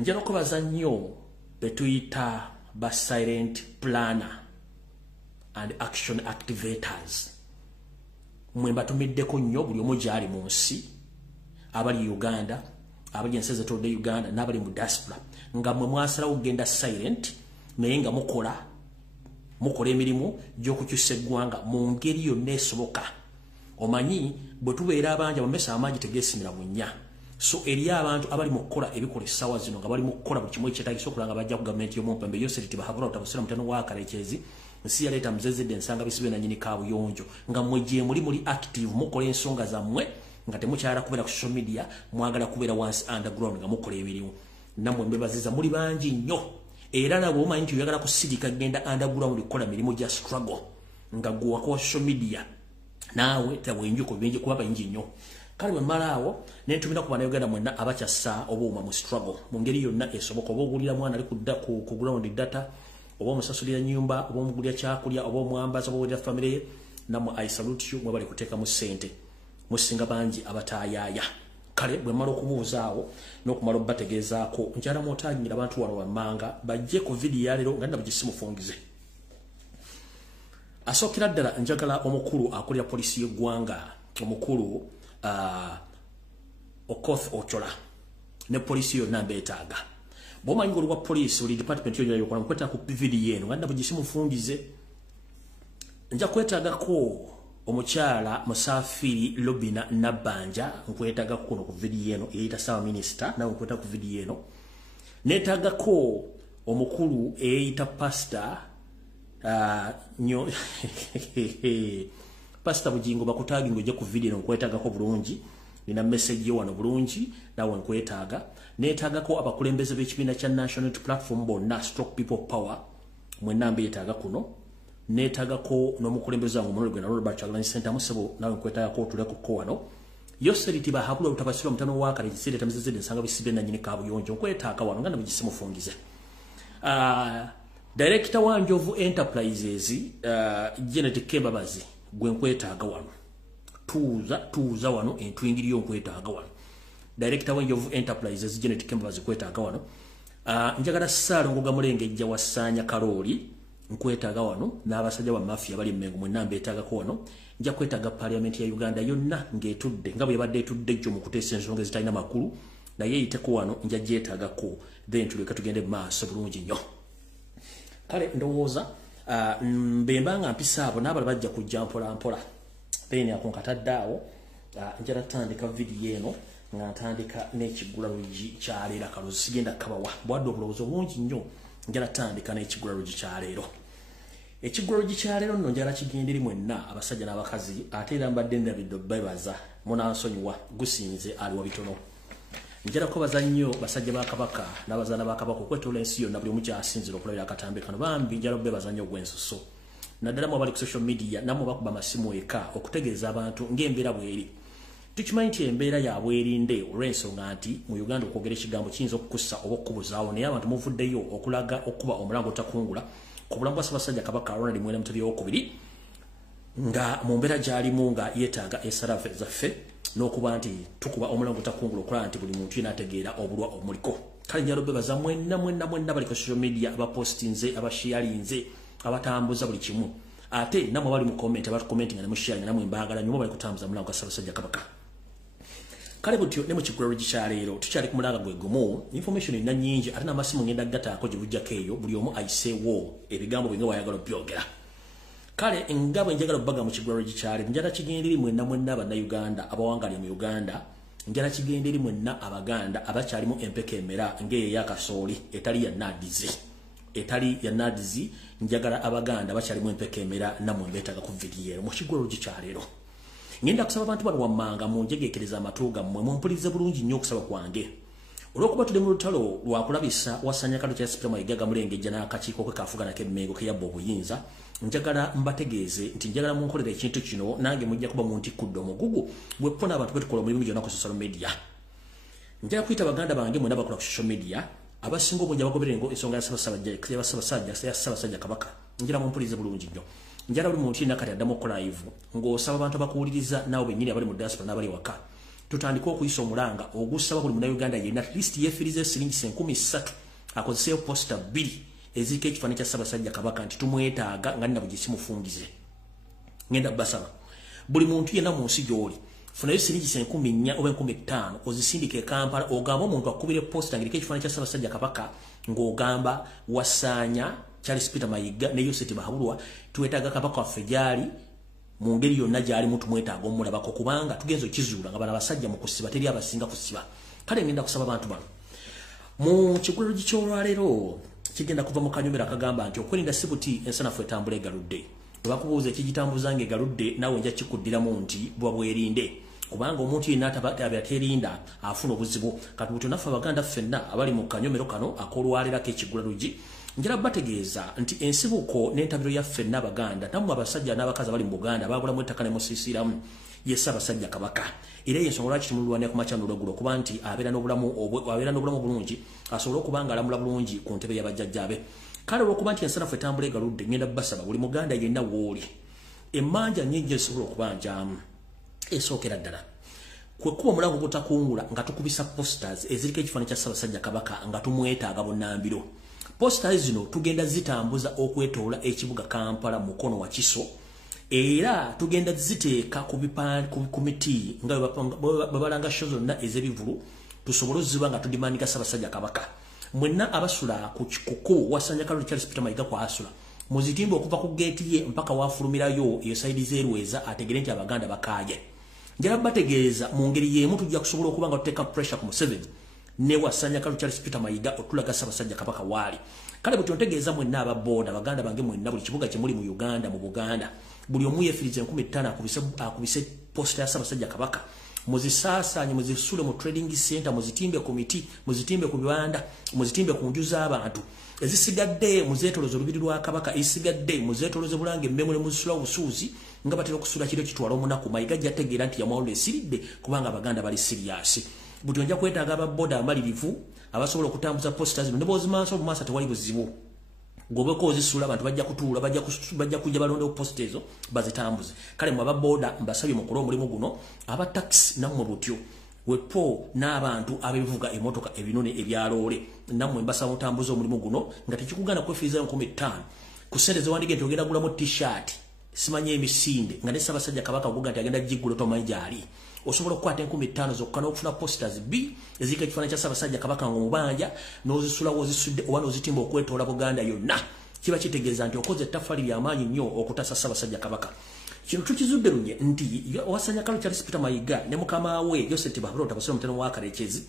Njalo kubaza nnyo betuyita ba silent planner and action activators. Mwe batumiddeko nnyo buli omu gyali mu nsi, abali Uganda, abali ensi z'etolodde Uganda n'abali mu diaspora, nga mwe mwasalawo kugenda silent naye nga mukola emirimu gy'okukyusa eggwanga mu ngeri yonna esoboka. Omanyi bwe tubeera abangi amamesa amangi tegeesimira bunnya. So eri abantu abali mu kukola ebikola essaawa zino nga bali mu kukola buli kimu ekyetaagisa okulanga bajja ku gavumenti y'omumpembe yoseriti bahabula otabusira mutano wa kalekyezi nsi yaleeta muzezedde ensanga bisibe nanyini kaabuyonjo nga mmwe gye muli active mukola ensonga zammwe nga temukyala kubeera ku social media mwagala kubeera wansi underground nga mukola emirimu nammwe mbebaziza muli bangi nnyo era nabwe omanyi nti oyagala kusirika genda underground kukola mirimu gya struggle nga gwe wakowa social media naawe tabwenjuko bingi kuba bayingi nnyo. Kale bwe malaawo nentumira ku bannayuganda mwenna abakyassa obuuma mu struggle mu ngeri yonna esoboka, oba ogulira mwana ali ku ground data, oba omusasulira nnyumba, oba omugulira kyakulya, oba omwambaza, oba owulira famire ye, nammwe I salute you mwe bali kuteekamu ssente musinga bangi abataayaaya. Kale bwe mmala okubuuzaawo n'okumala obbategeezaako nkyala mwotaagingira abantu wano wammanga bajje ku vidiyo ya leero nga nina bugisimufungize. Asookera ddala njagala omukulu akulira poliisi y'eggwanga, omukulu Okoth Ochola ne poliisi yonna mbeetaaga. Bw'omanyi ng'oli wa poliisi oli department yonna y'okola nkwetaaga ku vidiyo eno nga nina bugisimufungize. Nja kwetaagako omukyala Musaafiri Lobina Nabbanja nkwetaagako kuno ku vidiyo eno eyita Saawa Minisita nawe nkwetaaga ku vidiyo eno. Neetaagako omukulu eyita Pastor Pastor Bujingo bakutaagi ng'ojja ku vidiyo eno nkwetaagako bulungi. Nina message yo wano bulungi nawe nkwetaaga. Neetaagako abakulembeze b'ekibiina kya National Platform bonna Stroke People Power mwenna mbeetaaga kuno. Neetaagako n'omukulembeze wange omulonde gwe na Robert Chagulanyi Center musebo nawe nkwetaagako otulekoko wano. Yoseriti bahabula otabasirwa mutano wa kale kisire tamizezede nsanga bisibe nanyini kaabuyonjo nkwetaaga wano nga nabigisimufungize. Director wa Njovu Enterprises Janet Kebabazi gwe nkwetaaga wano. Tuuza wano entwingiriyo nkwetaaga wano. Director wa Njovu Enterprises Janet Kebabazi nkwetaaga wano. Njagala Ssaalongo Gamulengejja wa Ssaanya Kalooli nkwetaaga wano n'abasajja ba mafia bali mmengo mwenna mbeetaagako wano. Nja kwetaaga Parliament ya Uganda yonna ng'etudde nga bwe yabadde etudde jjo mu kuteesa ensonga ezitalina makulu naye eyiteko wano nja gyetaagako then tuleka tugende maaso bulungi nnyo. Kale ndowooza mbemba nga mpisa abo n'abala bajja kujja mpola mpola then ako nkatadde awo njala tandika vidiyo eno nga ntandika n'ekigula lugi kyaleero akalozi sigenda kabawa bwadde obulowoozi obungi nnyo njala tandika n'ekigula lugi kyaleero. Ekigula lugi kyaleero nno njala kigenda eri mwenna abasajja n'abakazi ate era mbadde ndabidde bebaza munansonyiwa gusinze aliwa bitono. Njala kubaza nnyo basajja ba Kabaka n'abazaana ba Kabaka okwetoola ensi yonna buli omu ky'asinzira okulabira akatambi kano bambi njala bebaza nnyo ogw'ensuso. Naddala mu abali ku social media namwe bakuba amasimu eka okutegeeza abantu ng'embeera bw'eri. Tukimanyi nti embeera yaabwe erinde olw'ensonga nti mu Uganda okwogera ekigambo kiyinza okukussa oba okukubuzaawo naye abantu muvuddeyo okulaga okuba omulango otakungula ku bulamu bwa Ssaabasajja Kabaka Ronald Muwenda Mutebi II nga mu mbeera gy'alimu nga yeetaaga ensala zaffe n'okuba nti tukuba omulango otakungula okulaba nti buli muntu yena ategeera obulwa omuliko. Kale njalo bebaza mwenna bali ku social media abapostinze abasharinze abatambuza buli kimu ate namwe bali mu comment abatukomentinga ne mu sharing namwe mbaagala nnyo bali kutambuza mulango gwa Ssaabasajja Kabaka. Kale butyo ne mu kigula lugi kyaleero tukyali ku mulanga gwe gumu information ina nnyingi ate n'amasimu ngenda gataako gye bujjako eyo buli omu ayiseewo ebigambo bwe nga wayagala byogera. Kale engabo njagala bbaga mu kigula lugi kyaleero njala kigenda eri mwenna Bannayuganda abawangalya mu Uganda njala kigenda eri mwenna Abaganda abakyalimu empeka emera ng'eyo ey'akasooli etali ya nadizi njagala Abaganda bakyalimu empeka emera namwe mbeetaaga ku vidiyo ero mu kigula lugi kyaleero. Ngenda kusaba abantu bano wammanga munjegeekereza amatu gammwe mumpulirize bulungi nnyo okusaba kwange. Olw'okuba tuli mu lutalo lwa kulabisa wasanya kalo kya Supreme Igaga Mulengejja n'akakiiko ke kafuganako emmengo ke yabba obuyinza njagala mbategeeze nti njagala munkolera ekintu kino nange mujja kuba muntikkudde omugugu bwepona abantu betukola omulimu gyonna ku social media. Njagala kuyita Baganda bange mwena bakola ku social media abasinga obungi abagoberengo ensonga ya Ssaabasajja Kabaka njira mu mpulize bulungi nnyo njala buli muntu yenna kati addamu okukola live ng'osaba abantu abakuwuliriza naawe bennyini abali mu diaspora n'abali waka tutandika okuyisa omulanga ogusaba buli munnayuganda yenna at least yeefirize siringi 13,000 akozeseyo posta 2 eziriko ekifaananyi kya Ssaabasajja Kabaka nti tumwetaaga nga nina bugisi mufungize ngenda basaba buli muntu yenna mu nsi gy'oli funayo siringi 4,000 oba 5,000 ozisindike e Kampala ogamba omuntu akubire posta ngiriko ekifaananyi kya Ssaabasajja Kabaka ng'ogamba Wasaanya Charles Peter Mayiga ne Yoseti Bahabulwa tuwetaaga Kabaka waffe gyali mu ngeri yonna gyali mutu mwetaaga omulabako kubanga tugenzo kizuula nga bana basajja mu kusiba teri abasinga kusiba kale ngenda kusaba abantu bano mu kiguliro ky'olwaleero kigenda kuva mu kanyumira akagamba nti okwerinda sibuti ensanafu etambula egaludde bakubuuza ekigitambuza ng'egaludde nawe nja kikuddiramu nti bwa bwerinde kubanga omuntu yenna abyaterinda afuna obuzibu kati butyo naffe Abaganda ffenna abali mu kanyomero kano akoolwaleerako ekigulalugi njala bategeeza nti ensibuko n'entabiro ya ffenna Abaganda nammwe abasajja n'abakazi abali mu Buganda baagulamu ettaka ne musiisiramu ye Ssaabasajja Kabaka era y'ensonga lwaki tumulwanira ku makya n'olweggulo kuba nti abeera n'obulamu bulungi asobole okuba nga alamula bulungi ku ntebe y'abajjajjaabe kale olw'okuba nti ensanafu etambula egaludde ngenda basaba buli Muganda yenna w'oli emmanja nnyingi esobola okubanjamu esookera ddala kwe kuba omulango gutakungula nga tukubisa posters eziriko ekifaananyi kya Ssaabasajja Kabaka nga tumwetaaga bunnambiro posters zino tugenda zitambuza okwetoola ekibuga Kampala mu mukono wa Kiso era tugenda ziteeka ku miti nga babalanga show zonna ez'ebivulu tusobole ziba nga tudimandika Ssaabasajja Kabaka mwenna abasula ku kikuku Wasaanya Charles Peter Mayiga kwa asula muzitimbe okuva ku gate ye mpaka wafulumirayo iyo side zerweza ategere nti Abaganda bakaaje njala bategeeza mu ngeri yemu tujja kusobola okuba nga tuteka pressure ku Museveni ne Wasaanya Charles Peter Mayiga otulaga Ssaabasajja Kabaka waali kale butyo ntegeeza mwenna ababoda Baganda bange mwenna buli kibuga kimuli mu Uganda mu Buganda buli omu yeefirize 15,000 akubise posta ya Ssaabasajja Kabaka muzisaasanye muzisule mu trading center muzitimbe ku miti muzitimbe ku biwanda muzitimbe ku nju z'abantu ezisigadde muzeetoloze olubiri lwa Kabaka ezisigadde muzeetoloze Bulange emmemule muzisula obusuuzi nga batera okusula kiro kitwala omunaku Mayiga jategeera nti yamawulire esiridde kubanga Abaganda bali siriasi butyo nja kwetaaga ababoda amalirivu abasobola okutambuza posta zino ne boozimansa obumansa tewali buzibu gobeko ozisula abantu bajja kutuula bajja kujja balonda posta ezo bazitambuze kale mu ababoda mbasabye mukola omulimu guno aba taxi nammwe butyo wepo n'abantu abevuga emotoka ebinone ebyaloole nammwe mbasaba mutambuze omulimu guno nga tekikugana kwefiriza 15,000 ku ssente zewandiga nti ogenda gulamu t-shirt simanye emisinde nga ne Ssaabasajja Kabaka oguga nti agenda giggula tomanyi gyali osobola okukwata 15,000 zokka n'okufuna posters B ezirika ekifaananyi kya Ssaabasajja Kabaka ng'omubanja n'ozisulawo ozisudde oba n'ozitimba okwetoola Buganda yonna kiba kitegeeza nti okoze ettaffaali ly'amaanyi nnyo okutasa Ssaabasajja Kabaka kino tukizudde lunye nti Wasaanya Charles Peter Mayiga ne mukama we Yoseti Bahabulwa Otabasole Muteno wa Karekezi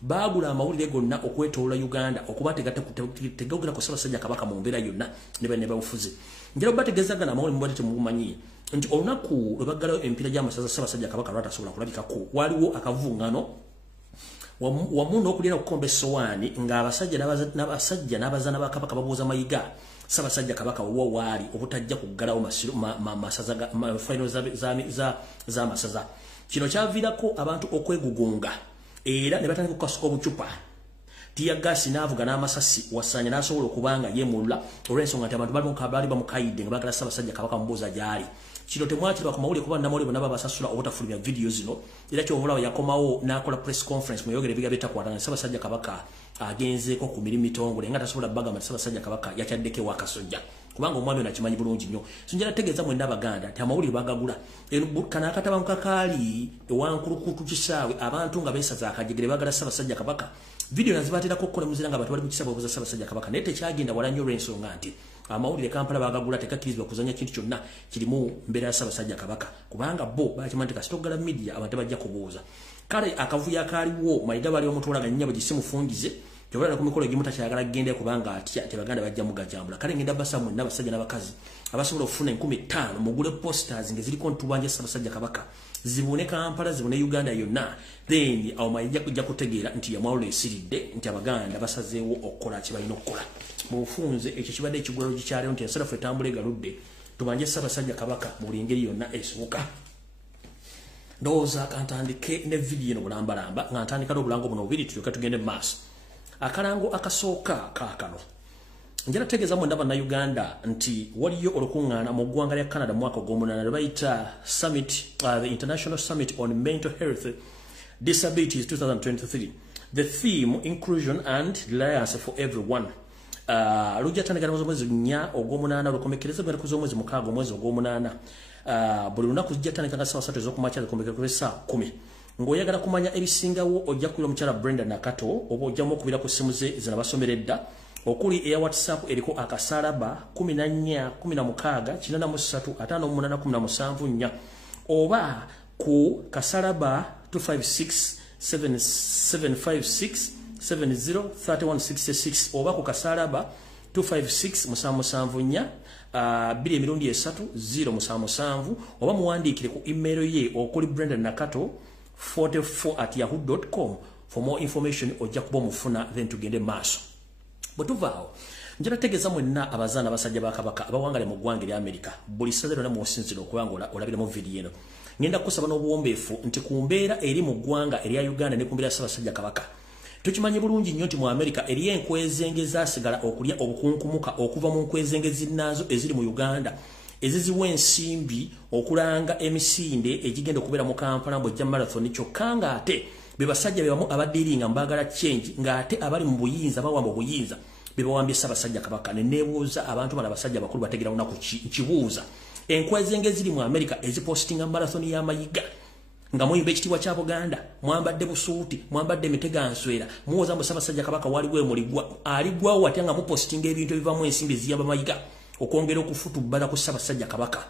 baagula amawulire gonna okwetoola Uganda okuba tegogera ku Ssaabasajja Kabaka mu mbeera yonna ne babufuzi njala bategeezagana amawulire mubadde temugumanyi nti olunaku lwe baggalayo empiira gy'amasaza Ssaabasajja Kabaka lwatasobola kulabikako waliwo akavuŋŋano wamu n'okulira okukomba essowaani ng'abasajja n'abazaana ba Kabaka babuuza Mayiga Ssaabasajja Kabaka wo waali obutajja kuggalawo masaza final z'amasaza kino kyaviirako abantu okwegugunga era ne batandika okukasuka obucupa tiyagasi n'avuga n'amasasi Wasaanya n'asobola okubanga yeemulula olw'ensonga nti abantu baali bamukayidde nga baagala Ssaabasajja Kabaka mubuuza gyali kino temwakirwa ku mawulire kuba namawulire bonna babasasula obutafulumya video zino era kyobulawo yakomawo n'akola press conference mweyogere ebiga bitakwatana Ssaabasajja Kabaka agenzeeko ku mirimu mitongole nga tasobola bagamba Ssaabasajja Kabaka yakyaddeko ewakasojja kubanga omwami ono akimanyi bulungi nnyo so njala tegeeza mwenna Abaganda nti amawulire bagagula kano akatabangu kakaali ewankulukutu kisaawe abantu nga beesaza akajegere baagala Ssaabasajja Kabaka video nazibaterako okukola muzira nga abantu bali mu kisaawe obuuza Ssaabasajja Kabaka naye tekyagenda wala nnyo olw'ensonga nti amawulire Kampala bagagula tekakkirizibwa kuzanya kintu kyonna kirimu mbeera ya Ssaabasajja Kabaka kubanga bo bakimanyi nti kasitogala media abantu bajja kubuuza kale akavuyo akaaliwo Mayiga bali omutwalaga nnyabo gisimufungize kyobala ku mikolo egimu takyagala kugenda kubanga atya Abaganda bajja mugajambula kale ngenda basa mwenna abasajja n'abakazi abasobola okufuna 15,000 mugule posters ngeziriko ntubanja Ssaabasajja Kabaka zibone Kampala zibone Uganda yonna then awo Mayiga kujja kutegeera nti yamawulire esiridde nti Abaganda basazeewo okukola kibalina okukola mufunze ekyo kibadde ekigulalo gikyaleero nti ensalafu etambula egaludde tubanje Ssaabasajja Kabaka mu buli ngeri yonna esoboka ndowooza kantandike ne video eno bulambalamba nga ntandika n'obulango buno bubiri tulyoke tugende mu maaso akalango akasooka kaakano njala tegeeza mwenda bannayuganda nti waliyo olukuŋŋaana mu ggwanga lya Canada mu mwaka ogw'omunaana lwe bayita summit, the International Summit on Mental Health Disabilities 2023. The theme, inclusion and reliance for everyone. Lujja tandikira mwezi 4 ogw'omunaana lukomekereza bwera kuza omwezi 6 omwezi ogw'omunaana. Buli lunaku lujja tandika nga ssaawa 3 ez'okumakya lukomekereza saa 10. Ng'oyagala kumanya ebisingawo ojja kuwulira mukyala Brenda Nakato oba ojjamu okubira ku ssimu ze ze nabasomeredda okuli eya WhatsApp eriko akasalaba 14 16 83 58 17 oba ku kasalaba 256 756 703166 oba ku kasalaba 256 musanvu 2 emirundi 3 0 oba muwandiikire ku email ye okuli Brenda Nakato 44@yahoo.com for more information ojja kuba omufuna then tugende maaso. Bwetuvaawo njala tegeeza mwenna abazaana abasajja ba Kabaka abawangale mu ggwanga erya Amerika buli ssaza lyonna musinzira okubanga olabira mu vidiyo eno. Ngenda kusaba n'obuwombeefu nti ku mbeera eri mu ggwanga erya Uganda ne ku mbeera ya Ssaabasajja Kabaka tukimanyi bulungi nnyo nti mu Amerika eriyo enkwezenge zaasigala okulya obukunkumuka okuva mu nkwezenge zinnaazo eziri mu Uganda eziziwa ensimbi okulanga emisinde egigenda okubeera mu Kampala bw'ejja marathon kyokka ng'ate be basajja be bamu abaddiringa mbagala change ng'ate abali mu buyinza bawamba obuyinza be bawambye Ssaabasajja Kabaka ne neebuuza abantu bano abasajja bakulu bategeera lunaku kibuuza enkwezenge ziri mu Amerika ezipostinga marathon y'amayiga nga muyimba ekitiibwa kya Buganda mwambadde busuuti mwambadde emitega nswera muwoza mu Ssaabasajja Kabaka wali gwe muligwa aligwawo ate nga mupostinga ebintu ebivamu ensimbi eziyamba mayiga okwongera okufutubbala ku Ssaabasajja Kabaka.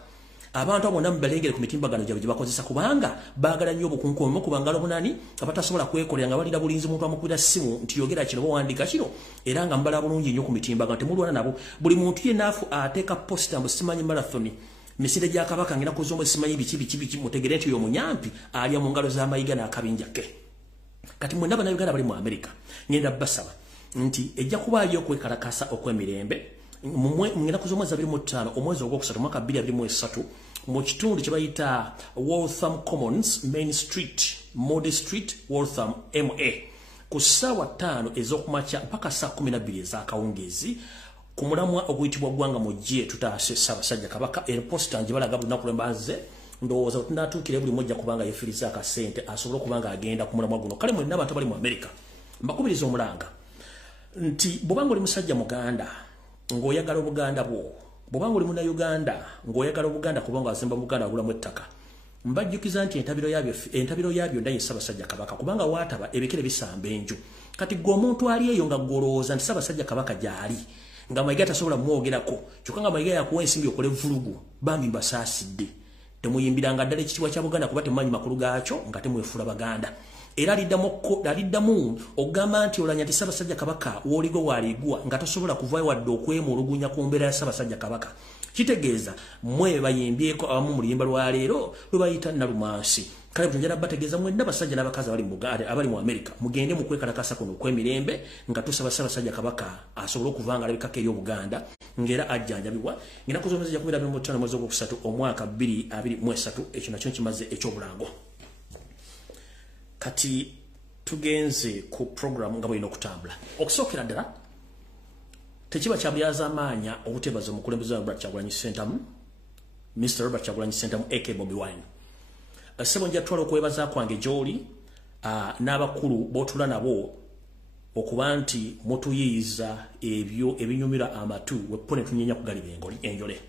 Abantu abo namwe balengere ku mitimbagano gyabwe gye bakozesa kubanga baagala nnyo obukunkumu kubanga obunani abatasobola kwekolera nga balira bulinzi muntu amukubira ssimu nti yogera kino bawandiika kino era nga mbala bulungi nnyo ku mitimbagano temulwana nabo buli muntu yenaafu ateeka posita mbu simanyi marathoni misinde gya Kabaka ngina kuzomba simanyi biki mutegere nti oyo munyampi alya mu ngalo z'amayiga n'akabinja ke. Kati mwenna bannayuganda bali mu Amerika ngenda basaba nti ejja kubaayo okwekalakasa okw'emirembe ngenda kuzomwezi 25 omwezi ogwokusatu mwaka 2023 mu kitundu kye bayita Waltham Commons Main Street Mode Street Waltham MA ku ssaawa 5 ez'okumakya mpaka saa 12 ez'akawungeezi ku mulamwa oguyitibwa ggwanga mujje tutaase Ssaabasajja Kabaka eposta nje balaga lunaku lwembaze ndowooza tunatuukire buli mujja kubanga yefiriza akasente asobole okubanga agenda ku mulamwa guno kale mwenna abantu bali mu Amerika mbakubiriza omulanga nti bw'obanga oli musajja Muganda ng'oyagala Obuganda bwo bw'obanga oli Munnayuganda ng'oyagala Obuganda kubanga azimba Buganda agulamu ettaka mbajjukiza nti entabiro yabyo ndaye Ssaabasajja Kabaka kubanga waataba ebikere bisamba enju kati gwe omuntu ali eyo nga gwolowooza nti Ssaabasajja Kabaka gy'ali nga mayiga tasobola mwogerako kyokka nga mayiga yakuwa ensimbi okole vulugu bambi mbasaasidde temuyimbiranga ddala ekitiibwa kya Buganda kuba temumanyi makulu gaakyo nga temwefuula Baganda era aliddamu okugamba nti olanya nti Ssaabasajja Kabaka w'oligo waaligwa nga tosobola kuvaayo wadde okwemulugunya ku mbeera ya Ssaabasajja Kabaka kitegeeza mmwe bayimbyeko abamu mu luyimba lwa leero lwe bayita Nalumansi kale njala bategeeza mwenna basajja n'abakazi abali mu Buganda abali mu Amerika mugende mu kwekalakasa kuno kw'emirembe nga tusaba Ssaabasajja Kabaka asobole okuvanga alabikako ey'Obuganda ng'era ajjanjabibwa ngina kuzomeza ja 25 mwezi ogwokusatu omwaka 2023 ekyo nakyo kimaze ekyobulango. Kati tugenze ku program nga bwino okutambula okusookera ddala tekiba kya byaza amaanya obuteebaza omukulembeze wa Robert Kyagulanyi Ssentamu Mr. Robert Kyagulanyi Ssentamu aka Bobi Wine sebo nja twala okwebaza kwange gy'oli n'abakulu b'otula nabo okuba nti mutuyiiza ebyo ebinyumira amatu weppone tunyenya kugaliba enjole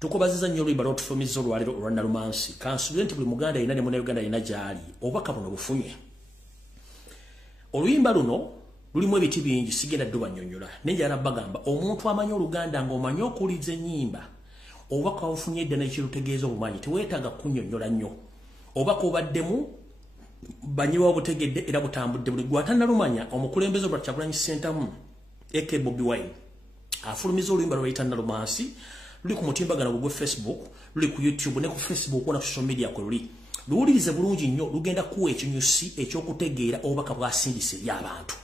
tukubaziza nnyo oluyimba lw'otufumiza olwaleero olwa Nalumansi kansubire nti buli Muganda yenna ne Munnayuganda yenna gy'ali obubaka buno bufunye oluyimba luno lulimu ebiti bingi sigenda ddubanyonnyola naye njala bagamba omuntu amanyi Oluganda ng'omanyi okuwuliza ennyimba obubaka obufunye edda n'ekirutegeeza obumanyi teweetaaga kunnyonnyola nnyo obubaka obaddemu banyiwa obutegedde era butambudde buli gw'atannalumanya omukulembeze Robert Kyagulanyi Ssentamu aka Bobi Wine afulumiza oluyimba lwe bayita Nalumansi luli ku mutimbagano gwe Facebook luli ku YouTube ne ku Facebook na social media kwe luli luwulirize bulungi nnyo lugenda kuwa ekinyusi ekyokutegeera obubaka bwasindise y'abantu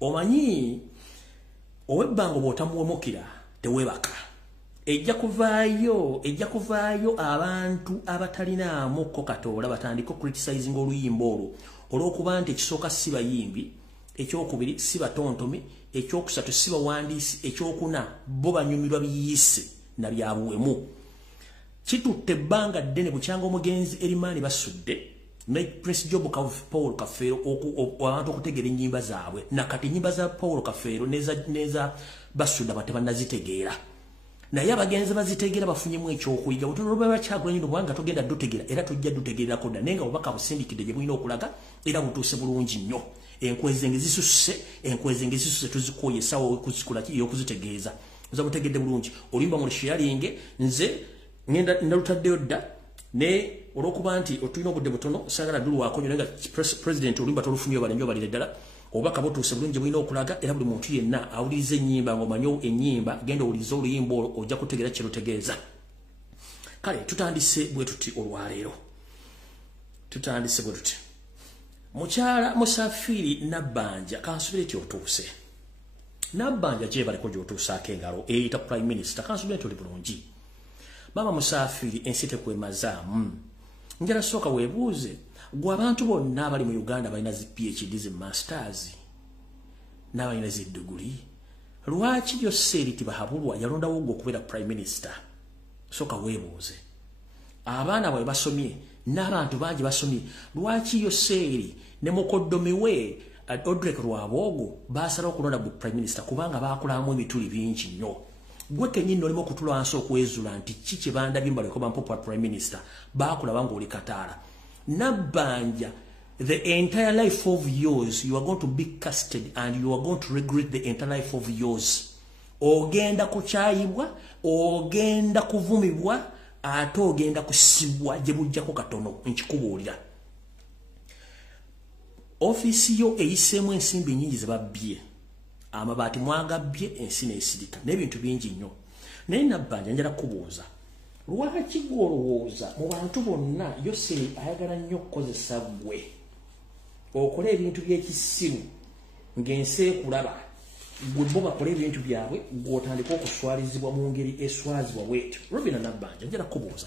omanyi owebbanga bw'otamuwemukira teweebaka ejja kuvaayo abantu abatalinaamukko Katonda batandika okucriticizing oluyimba olwo olw'okuba nti ekisooka si bayimbi ekyokubiri si batontomi, ekyokusatu si bawandiisi, ekyokuna bo banyumirwa biyise na byabuwemu. Kitutte ebbanga ddene bukyanga omugenzi Erimani basudde ne Prince Job Paul Kafeero abantu okutegeera ennyimba zaabwe. Nakati ennyimba za Paul Kafeero neza basudde batebannazitegeera. Naye abagenzi bazitegeera bafunyemu ekyokuyiga. Butuloba bakyagula nnyo kubanga togenda dutegeera era tujja dutegeerako dda nenga obubaka busindikidde gye bulina okulaga era butuuse bulungi nnyo. Enkwezi ngezisusse tuzikoye esawa okuzikola ey'okuzitegeeza. Nza butegedde bulungi. Olimba mu sharing nze ngenda nalutaddeyo dda ne olwokuba nti otulina obudde butono sagala dulu wakonyo nenga president olimba tolufunyo balenjo balire ddala. Obaka botuuse bulungi bulina okulaga era buli muntu yenna awuliriza ennyimba ng'omanyi ennyimba genda owuliriza oluyimba olwo ojja kutegeera kye lutegeeza. Kale tutandise bwe tuti olwaleero. Tutandise bwe tuti. Mukyala Musafiri Nabbanja kansubire ti otuuse. Nabbanja gye baliko gy'otuusaako engalo eyita Prime Minister kansubire ti oli bulungi. Mama Musafiri ensi tekwemazaamu. Njala sooka weebuuze gwe abantu bonna abali mu Uganda balina zi PhD zi masters n'abalina zi degree. Lwaki Yoseri Tibahabulwa yalondawo gwe okubeera Prime Minister? Sooka weebuuze. Abaana bwe basomye n'abantu bangi basomye. Lwaki Yoseri ne mukoddomi we Odrek Lwaboogo baasalawo okulonda gwe Prime Minister kubanga baakulamu emituli bingi nnyo. Gwe kennyini olimo okutulwansa okwezuula nti ki kye bandabye mbaleko bampopa Prime Minister baakulaba ng'oli Kataala. Nabbanja, the entire life of yours, you are going to be casted and you are going to regret the entire life of yours. Ogenda kukyayibwa, ogenda kuvumibwa, ate ogenda kusibwa gye bujjako katono nkikubuulira. Ofisi yo eyiseemu ensimbi nnyingi ze babbye. Amabaati mwagabbye ensi n'esirika n'ebintu bingi nnyo. Naye Nabbanja njala kubuuza. Lwaki gw'olowooza mu bantu bonna Yoseri ayagala nnyo okukozesa ggwe okola ebintu by'ekisiru ng'ensi ekulaba gwe bo bakola ebintu byabwe gw'otandika okuswalizibwa mu ngeri eswazibwa bwetyo? Robina Nabbanja njala kubuuza.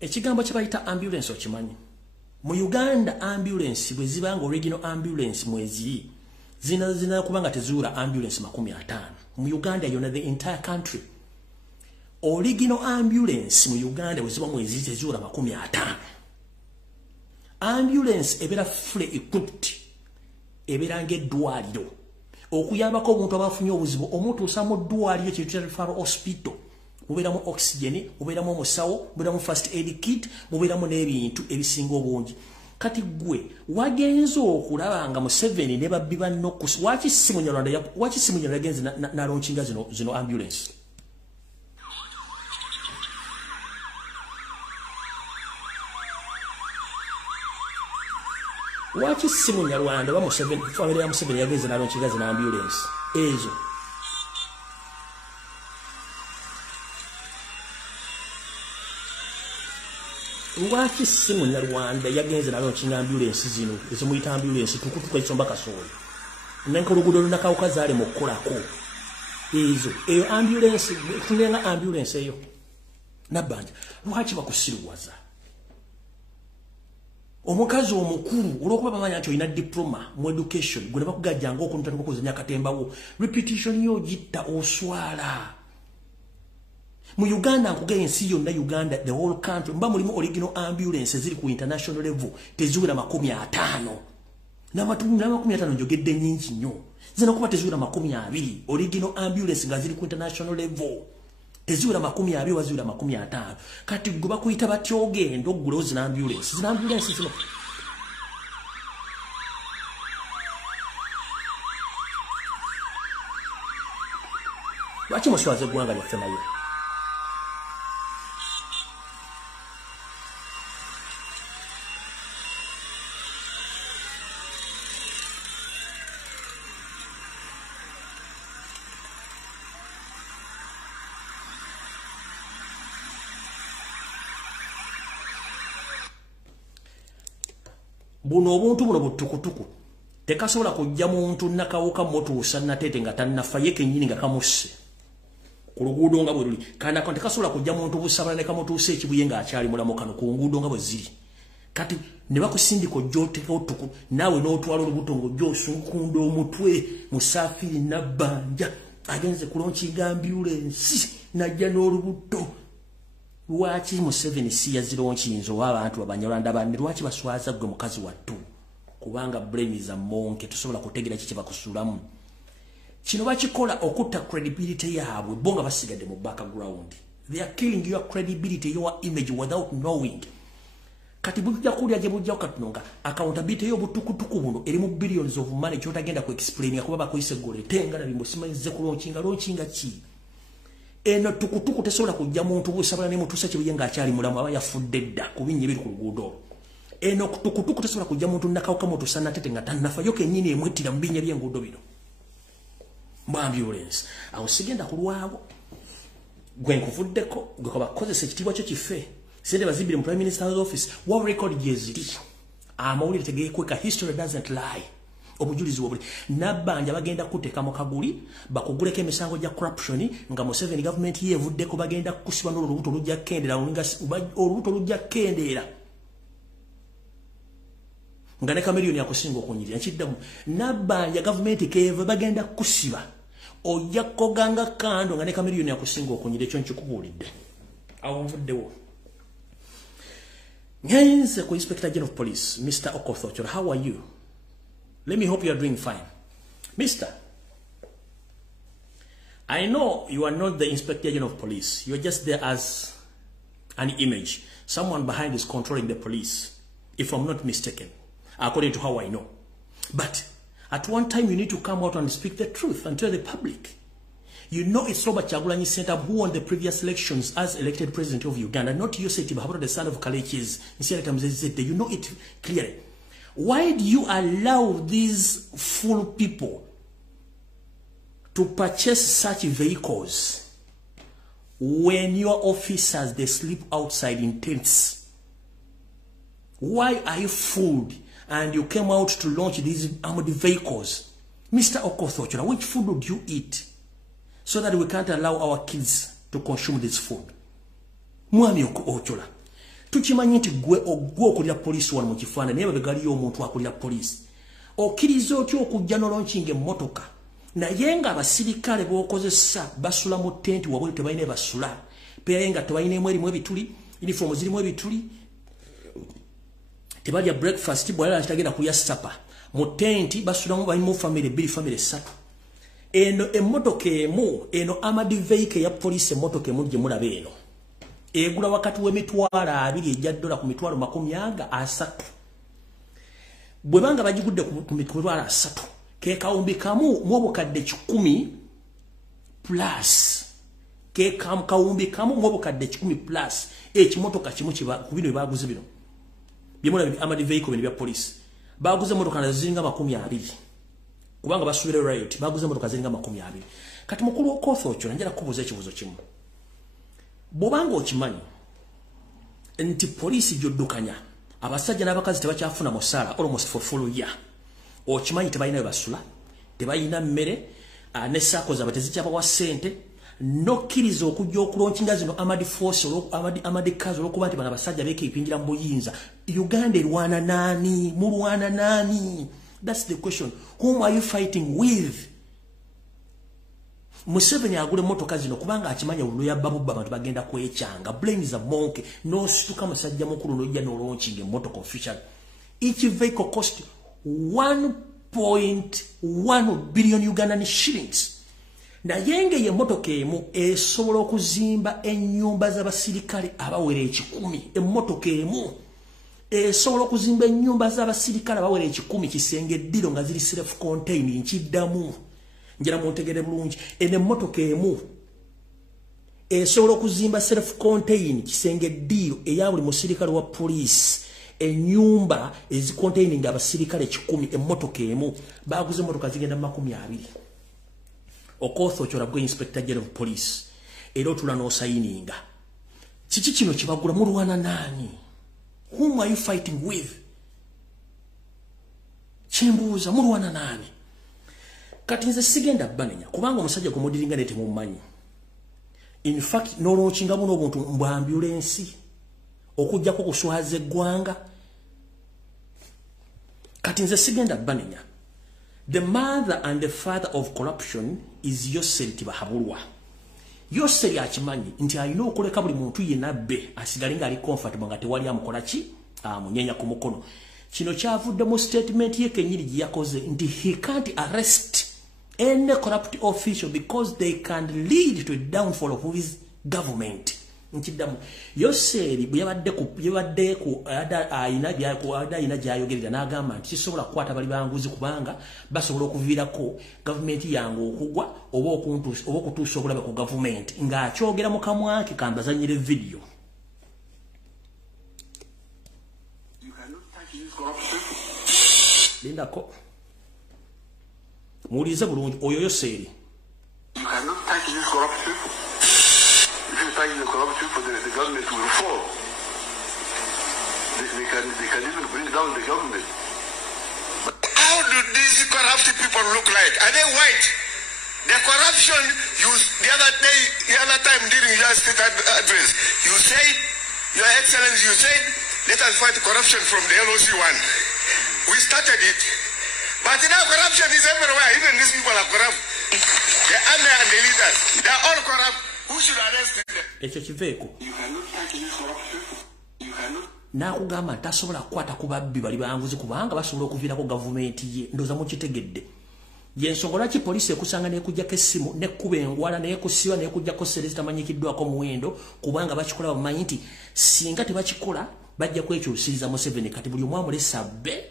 Ekigambo kye bayita ambulance okimanyi? Mu Uganda ambulance bwe zibanga original ambulance mwezi zina kubanga tezuula ambulance 50. Mu Uganda yona the entire country. Original ambulance mu Uganda bwe ziba mwezi tezuula 50. Ambulance ebera fully equipped. Ebera ng'eddwaliro. Okuyambako omuntu abafunye obuzibu omutuusa mu ddwaliro kye tuyita referral hospital. Mubeeramu oxygen, mubeeramu omusawo, mubeeramu first aid kit, mubeeramu n'ebintu ebisinga obungi. Kati gwe wagenze okulaba nga Museveni ne babbi banno waki si Munyarwanda yagenze n'alonchinga zino ambulance? Waki si Munyarwanda ba Museveni family ya Museveni yagenze n'alonchinga zino ambulance ezo? Lwaki si Munyarwanda yagenze n'alonchinga ambulance zino ezimuyita ambulance tukutuka ekisomba kasooli nenka oluguudo lunakawuka zaale mu kukolako ezo eyo ambulance tunenga ambulance eyo. Nabbanja lwaki bakusiruwaza? Omukazi omukulu olwokuba bamanya nti olina diploma mu education gwe ne bakugajjanga okuntu okuzanya akatembawo repetition yo gitta oswala. Mu Uganda nkugaya ensi yonna Uganda the whole country mba mulimu original ambulance ziri ku international level teziwera 50. N'amatumu 50 njogedde nnyingi nnyo. Zino kuba teziwera 20 original ambulance nga ziri ku international level teziwera 20 waziwera 50. Kati gwe bakuyita batya ogenda oggulawo zino ambulance zino. Lwaki muswaze eggwanga lyaffe naye? Buno obuntu buno butukutuku tekasobola kujja muntu nakawuka motuusa nateete nga tannafa ye kennyini nga kamusse ku luguudo nga bwe luli. Kana tekasobola kujja muntu busabala ne kamutuusa ekibuye ng'akyali mulamu kano ku nguudo nga bwe ziri. kati ne bakusindika ojjoteka otuku nawe n'otwala olubuto ng'ojjosunkunda omutwe Musafiri Nabbanja agenze kulonkinga ambulance najja n'olubuto. Lwaki Museveni si yaziroonkiyinza oba abantu Abanyarwanda banne lwaki baswaza gwe mukazi wattu? Kubanga brain za monke tusobola kutegera kiki bakusulamu. Kino bakikola okutta credibility yaabwe bonga basigadde mu background. They are killing your credibility, your image without knowing. Kati bujja kulya je bujja katunonga accountability yo butukutuku buno eri mu billions of money kyotagenda ku explain yakuba bakoyise gole tenga na bimusimanyize kulonkinga ki. Eno tukutuku tesobola kujja muntu busabala ne mutusa kibuyenga akyali mulamu aba yafudde dda kubinye biri ku luguudo. Eno tukutuku tesobola kujja muntu nakawuka moto sana tete nga tannafa yoke nyini emwetira mbinye byenguudo bino. Ambulance awo sigenda kulwawo gwe nkuvuddeko gwe bakozesa ekitibwa kyo kife sente bazibire mu Prime Minister's office wa record jeziri amawulire tegeekweka history doesn't lie obujulizi wobuli Nabbanja bagenda kuteeka mu kaguli bakuguleko emisango gya corruption nga Museveni government yevuddeko bagenda kusiba n'olubuto lujja kendera olubuto lujja kendera nga ne kamiliyoni yakusinga okunyirira nkiddamu Nabbanja government keve bagenda kusiba ojja koganga kando nga ne kamiliyoni yakusinga okunyirira ekyo nkikubuulidde awo nvuddewo. Ngenze ku Inspector General of Police Mr. Okoth, how are you? Let me hope you are doing fine. Mister, I know you are not the Inspector General of Police. You are just there as an image. Someone behind is controlling the police, if I'm not mistaken, according to how I know. But at one time, you need to come out and speak the truth and tell the public. You know it's Robert Kyagulanyi Center who won the previous elections as elected president of Uganda, not Yosef Tibahabura, the son of Kalechi's. You know it clearly. Why do you allow these fool people to purchase such vehicles when your officers, they sleep outside in tents? Why are you fooled and you came out to launch these armored vehicles? Mr. Okoth, which food would you eat so that we can't allow our kids to consume this food? Mwami Ochola. Tukimanyi nti gwe okulira police wano mu kifaananyi naye babegaliyo omuntu akulira police. Okkiriza otya okujja n'olonkinga emmotoka naye nga abasirikale b'okozesa basula mu tenti wabwe tebalina basula peera nga tebalina erimu ebituli uniform zirimu ebituli tebalya breakfast bwala kitagenda kulya supper mu tenti basulamu balimu family bbiri family ssatu. Eno emmotoka emu eno armored vehicle ya police emmotoka emu gye mulaba eno egula wakati w'emitwalo 2 ejja $, ku mitwalo 30. Bwe banga bagigudde ku mitwalo 3 ke kawumbi kamu mu obukadde 10 plus ke kawumbi kamu mu obukadde 10 plus ekimotoka kimu kiba ku bino baguze bino byemula armored vehicle bya police baguze motoka na ziringa 20 kubanga basubira riot baguze motoka ziringa 20. Kati mukulu Okoth Ocho njala kubuza ekibuzo kimu. Bobanga okimanyi nti police joddukanya abasajja n'abakazi tebakyafuna musala almost for full year. Okimanyi tebalina basula tebalina mmere ne sako za batezikyaba wa sente nokkiriza okujja okulonkinga zino armored force armored cars olwokuba nti bana basajja beekipingira mu buyinza. Uganda erwana nani? Mulwana nani? That's the question. Whom are you fighting with? Museveni agule motoka zino kubanga akimanya uluno ya babu abantu bagenda kwechanga. Blame is a monkey. No situka musajja mukulu nojja n'olonkinga emmotoka official. Each vehicle cost 1.1 billion Ugandan shillings. Na yenge ye motoka emu esobola okuzimba ennyumba z'abasirikale abawera 10. Emmotoka emu esobola okuzimba ennyumba z'abasirikale abawera 10 kisenge ddiro nga ziri self contained nkiddamu. Njira muntegere bulungi ene motoka emu esobola okuzimba self contained kisenge ddiro eya buli musirikale wa police ennyumba ezicontaining abasirikale 10 emmotoka emu baguze motoka zigenda 20. Okoth Ocho gwe Inspector General of Police era otula n'osayininga kiki kino kibagula mulwana nani? Whom are you fighting with? Chimbuza mulwana nani? Kati nze sigenda banenya kubanga omusajja kumudiringa nete mumanyi. In fact n'olonkinga buno obuntu mbu ambulance okujja ko kuswaza eggwanga kati nze sigenda banenya. The mother and the father of corruption is Yoseri Tibahabulwa. Yoseri akimanyi nti alina okuleka buli muntu yenna abbe asigale nga ali comfortable nga tewali amukola ki amunyenya ku mukono. Kino kyavudde mu statement ye kenyiri gye yakoze nti he can't arrest any corrupt official because they can lead to a downfall of his government. Nkidamu Yoseri yabadde ku ayina gyayogerera n'agamba nti kisobola kukwata bali banguzi kubanga basobola okuviirako government yangu okugwa oba okutuusa obulabe ku government ng'akyogera mu kamwa ke kambazanyire video. Lindako mulize bulungi oyo Yoseri. You cannot touch this corrupt people. If you touch the corrupt people, the government will fall. They can even bring down the government. But how do these corrupt people look like? Are they white? The corruption, the other time during your state address, you said, Your Excellency, you said, let us fight corruption from the LOC one. We started it. But now corruption is everywhere. Even these people are corrupt. The army and the leaders, they are all corrupt. Who should arrest them? You cannot touch these corrupt people. You cannot. Nakugamba tasobola kukwata ku babbi bali banguzi kubanga basobola okuviirako gavumenti ye ndoza mukitegedde. Yensonga lwaki poliisi ekusanga n'ekuggyako essimu n'ekkuba engwala n'ekusiba n'ekuggyako serezi tamanyikiddwako muwendo kubanga bakikola bamanyi nti singa tebakikola bajja kwekyusiriza Museveni kati buli omwamu lesabbe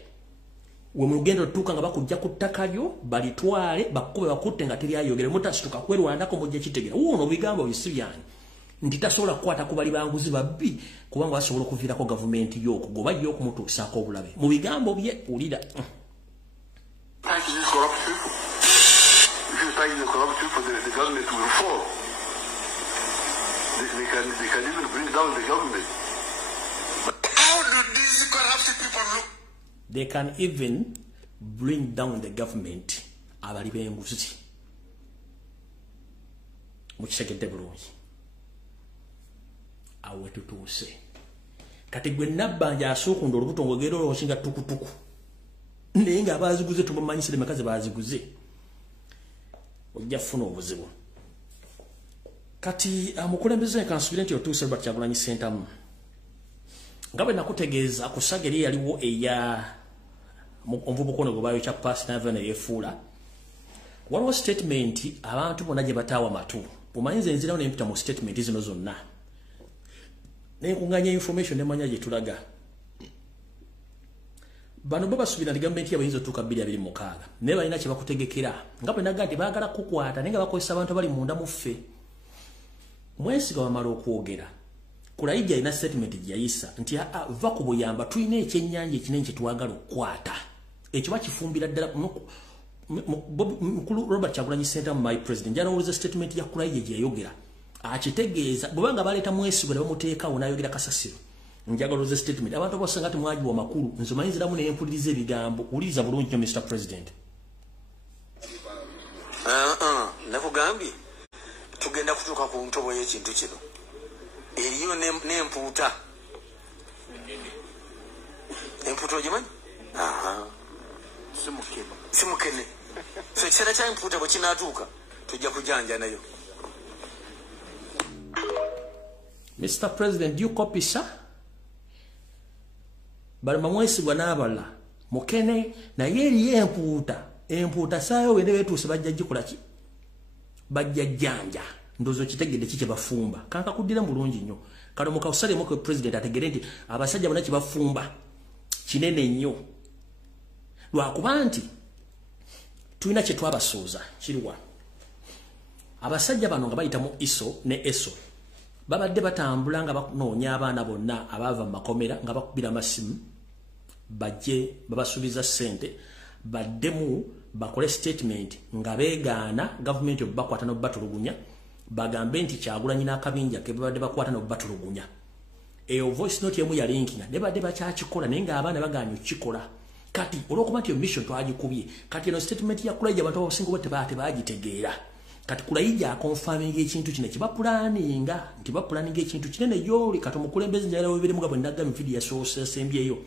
we mugendo tutuuka nga bakujja ku ttaka lyo balitwale bakkube bakutte nga teri ayogere mutasituka kwerwandako mujja kitegera wuuno bigambo bisi byange nti tasobola kukwata ku bali banguzi babbi kubanga basobola okuviirako gavumenti y'okugoba y'okumutuusaako obulabe mu bigambo bye ulira. Thank you, corrupt people. If you thank the corrupt people, the government will fall. They can even bring down the government. But how do these corrupt people look? They can even bring down the government. Abali benguzi. Mukitegedde bulungi. Awe tutuuse. Kati gwe nabbanja asukunda olubuto ng'ogenda olwoshinga tukutuku. Nenga abaziguze tumumanyisire makazi baziguze ojja funa obuzibu kati amukulembeze kansubire nti otuuse Robert Kyagulanyi Ssentamu nga bwe nakutegeeza ku sageri yaliwo eya omuvubuka gwe bayo kya pasi n'ava neyefuula waliwo statement abantu bonna gye bataawa matu omanyize enzirawo nempita mu statement zino zonna nenkunganya information nemanya gye tulaga. Bano baba subira ndi government ya bayinzo tuka 226 ne balina kye bakutegekera nga bwe nagati baagala kukwata nenga bakozesa abantu bali munda muffe mwesiga wamala okwogera kulayija ina statement yayisa nti va ku buyamba tulina ekyennyanja ekinene kye twagala okukwata ekyo bakifumbira ddala mukulu Robert Kyagulanyi Ssentamu my president jana statement ya kulayija gye yayogera akitegeeza bwanga baleta mwesiga ne bamuteekawo n'ayogera kasasiro njagaloze statement abantu bosanga ati mwaji wa makulu nzomayinziramu n'empuliriza ebigambo uliza bulungi nyo Mr. President. Nakugambye tugenda kutuuka ku ntobo y'ekintu kino eriyo n'empuuta empuuta ogimanyi simukene so ekiseera kya empuuta bwe kinaatuuka tujja kujanja nayo. Mr. President, do you copy, sir? Bali mamwesigwa n'abala mukene na yeri empuuta sayo wende betuuse bajja gikola ki bajja janja ndozo kitegedde kike bafumba kanka kuddira mulungi nnyo kano mukawusale moko president ategere nti abasajja bana kibafumba kinene nnyo lwakuba nti tulina kye twabasooza kiriwa abasajja bano nga bayita mu iso ne eso babadde batambula nga banoonya abaana bonna abaava mu makomera nga bakubira amasimu bajje babasuubiza ssente baddemu bakole statement nga beegaana government bakwata n'obatulugunya bagambe nti Kyagulanyi n'akabinja ke babadde bakwata n'obatulugunya eyo voice note yemu ya linkinga ne badde bakyakikola naye nga abaana bagaanyi okikola kati olwokuba nti yo mission twagikubye kati eno statement ya Kulayija abantu abasinga bo tebaagitegeera kati Kulayija akonfirminga ekintu kino kibapulaninga nti bapulaninga ekintu kinene yoli kati omukulembeze njagala webere muga bwe ndagga mu video yasoose asembyeyo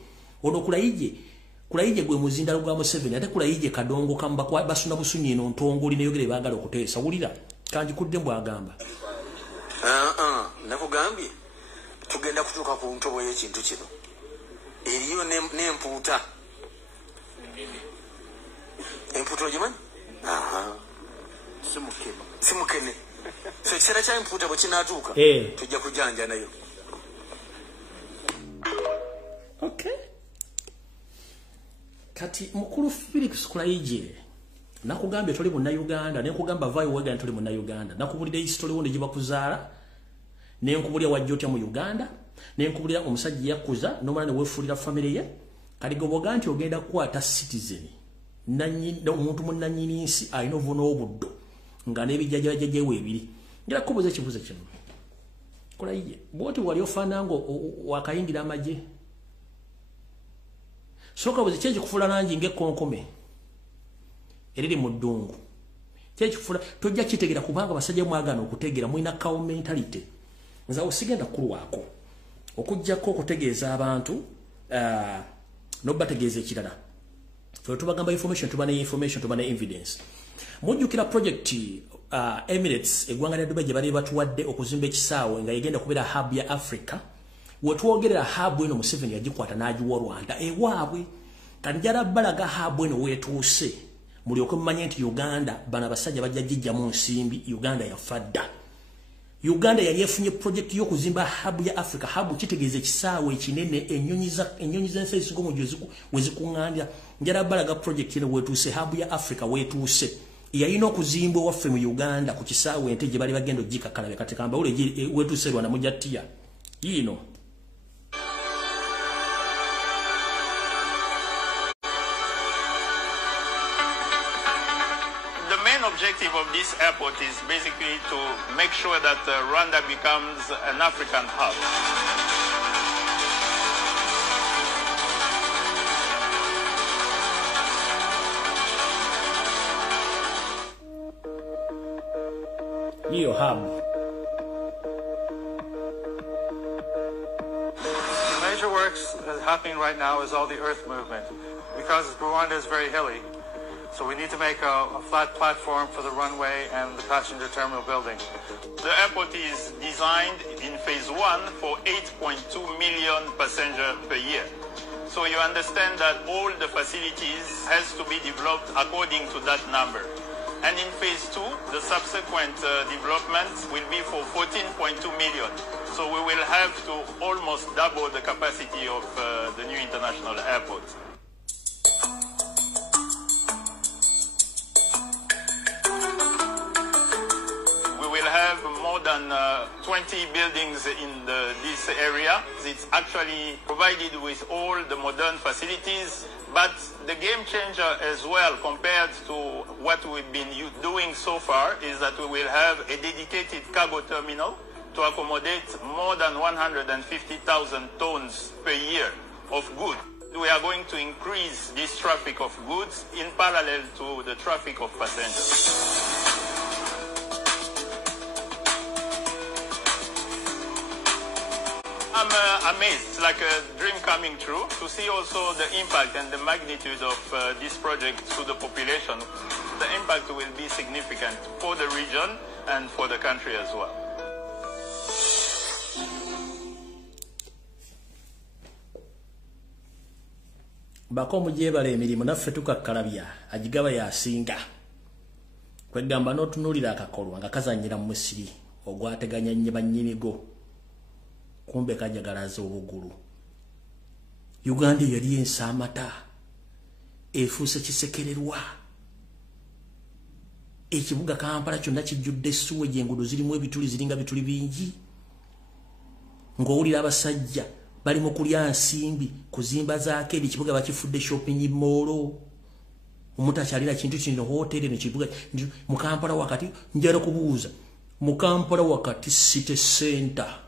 ono Kulayije Kulayije gwe muzindalo gwa Museveni ate kulayije kadongo kamba kwa basuna busunyi no ntongoli neyogere bagala okuteesa wulira kanji kudde mbwagamba nakugambye tugenda kutuuka ku ntobo y'ekintu kino eriyo n'empuuta empuuta ogimanyi simukene so ekiseera kya empuuta bwe kinaatuuka tujja kujanja nayo. Okay. Kati mukulu Felix Kulayije nakugambye toli mu Uganda ne kugamba vayo wega toli mu Uganda nakubulira history wonde jiba kuzaala ne nkubulira wajjotya mu Uganda ne nkubulira omusajja yakuza no mwana wefulira family ye kali goboga nti ogenda kwata citizen nanyi omuntu munanyini nsi alina obuno obuddo nga nebijjajaje webiri ngira kubuza ekibuzo kino Kulayije bwoti wali ofanango wakayingira amaje soka buze kyeje kufula nanji ngekonkome eriri mu ddungu kyeje kufula tojja kitegera kubanga basajja mwagana okutegera muina cow mentality nza osigenda kulwako okujjako okutegeeza abantu no bategeeze kirala fe tubagamba information tubane information tubane evidence mujjukira project Emirates egwanga lya Dubai gye bali batuwadde okuzimba ekisaawe nga yegenda kubera hub ya Africa wetwogerera hub eno Museveni yagikwata n'agiwa Rwanda ewaabwe kanjala balaga hub eno wetuuse mulyoke mumanye nti Uganda bana basajja bajja jijja mu nsimbi Uganda yafadda Uganda yali efunye project y'okuzimba hub ya Africa hub kitegeeze ekisaawe ekinene ennyonyi z'ensi ngomu wezikuŋŋandira njala balaga project eno wetuuse hub ya Africa wetuuse yalina okuzimba Ewaffe mu Uganda ku kisaawe ente gye bali bagenda ogikakalabe kati kamba ule wetuuse Rwanda mujattiya yino. Objective of this airport is basically to make sure that Rwanda becomes an African hub. Your hub. The major works happening right now is all the earth movement because Rwanda is very hilly. So we need to make a flat platform for the runway and the passenger terminal building. The airport is designed in phase 1 for 8.2 million passengers per year. So you understand that all the facilities has to be developed according to that number. And in phase 2, the subsequent developments will be for 14.2 million. So we will have to almost double the capacity of the new international airport. Have more than 20 buildings in this area. It's actually provided with all the modern facilities, but the game changer as well compared to what we've been doing so far is that we will have a dedicated cargo terminal to accommodate more than 150,000 tons per year of goods. We are going to increase this traffic of goods in parallel to the traffic of passengers. I'm amazed, it's like a dream coming true, to see also the impact and the magnitude of this project to the population. The impact will be significant for the region and for the country as well. Bako mujebala emirimu naffe tukakkalabya agigaba yasinga kwegamba n'otunuulira akakolwa nga kazannyira mu musiri ogwateganya nnyo bannyinigo kumbe kajagalaza obugulu. Uganda yali ensaamata efuuse kisekererwa ekibuga Kampala kyonna kijjudde essuwa gy'enguudo zirimu ebituli ziringa bituli bingi ng'owulira abasajja bali mu kulya nsimbi kuzimba zaake ekibuga bakifudde shopping mall omuntu akyalira kintu kino hoteli nekibuga mu Kampala wakati njala kubuuza mu Kampala wakati city center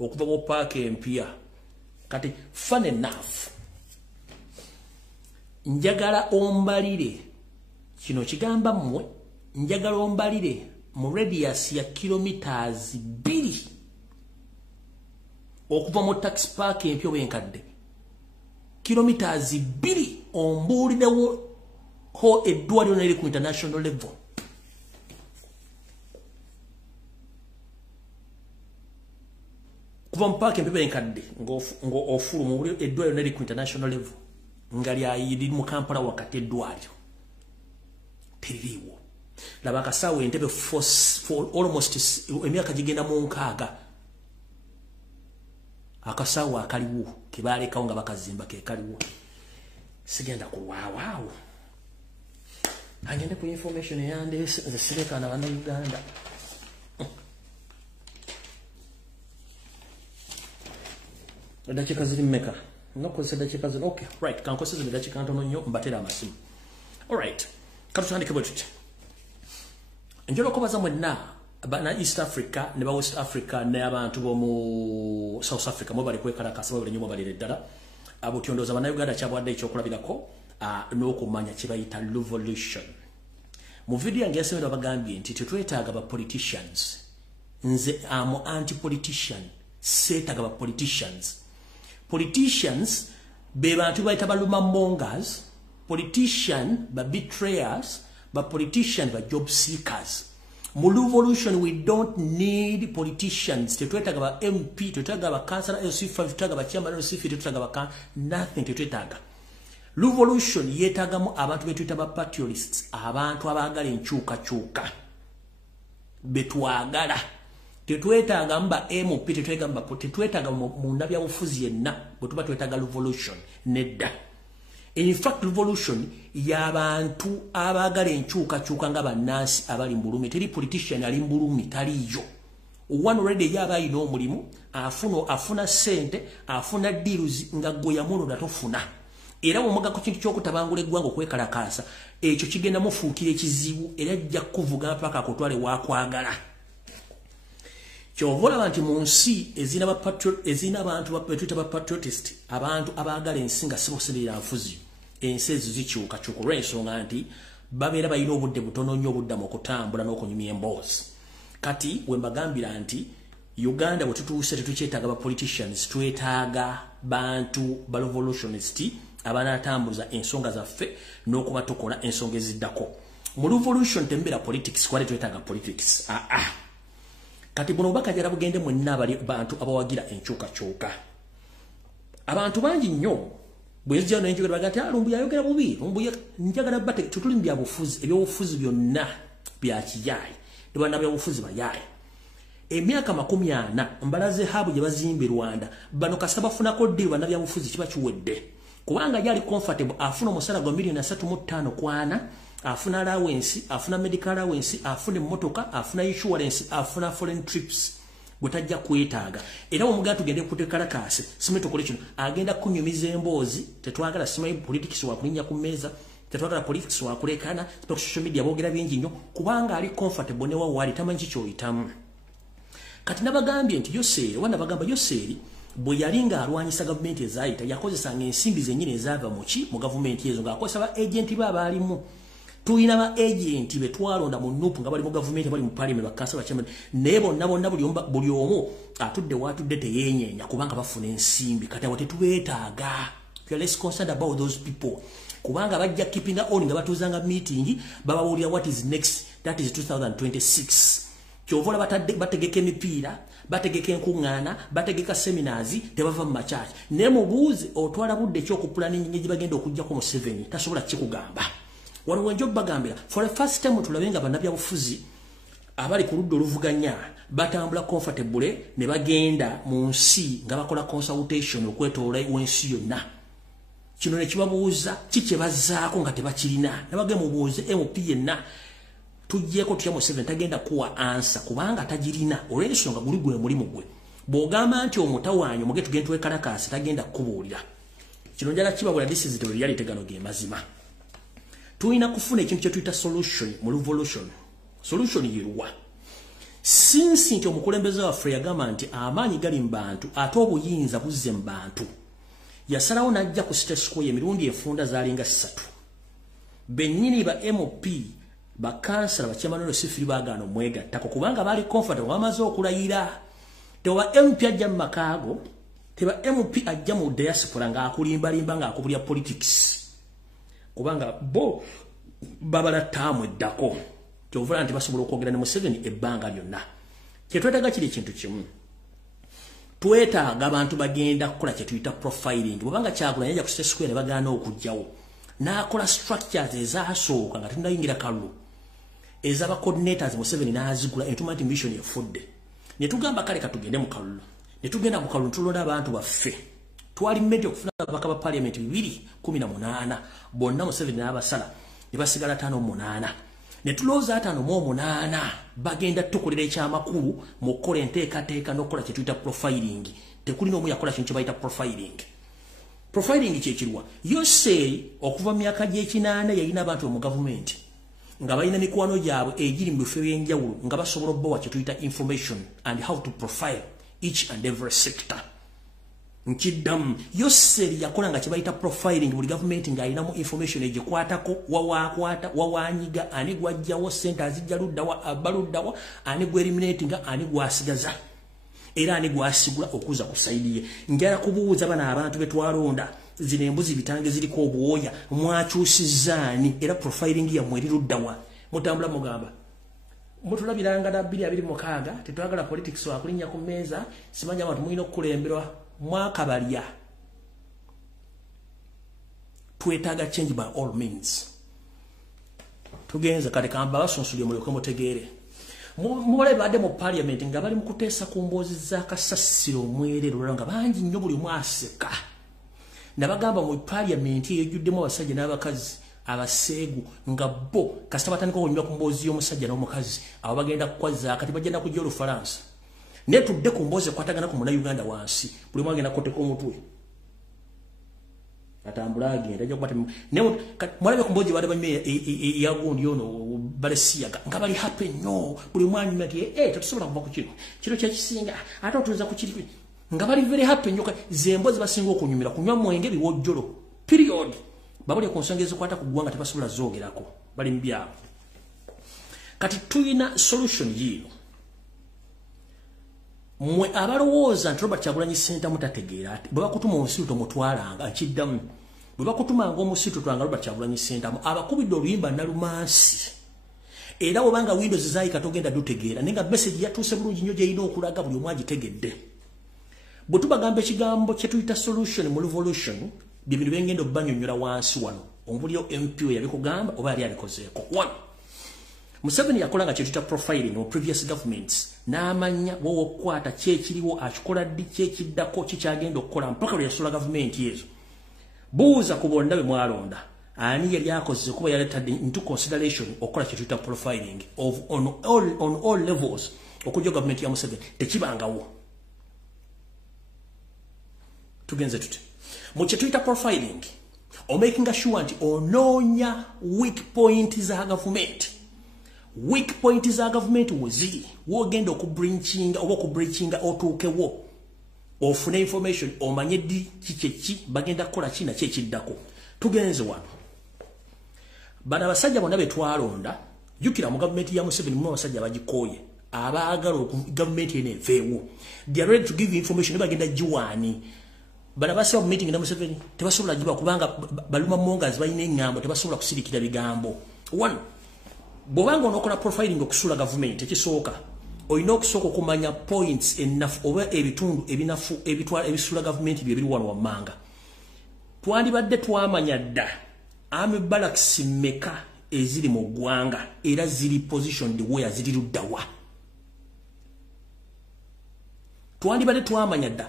okuva mu park empya kati fun enough njagala ombalire kino kigamba mmwe njagala ombalire mu radius ya kilometers 2 okuva mu taxi park empya bwenkadde kilometers 2 ombulidewo ho eddwaliro neri ku international level. Kuva mpaka mpebe enkadde ngo ofuru mu eddwaliro neri ku international level ngali ayiri mu Kampala wakati eddwaliro teririwo. Laba akasawo entebe for almost emyaka gigenda mu nkaaga. Akasawo akaliwo kebalekawo nga bakazimba ke kaliwo. Sigenda kulwawaawo. Agende ku information yande zisireka na bana Uganda. Dakika ziri mmeka? Nokozesa dakika ziri. Okay, right. Kankoseza dakika ntono nnyo mbatera amasimu. All right. Katutandike bwe tuti. Njolo kobaza mwenna na East Africa ne ba West Africa ne abantu bo mu South Africa mo bali kwekalakasa bali nnyo bali ddala. Abo kyondoza bana Uganda kyabwadde ekyokulabirako n'okumanya kye bayita revolution. Mu video yange yasemera bagambye nti tetwetaaga ba politicians. Nze amo anti-politician. Setaaga ba politicians. Politicians be bantu bayita baluma mongers. Politician ba betrayers. But politicians are job seekers. Mu revolution, we don't need politicians. Tetwetaga ba MP, tetwetaga ba councillor, tetwetaga ba chairman, tetwetaga ba nothing. Tetwetaga. Revolution yetagamu abantu betwita ba patriotists, abantu abagala enkyukakyuka. Betwagala. Tetwetaga mba MP, tetwetaga mu ndabya bufuzi yenna, bwe tuba twetaga revolution nedda. In fact, revolution y'abantu abagala enkyukakyuka nga bannansi abali mu bulumi. Teri politician ali mu bulumi taliyo. One already yaba ayina omulimu, afuna sente, afuna deals nga gwe yamuno tofuna. Era omuga ku kintu ky'okutabangula eggwanga okwekalakaasa, ekyo kigenda mufuukira ekizibu era ajja kuvuga mpaka akutwale wakwagala. Kyovola abantu mu nsi ezina abantu bapetwita ba patriotist, abantu abagala ensi nga siboserera nfuzi. Ensi ezo zikyukakyuka olw'ensonga nti babeera balina obudde butono nnyo obuddamu okutambula n'okunyumya emboozi. Kati we mbagambira nti Uganda bwe tutuuse tetukyetaaga ba politicians, twetaaga bantu ba revolutionist abanaatambuza ensonga zaffe n'okuba tukola ensonga eziddako. Mu revolution tembera politics, kwali twetaaga politics. Kati buno bakajala bugende mwenna abali bantu abawagira enkyukakyuka. Abantu bangi nnyo bwezija n'enjogera bagati Lumbuye ayogera bubi. Lumbuye njagala bate tutuli bya bufuzi, ebyobufuzi byonna bya kiyayi. Ndibana bya bufuzi bayayi. Emyaka 40 mbalaze habu gye bazimbe Rwanda. Bano kasaba bafuna deal bana bya bufuzi kiba kiwedde. Kubanga yali comfortable afuna omusala gwa $3.5 kwana. Afuna allowance, afuna medical allowance, afuna motoka, afuna insurance, afuna foreign trips. Butajja kwetaaga. Era omuga tugende kutekalakase, simeto collection, agenda kunyumiza emboozi, tetwagala simayi politics wa kulinya ku meza, tetwagala politics wa kulekana, social media bogera bingi nnyo, kubanga ali comfortable ne wali tamanyi kyoyitamu. Kati nabagambye nti Yoseri, wana bagamba Yoseri, bwe yalinga alwanyisa gavumenti ezaayita, yakozesanga ensimbi zennyini ezaava mu gavumenti ezo ng'akozesa ba agenti baalimu. Tuyina ba agenti betwalonda mu nupu nga bali mu government bali mu parliament bakasa bachama nebo nabo buli omu atudde watudde teyenyenya kubanga bafuna ensimbi kati wote tubeetaaga. You are less concerned about those people kubanga bajja keeping on nga batuzanga meeting babawulira what is next, that is 2026. Kyovola bategeka emipiira, bategeka enkuŋŋaana, bategeka seminars, tebava mu machachi. Ne mubuuzi otwala budde ky'okupulaninga gye bagenda okujjako mu 7 tasobola kikugamba. Wano wenjo bagambira for the first time tulabenga banabya bufuzi abali ku luddo oluvuganya batambula comfortable ne bagenda mu nsi nga bakola consultation okwetoola wensi yonna. Kino ne kibabuuza kike bazzaako nga tebakirina ne bagenda mubuuze MP yenna tujjeko tutya mu 7 tagenda kuwa answer kubanga tagirina olw'ensonga guli gwe mulimu gwe. Bw'ogamba nti omutawaanyo muge tugenda twekalakaasi tagenda kukubuulira. Kino njala kibabula this is the reality gano ge mazima. Tuina kufuna ekintu kye tuyita solution mu revolution. Solution yiruwa. Since nti omukulembeze waffe yagamba nti amaanyi gali mu bantu ate obuyinza buzze mu bantu. Yasalawo n'ajja ku state square emirundi enfunda zaalinga 3. Bennyini ba MP ba kansala ba chairman sifiri baagaana omwegattako kubanga baali comfortable bamaze okulayira. Tewa MP ajja mu makaago teba MP ajja mu diaspora nga akulimbalimba nga akubulya politics kubanga bo babala tamu eddako kyovula nti basobola okwogera ne Museveni ebbanga lyonna kyetwetaaga kiri ekintu kimu twetaaga abantu bagenda kukola kyetuyita profiling bwebanga Kyagulanyi yajja ku State Square ne bagaana okujjawo n'akola structures ezaasooka nga tunayingira kalulu ezaba coordinators Museveni n'azigula entuma nti mission efudde ne tugamba kale katugende mu kalulu ne tugenda mu kalulu tulonda abantu baffe twali mmedi okufuna ababaka ba parliament 218 bonna Museveni n'abasala ne basigala 5-8 ne tulooza 5-8 bagenda tukolera ekyamakulu mu kukola enteekateeka n'okukola kye tuyita profiling tekuli n'omu yakola kintu kye bayita profiling kyekirwa Yoseri okuva mu myaka gy'ekinaana yalina abantu mu gavumenti nga balina mikwano gyabwe egiri mu bifo by'enjawulo nga basobola obbawa kye tuyita information and how to profile each and every sector nkiddamu Yoseri yakola nga kye bayita profiling buli gavumenti ng'alinamu information egikwatako wawaakwata wawaanyiga ani gwajjawo sente azijja luddawa abaluddawa ani gw'eliminatinga ani gwasigaza era ani gwasigula okuza ku saidi ye njala kubuuza bana abantu betwalonda zino embuzi bitange ziriko obwoya mwakyusizaani era profiling ya mweri luddawa mutambula mugamba mutulabiranga na 226 tetwagala politics wakulinya ku mmeeza simanya abantu mulina okukulemberwa mwakabalya twetaaga change by all means tugenze kale kamba basunsulye mulyoke mutegeere mubale badde mu parliament nga bali mu kuteesa ku mboozi za kasasiro omwerero nga bangi nnyo buli mwaseka nabagamba mu parliament ejjuddemu abasajja n'abakazi abaseegu nga bo kasita batandika okunyuma ku mboozi y'omusajja n'omukazi abo bagenda kukwaza kati bagenda kujja Olufalansa ne tudde ku mboozi ekwatagana ku Munnayuganda wansi buli mwagenda koteka omutwe atambula agenda ajja kubata mwalabe ku mboozi bade banyume yagundi ono balesiyaga nga bali happy nnyo buli mwanyuma ati tetusobola kuva ku kino kyekisinga ate otuuza ku kiri nga bali very happy nnyo zemboozi basinga okunyumira kunywa mwenge biwojjolo period babuli ku nsonga ezikwata ku ggwanga tebasobola zoogerako bali mu byabo kati tuyina solution yiino mwe abalowooza nti Robert Kyagulanyi Ssenta mutategeera ati bwe bakutuma omusiru tomutwalanga nkiddamu bwe bakutumanga omusiru twanga Robert Kyagulanyi Ssenta abakubidde oluyimba nalumansi era obanga Windows zaayika togenda dutegeera nenga message yatuuse bulungi nnyo gyeyina okulaga buli omu agitegedde bwe tubagamba ekigambo kye tuyita solution mu revolution bibintu byengenda obbanyonnyola wansi wano omubulyo MP yabikugamba oba yali abikozeeko one Museveni yakola nga kyetuyita profiling mu previous governments n'amanya wowe okukwata kyekiriwo akikola ddi kyekiddako kikyagenda okukola mpaka lwe yasula gavumenti ezo buuza ku bonna bwe mwalonda ani yali akoze kuba yaletadde into consideration okukola kyetuyita profiling on all levels okujja gavumenti ya Museveni tekibangawo tugenze tuti mu kyetuyita profiling making sure nti onoonya weak point za gavumenti weak point za government wozili wogenda okubreachinga oba okubreachinga otuukewo ofune information omanye ddi kiki bagenda kukola kina kyekiddako tugenze wano bana basajja bonna betwalonda jukira mu government ya Museveni mu basajja bagikooye abaagala government ene eveewo they are ready to give information bagenda jiwani bana basiba meeting na Museveni tebasobola jiba kubanga baluma mongas bayine ngambo tebasobola kusirikira bigambo one bobanga onokola profiling okusula government ekisooka oyina okusooka okumanya points enough oba ebitundu ebinafu ebitwala ebisula government bye biri wano wammanga twandibadde twamanya dda ame barracks meka eziri mu ggwanga era ziri positioned where ziri luddawa twandibadde twamanya dda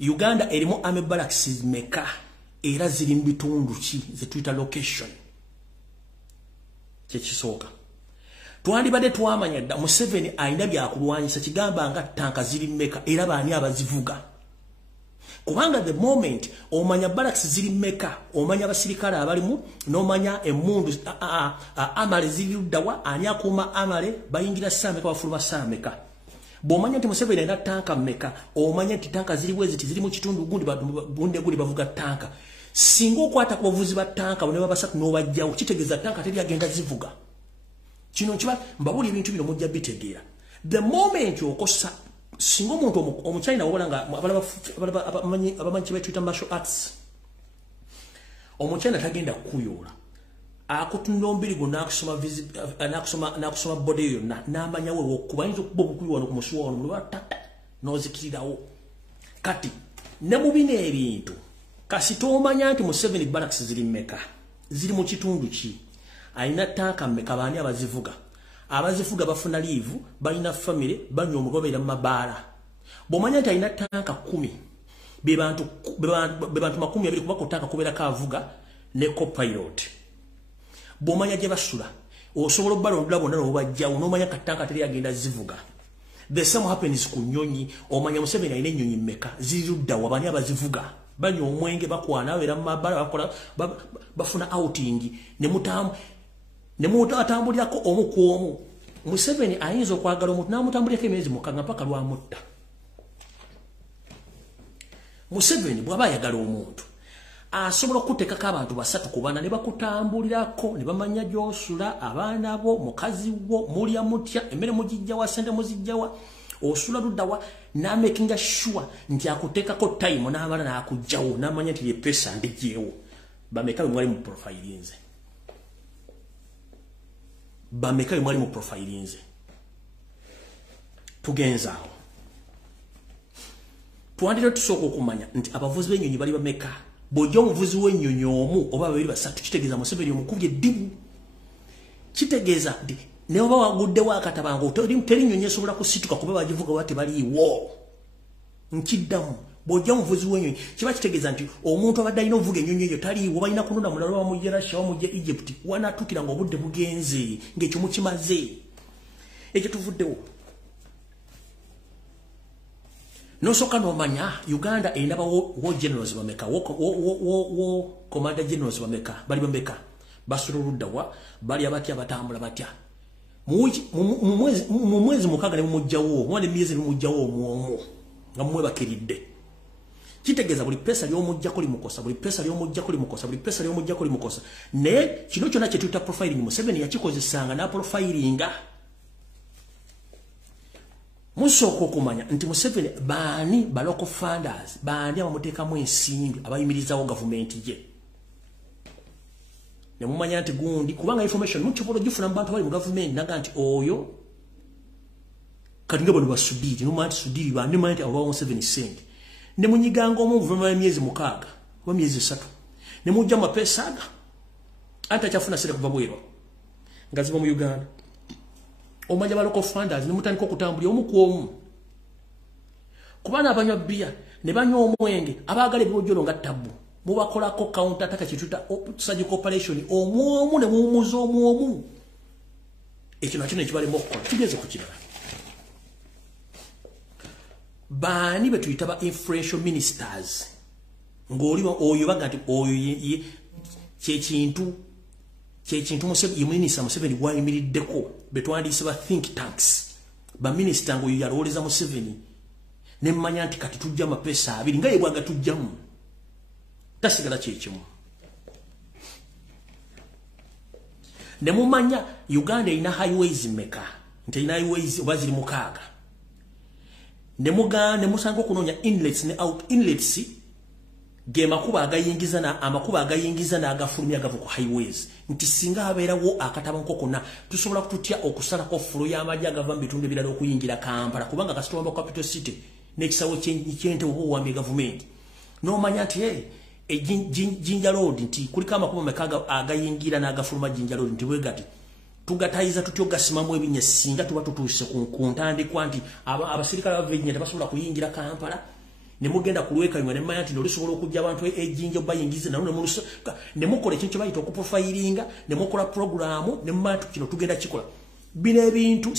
Uganda erimu ame barracks meka era ziri mu bitundu ki ze tuyita location kyekisooka twandibadde twamanya dda Museveni ayina byakulwanyisa kigamba nga tanka ziri meka era baani abazivuga kubanga the moment omanya barracks ziri meka omanya abasirikale abalimu n'omanya emmundu amale ziri luddawa ani akuuma amale bayingira saameka bafuluma saameka bw'omanya nti Museveni ayina tanka meka omanya nti tanka ziri bweziti ziri mu kitundu gundi bunde guli bavuga tanka singa okwata ku bavuzi ba tanka bwe babasatu n'obajjawo kitegeeza tanka teri agenda zivuga kino kiba mbabuli ebintu bino mujja bitegeera the moment okosa singo omuntu omuchina obalanga abamanyi betuyita martial arts omuchina tagenda kuyola akutunula ombiri go nakusoma body yonna n'amanya we okubayinza okuba obukuyi wano ku musuwa wano mulwatata n'ozikirirawo kati ne mu bino ebintu kasita omanya nti mu 7 barracks ziri mmeka ziri mu kitundu ki alina tanka mmeka baani abazivuga bafuna leave balina family banywa omugobera mu mabaala bw'omanya nti alina tanka 10 be bantu 20 kuba ku tanka kubeera kavuga ne copilot bw'omanya gye basula osobola obbalondula bonna n'obajjawo n'omanya katanka teri agenda zivuga. The same happens ku nnyonyi omanya Museveni alina ennyonyi mmeka ziri ludda wabani abazivuga banywa omwenge bakwana beera mu mabbala bakola bafuna outing ne mutambulirako omu ku omu. Museveni ayinza okwagala omuntu n'amutambulirako emyezi mukaaga mpaka lwamutta. Museveni bw'aba ayagala omuntu asobola okuteekako abantu 3 ku 4 ne bakutambulirako ne bamanya gy'osula abaana bo mukazi wo mulya mutya emmere mugijjawa sente muzijjawa osula luddawa n'amakinga sure nti akuteekako time n'abala n'akugjawo n'amanya nti ye pesa ndijeewo. Bameka bwe mwali mu profile nze bameka bwe mwali mu profile nze tugenzaawo twandire tusooka okumanya nti abavuzi b'ennyonyi bali bameka. Bw'ojja omuvuzi w'ennyonyi omu oba 2 3 kitegeeza Museveni omukubye eddibu kitegeeza nti ne oba waguddewo akatabango teri nnyonyi esobola kusituka kuba bagivuga bwa tebaliiwo nkiddamu. Bw'ojja omuvuzi w'ennyonyi kiba kitegeeza nti omuntu abadde alina ovuga ennyonyi eyo taliiwo balina kunona mulala wamujja Russia wamujja Egypt wanaatuukira nga obudde bugenze ng'ekyo mukimaze ekyo tuvuddewo. Nosoka nomanya Uganda endaba wo generals bameka wo commander generals bameka bali bameka basululuddawa bali abatya batambula batya mu mwezi mukaga ne mujjawo mwane myezi ne mujjawo omwomo nga mmwe bakiridde kitegeeza buli pesa ly'omujja kuli mukosa buli pesa ly'omujja kuli mukosa buli pesa ly'omujja kuli mukosa ne kino kyonna kye tuyita profiling Museveni yakikozesanga na profilinga. Musoko okumanya nti Museveni baani baloko funders baani abamuteekamu ensimbi abayimirizawo gavumenti ye ne mumanya nti gundi kubanga information mukibola gifuna mu bantu bali mu gavumenti naga nti oyo kati nga bano basudiri nomanya nti sudiri baani manya nti abawo Museveni sente ne munyiganga omu vuma myezi 6 oba myezi 3 ne mujja mapesa aga ate akyafuna sente kuva bwero nga ziba mu Uganda. Omanya baloko funders ne mutandika okutambulira omu ku omu kubana abanywa bia ne banywa omwenge abaagala ebyojolo nga tabbu mubakolako counter attack kituta surgical operation omu ne mumuza omu ekyo nakyo nekibali mokola tugeze ku kirala. Baani betuyita ba influential ministers ng'oli oyo baga nti oyo kyekintu Museveni bwayimiriddeko betwandiise ba think tanks ba minister ngo yalowoleza Museveni ne mmanya nti kati tujja mapesa 2 nga yebwaga tujjamu tasigala kyekimu. Ne mumanya Uganda ina highways meka nti ina highways oba ziri 6 ne musanga okunonya inlets ne out inlets ge makuba agayingiza na agafulumya agava ku highways nti singa abeerawo akatabanko konna tusobola kututya okusala ko fulu y'amajja agava mu bitundu ebirala okuyingira Kampala kubanga kasitowamba capital city n'ekisawo kyente obuwambi gavumenti n'omanya nti Jinja Road nti kuliko amakuba meka agayingira n'agafuluma Jinja Road nti bwegati tugatayiza tutyo gasimamu ebinnya singa tuba tutuuse ku ntandikwa nti abasirikale bavenya tebasobola kuyingira Kampala ne mugenda kulwekanywa ne mmanya nti nolisobola okujja abantu ejinja bayingize nalo ne mukola ekintu kye bayita okuprofilinga ne mukola programu ne mmanya kino tugenda kikola bino ebintu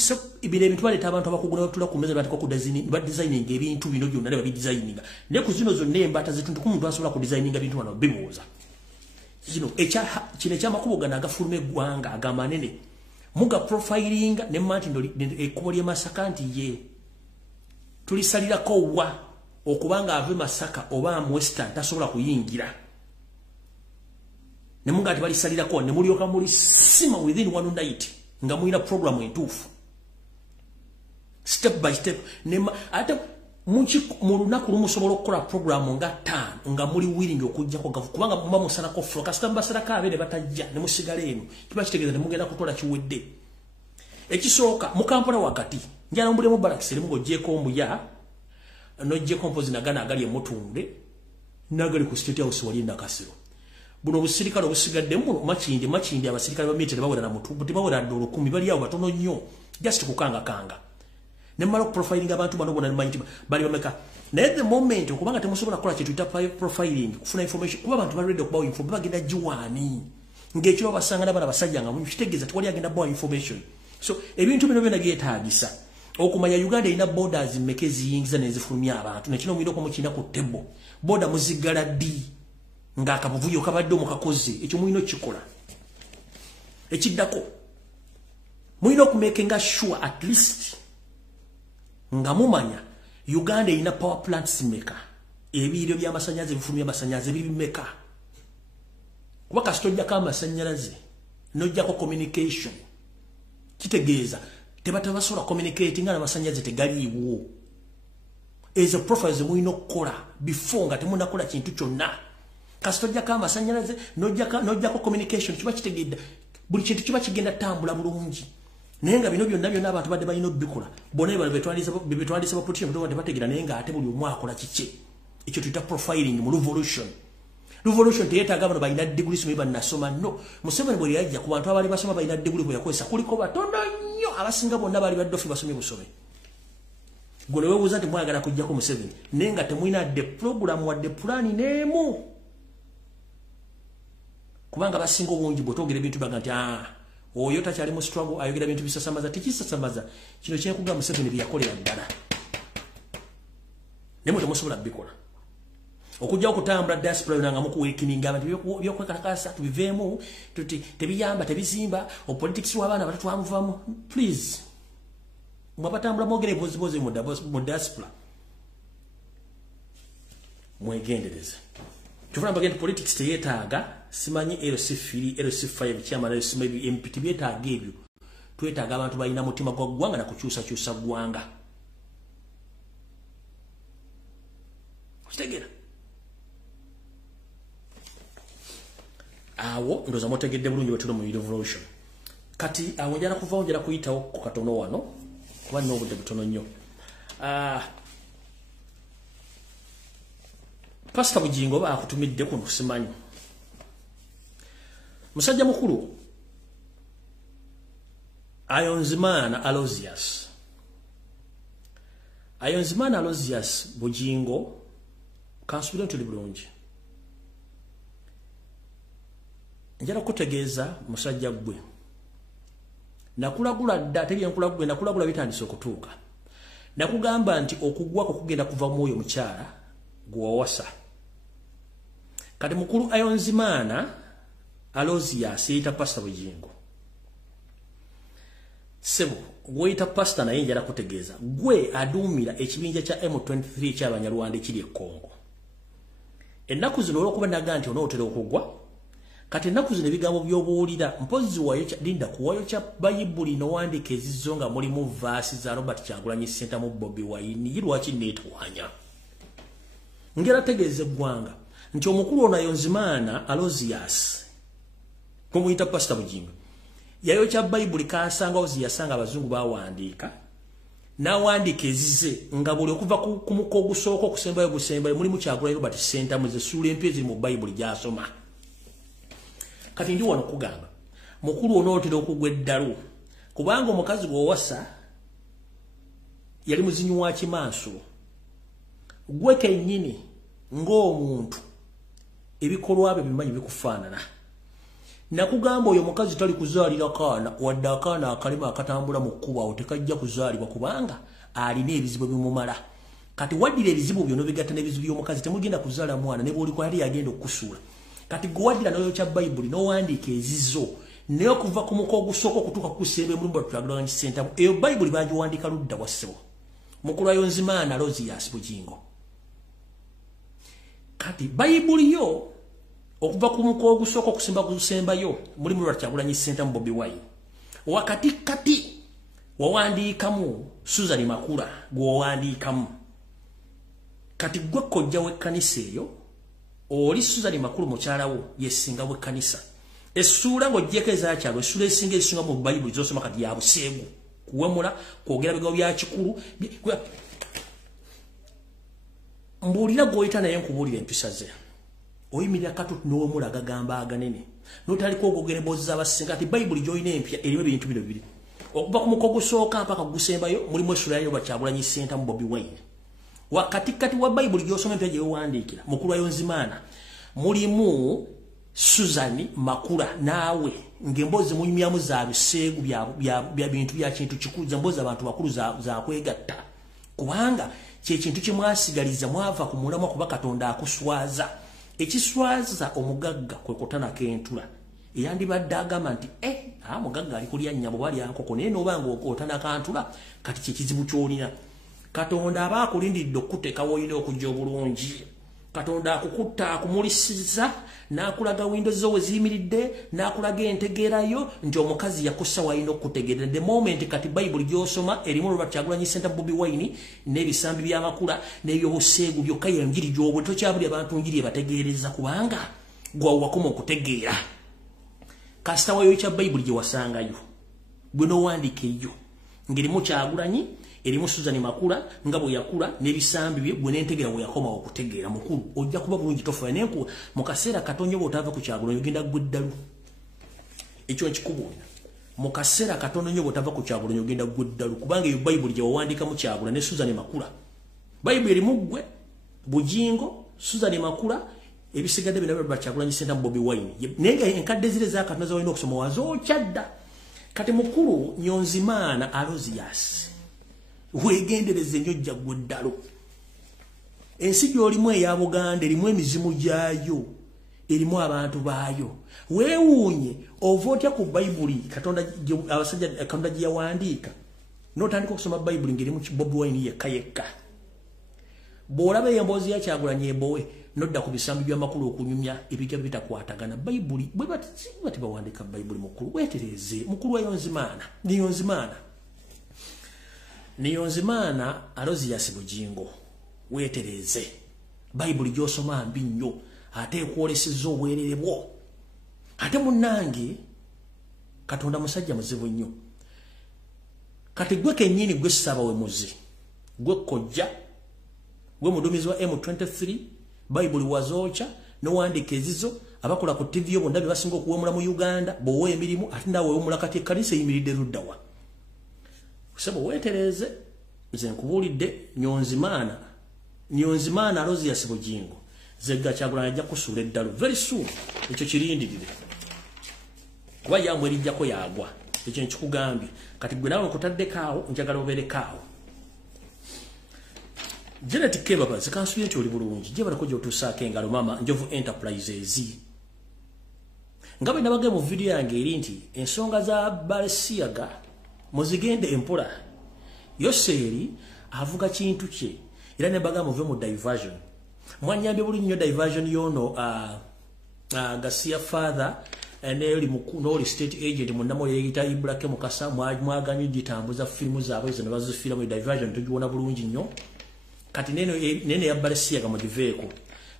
baleeta abantu abakugula batula ku meza batiko ku designing ebintu bino byonna ne babidesigninga ne ku zino zonna embata zetuntu ku muntu asobola ku designinga bintu wano bibuuza kino ekyamakubo gano agafuluma eggwanga agamanene muga profilinga ne mmanya nti ekkubo ly'e Masaka nti ye tulisalirako wa okubanga ave Masaka oba mu Western tasobola kuyingira ne munga ati balisalirako ne mulyoka muli sima within one night nga muina program entuufu step by step ate mu lunaku lumu osobola okukola programu nga 5 nga muli willing okujjako gavu kubanga muba musalako flo kasita mbasalako abeere batajja ne musigala eno kiba kitegeeza ne mugenda kutola kiwedde ekisooka mu Kampala wakati njala mbulemu balakisi limu ng'oggyeko omuya n'oggyeko mpozi nagana agali emutunde n'agali ku State House wali Nakasero buno obusirikale obusigaddemu makindi abasirikale ba military bawera na mutu tebawera ddala 10 bali awo batono nnyo just kukanga ne malo profiling abantu bano bona manyi bali bameka naye the moment okubanga temusobola kukola kintu ita profiling kufuna information kuba abantu bali ready okubawa info bagenda jiwani ng'ekiro basanga n'abana basajja nga kitegeeza tewali agenda bawa information so ebintu bino byonna byetaagisa okumanya Uganda ina borders mmeka eziyingiza nezifulumya abantu nekino mwino ko mukina ku table border muzigala di nga akabuvuyo kabadde omukakoze ekyo mwino kikola ekiddako mwino kumekenga sure at least nga mumanya Uganda ina power plants mmeka ebiryo by'amasanyaze bifulumya amasanyaze bibimeka kuba kastojja kama amasanyaze nojjako communication kitegeeza tebatabasobola communicating nga amasanyaze tegaliiwo ezo profiles mwino okukola before nga temunakola kintu kyonna kastojja kama amasanyaze nojjako communication kiba kitegeedda buli kintu kiba kigenda tambula bulungi naye nga bino byonna abantu badde balina obikola bonna betwandisa bapolitician mutoba tebategeera naye nga ate buli omu akola kiki ekyo tuyita profiling mu revolution teyeetaaga bano balina degree somi bannasoma no Museveni bwe yajja ku bantu abali basoma balina degree bwe yakozesa kuliko batono nnyo abasinga bonna bali baddofi basomye busome gwe weebuuza nti mwagala kujjako Museveni naye nga temulina de program wadde pulaani n'emu kubanga basinga obungi bwe twogera ebintu baga nti oyo takyali mu struggle ayogera bintu bisasamaza tekisasamaza kino kyekuga Museveni byakolera ddala ne muto musobola bikola okujja okutambula diaspora yonanga mukuwekininga abantu byokwekalakasa tubiveemu tuti tebiyamba tebizimba opolitics w'abaana batatu amuvamu please mwabatambula mwogere bozibozi mu diaspora mwegendereze tufuna bagenda politics teyeetaaga simanyi LC5 chairman LC MP byetaaga ebyo twetaaga abantu balina mutima gwa ggwanga na kukyusa ggwanga kitegera awo ndoza motegedde bulungi bwetulo mu revolution kati awo njala kuva njala kuyitawo ku katono wano kuba nno obudde butono nnyo Pastor Bujingo akutumidde kuno simanyi musajja mukulu Ayonzimana Alozias Bujingo kansubira tuli bulungi njala kutegeeza musajja gwe nakulagula dda teri nakulagula bitandise okutuuka nakugamba nti okugwako kugenda kuva mwoyo mukyala gwowasa kati mukulu Ayonzimana Alozias yita Pastor Bujingo sebo gweyita pastor naye njala kutegeeza gwe aduumira ekibinja kya M23 ky'Abanyarwanda ekiri e Congo ennaku zino olwokuba naga nti onootera okugwa kati ennaku zino ebigambo by'obuwulira mpozi linda kuwayo kya bayibuli n'owandiika ezizo nga mulimu vaasi za Robert Kyagulanyi Ssenta mu Bobi Wine lwaki neetwanya ngera tegeeza eggwanga nti omukulu ono Ayonzimana Alozias kumuyita Pastor Bujingo yayo kya bayibuli kasangawo ziyasanga abazungu bawandiika n'awandiika ezize nga buli okuva ku muko ogusooka okusembayo busembayo mulimu Kyagulanyi Robert Ssenta mu zessuula empya eziri mu bayibuli gy'asoma kati ndi wano kugamba mukulu onootera okugwa eddalu kubanga omukazi gw'owasa yali muzinyi wa kimaaso gwe kennyini ng'omuntu ebikolwa bye bimanyi bikufaanana nakugamba oyo mukazi tali kuzaalira kaana wadde akaana akalimu akatambula mu kkubo awo tekajja kuzaalibwa kubanga alina ebizibu bimumala kati waddira ebizibu byo n'obigatta n'ebizibu by'omukazi temugenda kuzaala mwana ne bw'oliko yali yagenda okukusuula kati gwaddira n'oyo kya bayibuli n'owandiika ezizo naye okuva ku muko ogusooka okutuuka ku kusemba emulumba Kyagulanyi Ssenta eyo bayibuli bagiwandiika ludda wa ssebo mukulu Ayonzimana Alozias Bujingo kati bayibuli yo okuva ku muko ogusooka okusembayo mulimu Kyagulanyi Ssenta mu Bobi Wine wakati wawandiikamu Susan Makula gwowandiikamu kati gwe kojja w'ekkanisa eyo oli Susan Makula mukyalawo yesinga w'ekkanisa essuula ng'oggyeko ezakyalo essuula esinga ezisinga mu Bayibuli z'osoma kati ya buseegu kuwemula kwogera bigambo bya kikulu mbuulira gw'oyita naye nkubuulira empisa ze oyimirira katutu n'owemula agagamba aganene n'otaliko ogogera emboozi z'abasinga ati Bayibuli gy'olina empya erimu ebintu bino bibiri okuva ku muko gusooka mpaka gusembayo mulimu essula yayo Bakyagulanyi Center mu Bobi Wine wakatikati wa Bayibuli gy'osoma empya gye weewandiikira mukulu wa Yonzimana mulimu Susan Makula naawe ng'emboozi munyumyamu za biseegu bya bintu bya kintu kikulu emboozi abantu bakulu za kwegatta kubanga kye kintu kye mwasigaliza mwava ku mulamwa kuba Katonda akuswaza ekiswaza omugagga kwe kutana k'entula eyandibadde agamba nti mugagga ali kulya nnyabo bali ankoko naye n'obanga otana kantula kati kye kizibu ky'olina Katonda aba akulindidde okukuteeka w'olina okujja obulungi Katonda akukutta akumulisiza n'akulaga windows zo weziyimiridde n'akulaga entegeerayo nti omukazi yakussa walina okutegeera the moment kati Bayibuli gy'osoma erimu Robert Kyagulanyi Center Bobi Wine n'ebisambi by'amakula n'ebyobuseegu byokka yenjiri gy'obwe tokyabuli abantu njiri ebategeereza kubanga gwawakoma okutegeera kasita wayo kya Bayibuli gye wasangayo gwe n'owandiika eyo ng'erimu Kyagulanyi erimu Susan Makula nga bwe yakula n'ebisambi bye bwe n'entegeera bwe yakoma okutegeera mukulu ojja kuba bulungi tofa nenku mu kaseera katonyo bw'otaava ku Kyagulanyi ogenda gweddalu ekyo nkikubuulira mu kaseera katonyo bw'otaava ku Kyagulanyi ogenda gweddalu kubanga eyo Bayibuli gye wawandiika mu Kyagulanyi ne Susan Makula Bayibuli erimu ggwe Bujingo Susan Makula ebisigadde bino bya Kyagulanyi Center Bobi Wine naye enkadde zire za Katonda z'olina okusoma wazokyadda kati mukulu Nyonzimana Alozias wegendereze nnyo ojja gweddalo ensi gy'olimu eya Buganda erimu emizimu gyayo erimu abantu baayo weewuunye ova otya ku Bayibuli abasajja Katonda gye yawandiika n'otandika okusoma Bayibuli ng'erimu Bobi Wine yekka bw'olaba emboozi ya Kyagulanyi embowe n'odda ku bisambi by'amakulu okunyumya ebijja bitakwatagana Bayibuli bwe bati bawandiika Bayibuli mukulu weetereze mukulu wa Niyonzimana Alozias Bujingo weetereze Bayibuli gy'osoma mbi nnyo ate ekwolesezza obwerere bwo ate munnange Katonda musajja muzibu nnyo kati gwe kennyini gwe ssaba we muzi gwe kojja gwe muduumizi wa M23 Bayibuli wazooca n'owandiika ezizo abakola ku TV yo bonna bye basinga okuwemula mu Uganda bw'owa emirimu ate naawe wewemula kati ekkanisa eyimiridde luddawa sebo weetereze nze nkubuulidde Nyonzimana Alozias Bujingo zegga Kyagulanyi ajja kusuula eddalu very soon ekyo kirindirire kuba yamwe erijjako yagwa ekyo nkikugambye kati gwe naawe nkutaddekaawo njagala obeerekaawo Janet Kebaba zikansubye nti oli bulungi gye balako gy'otuusaako engalo mama Njovu Enterprises nga bwe nabagee mu vidiyo yange eri nti ensonga za Balesiaga muzigende empola Yoseeri avuga kintu kye era ne baga muve mu diversion mwanyambye buli nnyo diversion yono Gasia father n'oli n'oli state agent munnamo yeeyita Ibrake Mukasa mwaganyu gitambuza firimu zaabwe zo ne bazifiira mu diversion tugiwona bulungi nnyo kati nene ya Balesiaga mugiveeko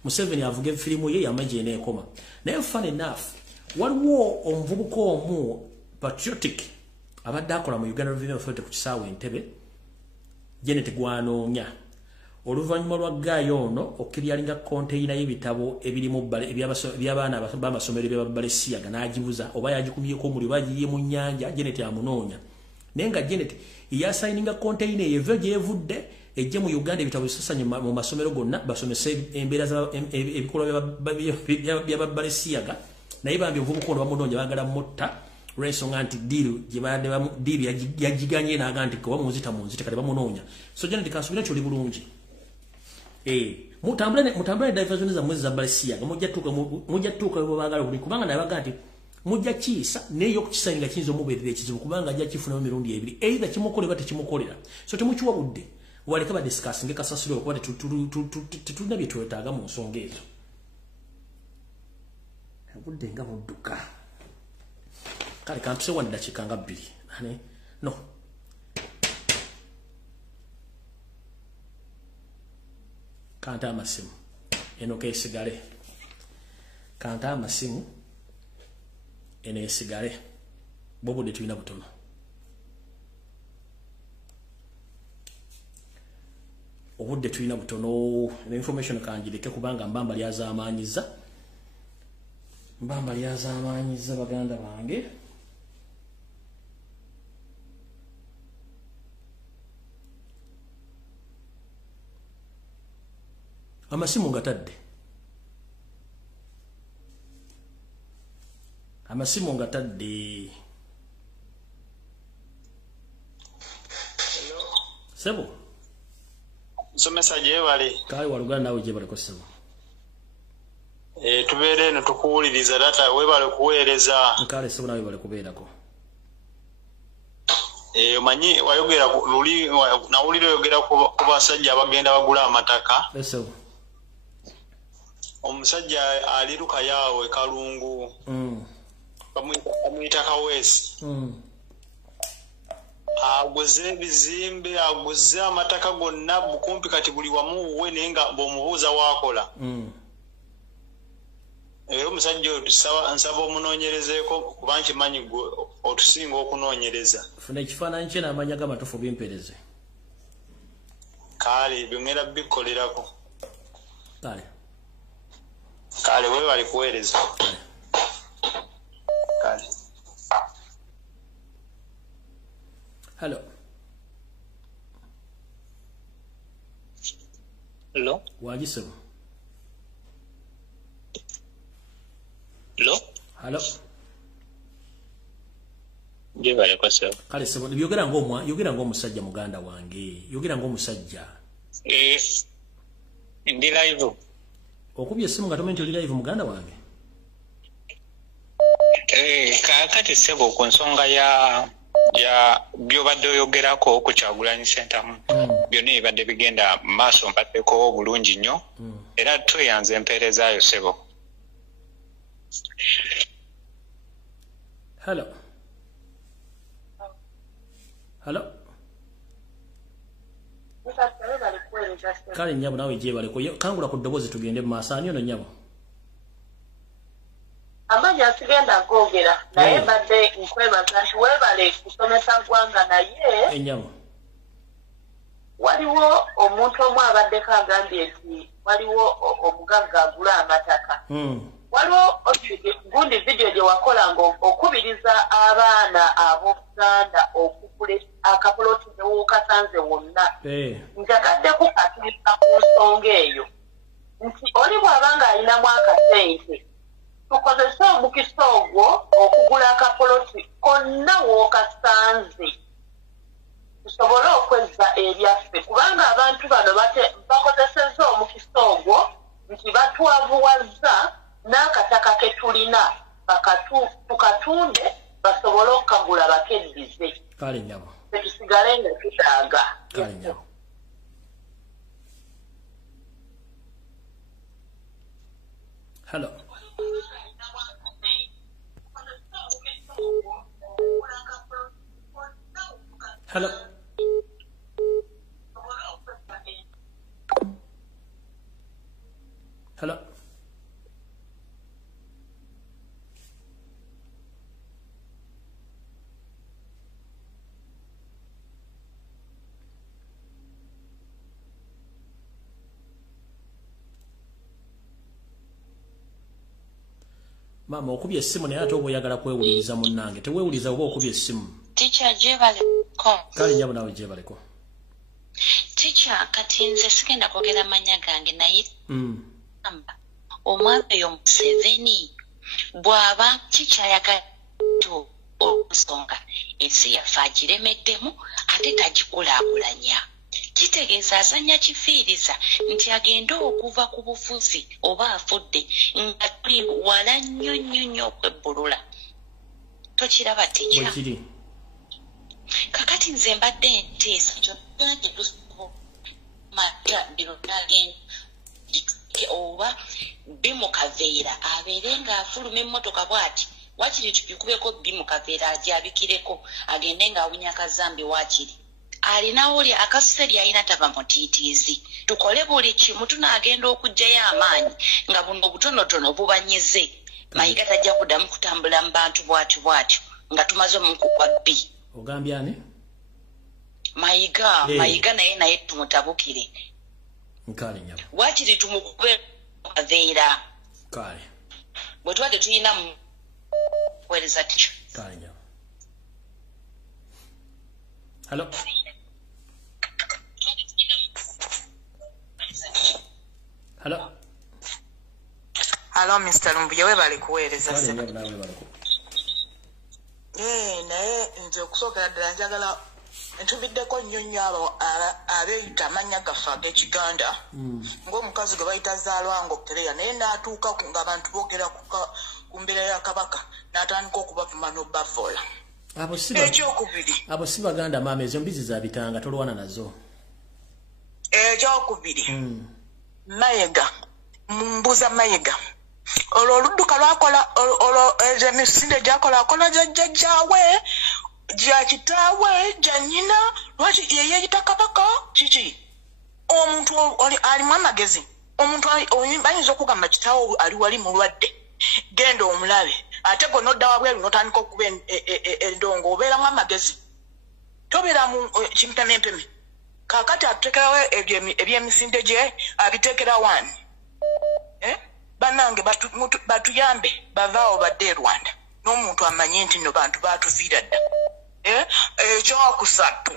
Museveni avuga firimu ye yamaje n'ekoma naye fun enough waliwo omuvubuka omu patriotic abadde akola mu Uganda Revenue Authority ku kisaawe Entebbe Janet gwanoonya oluvannyuma lwa gaayo ono okiryalinga konteyina y'ebitabo ebirimu eby'abaana b'amasomero bya Balesiaga n'agibuza oba yagikumyeko omuliro bagiye mu nnyanja Janet amunoonya naye nga Janet yasayininga konteyina eyo gyevudde ejje mu Uganda ebitabo bisasanye mu masomero gonna basomese embeera ebikolwa bya Balesiaga naye bambi obuvubuka ono bamunoonya baagala mutta olw'ensonga nti diiru yagiganye n'aga nti kuba munzita kale bamunoonya so Janet kansubira nti oli bulungi mutambule diversion zammwe za Balesiaga mujja tuuka bwe baagala buli kubanga nabaga nti mujja kiisa naye okukisayininga kiyinza omubeerera ekizibu kubanga ajja kifunamu emirundi ebiri either kimukole oba tekimukolera so temukiwa budde waleka badisikasinge kasasiro okuba tetulina bye twetaaga mu nsonga ezo budde nga budduka kale kampise wano dakiika nga 2 no Kanta amasimu eno kesigale kanta amasimu eno esigale bobudde tulina butono obudde tulina butono information kanjireke kubanga mbamba lyazamanyiza baganda bange amasimu ngatadde sebo somesa je bale kai waluganda nawe je bale ko sebo tubere no tukuwuliriza data we bale kuweereza nkale sebo nawe bale kubeerako manyi wayogera luli nawulira yogera ku basajja abagenda bagula amataka sebo omusajja aliruka yawe kalungu bamuyita kawesi aguze ebizimbe aguze amataka gonna bukumpi kati buli wamu we nenga bomubuuza wakola omusajja nsaba omunoonyerezeeko kuba nkimanyi otusinga okunoonyereza funa ekifaananyi kye n'amanya g'amatufu bimpereze kale byongera bikolerako kale we bali kuweereza kale hello wajisebo hello je bale ko sebo kale sebo yogera ng'omusajja muganda wange yogera ng'omusajja ndi live okubye simu nga tomenti oli live muganda wange kakati sebo ku nsonga ya byobadde oyogerako ku Kyagulanyi Center byonna ebadde bigenda maaso mpaddeko obulungi nnyo era tweyanze empeerezaayo sebo hello kale nyabo nawe je bale ko kangula ku ddobozi tugende maaso ani ono nyabo amanya asigenda gogera naye badde nkwebaza nti webale kusomesa ggwanga naye enyabo waliwo omuntu omu abaddeko agambye nti waliwo omugagga agula amataka waliwo gundi video gye wakola nga okubiriza abaana ab'Obuganda okugula akapoloti newookasanze wonna njagadde kukatulisa ku nsonga eyo nti oli bw'abanga alinamu akasente tukozese omukisa ogwo okugula akapoloti konna wookasanze tusobole okwezza ebyaffe kubanga abantu bano bakozesezza omukisa ogwo nti batwavuwazza n'akataka ke tulina tukatunde basobole okukagula bakeddize kale nyabo tetusigale nga tutaaga kale nyabo hello mama okubye essimu naye ate oba oyagala kwewuliriza munnange teweewuliza oba okubye essimu teacher jebaleko kale nyabo nawe jebaleko teacher kati nze sigenda kwogera manya gange naye omwana oyo Museveni bw'aba teacher ayagala okusonga ensi yaffe agiremeddemu ate tagikulaakulanya kitegeeza azanya kifiiriza nti agenda okuva ku bufuzi oba afudde nga tuli wala nnyo okwebbulula tokiraba teacher kakati nze mbadde nteesa kyonna tetusobola birunagenda oba bimukaveera abeere ng'afuluma emmotoka bw'ati wakiri tukikubeko bimukaveera agyabikireko agende ng'awunya akazambi wakiri alina oli akaseri alina taba mutiitiizi tukole buli kimu tunaagenda okujjayo amaanyi nga buno obutonotono bubanyize Mayiga tajja kuddamu kutambula mu bantu bwatyo nga tumaze omuntu kwa bbi ogambye ani Mayiga naye tumutabukire nkale nyabo wakiri tumukube aveera kale bwe twadde tulina wereza ticho kale nyabo hello Hello Mr. Lumbuye webale kuweereza se naye nze okusookera ddala njagala ntubiddeko nnyonnyo abo abeeyita amannya gaffe ag'Ekiganda ng'omukazi gwe bayita Zaalwango Kereya naye n'atuuka ng'abantu boogera ku mbeera ya Kabaka n'atandika okubavuma n'obbavoola ekyokubiri abo si Baganda maama ezo mbizi za bitanga tolwana nazo ekyokubiri Mayiga mbuuza Mayiga olwo oludduka lwakola ezo emisinde gyakola akola jjajjaawe gya kitaawe gya nnyina lwaki yeyeeyita Kabaka kiki omuntu alimu amagezi omuntu bayinza okugamba kitaawe ali wali mulwadde genda omulabe ate gwe nodda wabweru n'otandika okuba endongo obeeramu amagezi tobeera mu kimpemempeme kaakati atutekerawo ebyemisinde gye abiteekera wani bannange batuyambe bavaawo badde e Rwanda n'omuntu amanye nti no bantu baatuviira dda ekyokusatu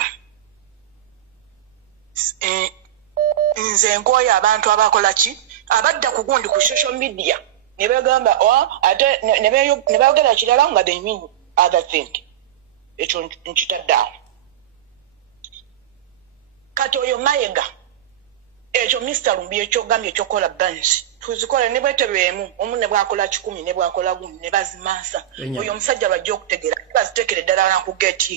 nze nkooye abantu abakola ki abadda ku gundi ku social media ne bagamba ate ne bayogera kirala nga they mean other thing ekyo nkitaddawo kati oyo Mayiga ekyo Mr. Lumbuye ekyogambye ekyokola bansi tuzikola ne bwetebeemu omu ne bwakola 10 ne bwakola 10 ne bazimaasa oyo omusajja bajja okutegeera bazitekere ddala nakugeeti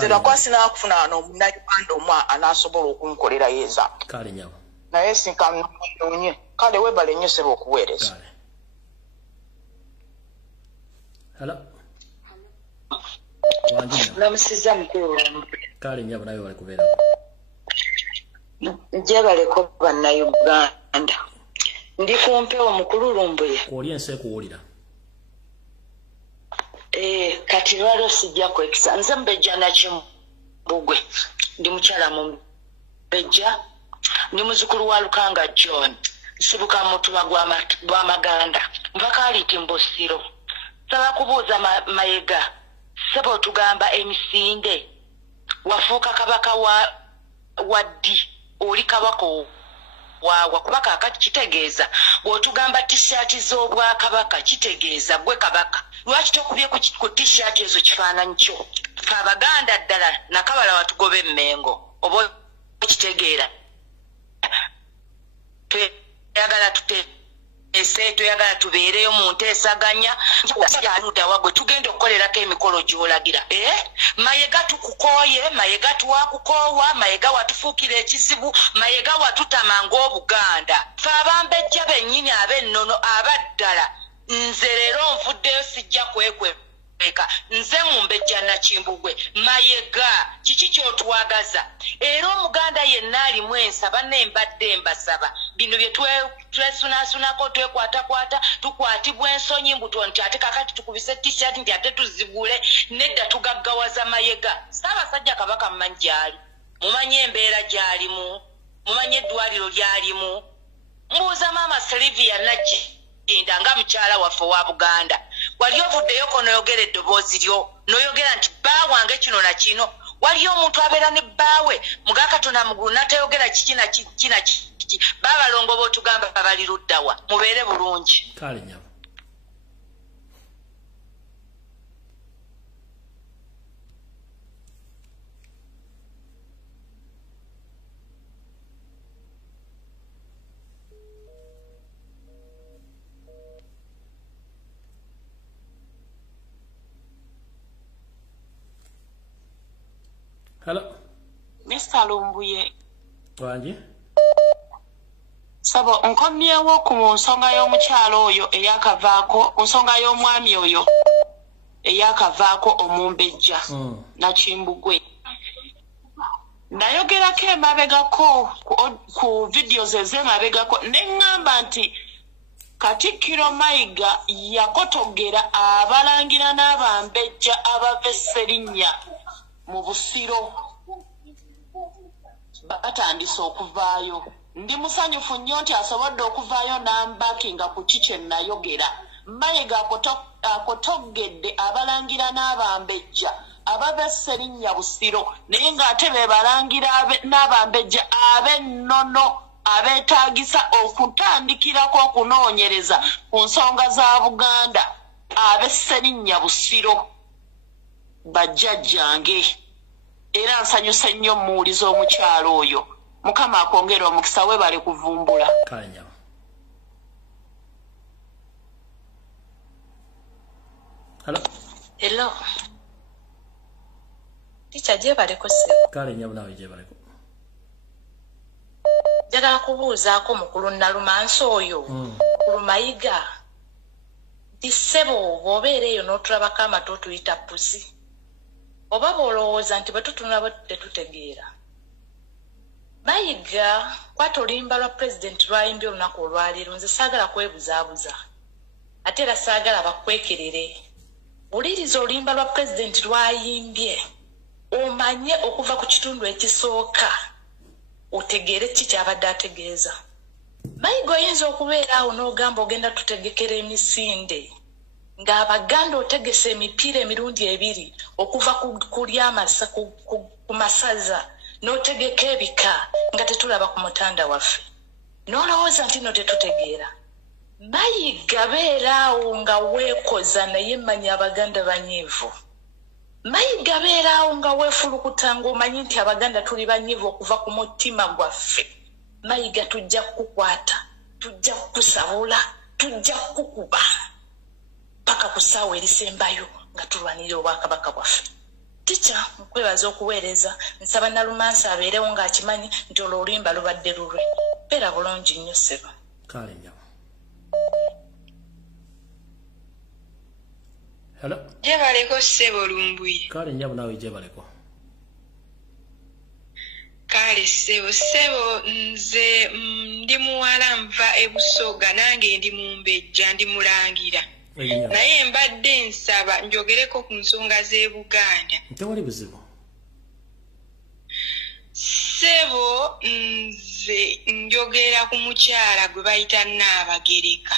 terakwasi nakufuna n'omunnayuganda omu anaasobola okunkolera yeeza kale nyabo naye sinkanonye kale webale nnyo seba okuweereza namusiza mukulu kale nyabo nawe bali kubeera jebaleko bannayuganda ndi kumpewo mukulu Lumbuye oli ensi ekuwulira kati lwaliro sijja kwekisa nze Mbejja Nakimbugwe ndi mukyala mu Mbejja ndi muzukulu wa Lukanga John nsibuka mutuba gw'Amaganda mpaka aliti Mbosiro saba kubuuza Mayiga saba otugamba emisinde wafuuka Kabaka wa ddi oli Kabaka waawa kuba kaakati kitegeeza bw'otugamba tishaati z'Obwakabaka kitegeeza gwe Kabaka lwaki tokubye ku tishaati ezo kifaananyi kyo fe Abaganda ddala nakabala watugoba emmengo oba kitegeera tuyagala toyagala tubeereyo mu nteesaganya gwe tugenda okukolerako emikolo gy'olagira Mayiga tukukooye Mayiga tuwakukoowa Mayiga watufuukira ekizibu Mayiga watutama ng'Obuganda fe abambejja bennyini ab'ennono abaddala nze leero nvuddeyo sijja kwekweka nze mu Mbejja Nakimbugwe Mayiga kiki ky'otwagaza era Omuganda yenna alimu ensaba nembadde mbasaba bino bye twesunaasunako twekwatakwata tukwatibwa ensonyi mbuto nti ate kakati tukubise t-shirt nti ate tuzigule nedda tugaggawaza Mayiga Ssaabasajja Kabaka mmanyi gy'ali mumanyi embeera gy'alimu mumanyi eddwaliro ly'alimu mbuuza maama Sylvia Nagginda nga mukyala waffe wa Buganda wali ovuddeyo ko noyogera eddoboozi lyo noyogera nti bba wange kino na kino waliyo omuntu abeera ne bbaawe muga Katonda mugulu natayogera kiki na kiki na kiki baabalongo bootugamba bali luddawa mubeere bulungi kale nyabo Hello. Mr. Lumbuye. Wanji? Sabo nkomyewo ku nsonga y'omukyalo oyo eyakavaako nsonga y'omwami oyo eyakavaako Omumbejja Nakimbugwe. nalabako emabegako ku videos ez'emabegako ne ŋŋamba nti Katikkiro Mayiga yakotogera abalangira n'abambejja abava Esserinnya mu Busiro batandise okuvaayo. Ndi musanyufu nnyo nti asobodde okuvaayo n'ambakinga ku kikye nayogera. Mayiga akotogedde abalangira n'abambejja abava Esserinnya Busiro naye ng'ate be balangira n'abambejja ab'ennono abeetaagisa okutandikirako okunoonyereza ku nsonga za Buganda ab'Esserinnya Busiro bajjajjange. Era nsanyuse nnyo muwuliza omukyalo oyo. Mukama akwongera omukisa we bale kuvumbula. Kanya. Hello. Ticha je bale kose. Kale nyabu nawe je bale ko. Njagala kubuuzaako mukulu Nalumansi oyo. Mukulu Mayiga. Disebo bw'obeereyo n'otulabako amatu otuyita pusi. Oba bw'olowooza nti bwe tutunula tetutegeera. Mayiga kwata oluyimba lwa pulezidenti lwayimbye olunaku olwaleero nze saagala kwebuzaabuza. Ate era saagala bakwekerere. Wuliriza oluyimba lwa pulezidenti lwayimbye. Omanye okuva ku kitundu ekisooka. Otegeere ki kyabadde ategeeza. Mayiga oyinza okubeera awo n'ogamba ogenda tutegekera emisinde. Ng'Abaganda otegese emipiira emirundi ebiri okuva ku masaza n'otegeka ebika nga tetulaba ku mutanda waffe. N'olowooza nti no tetutegeera. Mayiga beera awo nga weekoza naye manya Abaganda banyiivu. Mayiga beera awo nga weefulukuta ng'omanyi nti Abaganda tuli banyiivu okuva ku mutima gwaffe. Mayiga tujja kukukwata, tujja kukusabula, tujja kukukuba. Paka ku ssaawa erisembayo nga tulwanira obwakabaka bwaffe. Ticha nkwebaza okuweereza nsaba Nalumansi abeerewo ng'akimanyi nti olwo oluyimba lubadde lulwe. Beera bulungi nnyo ssebo. Kale nyabu. Hello. Je baleko ssebo Lumbuye. Kale nyabu nawe je baleko. Kale ssebo nze ndi muwala nva e Busoga nange ndi Mumbejja ndi Mulangira. Naye mbadde nsaba njogereko ku nsonga z'e Buganda. Ntewali buzibu. Ssebo nze njogera ku mukyala gwe bayita Nnaabagereka.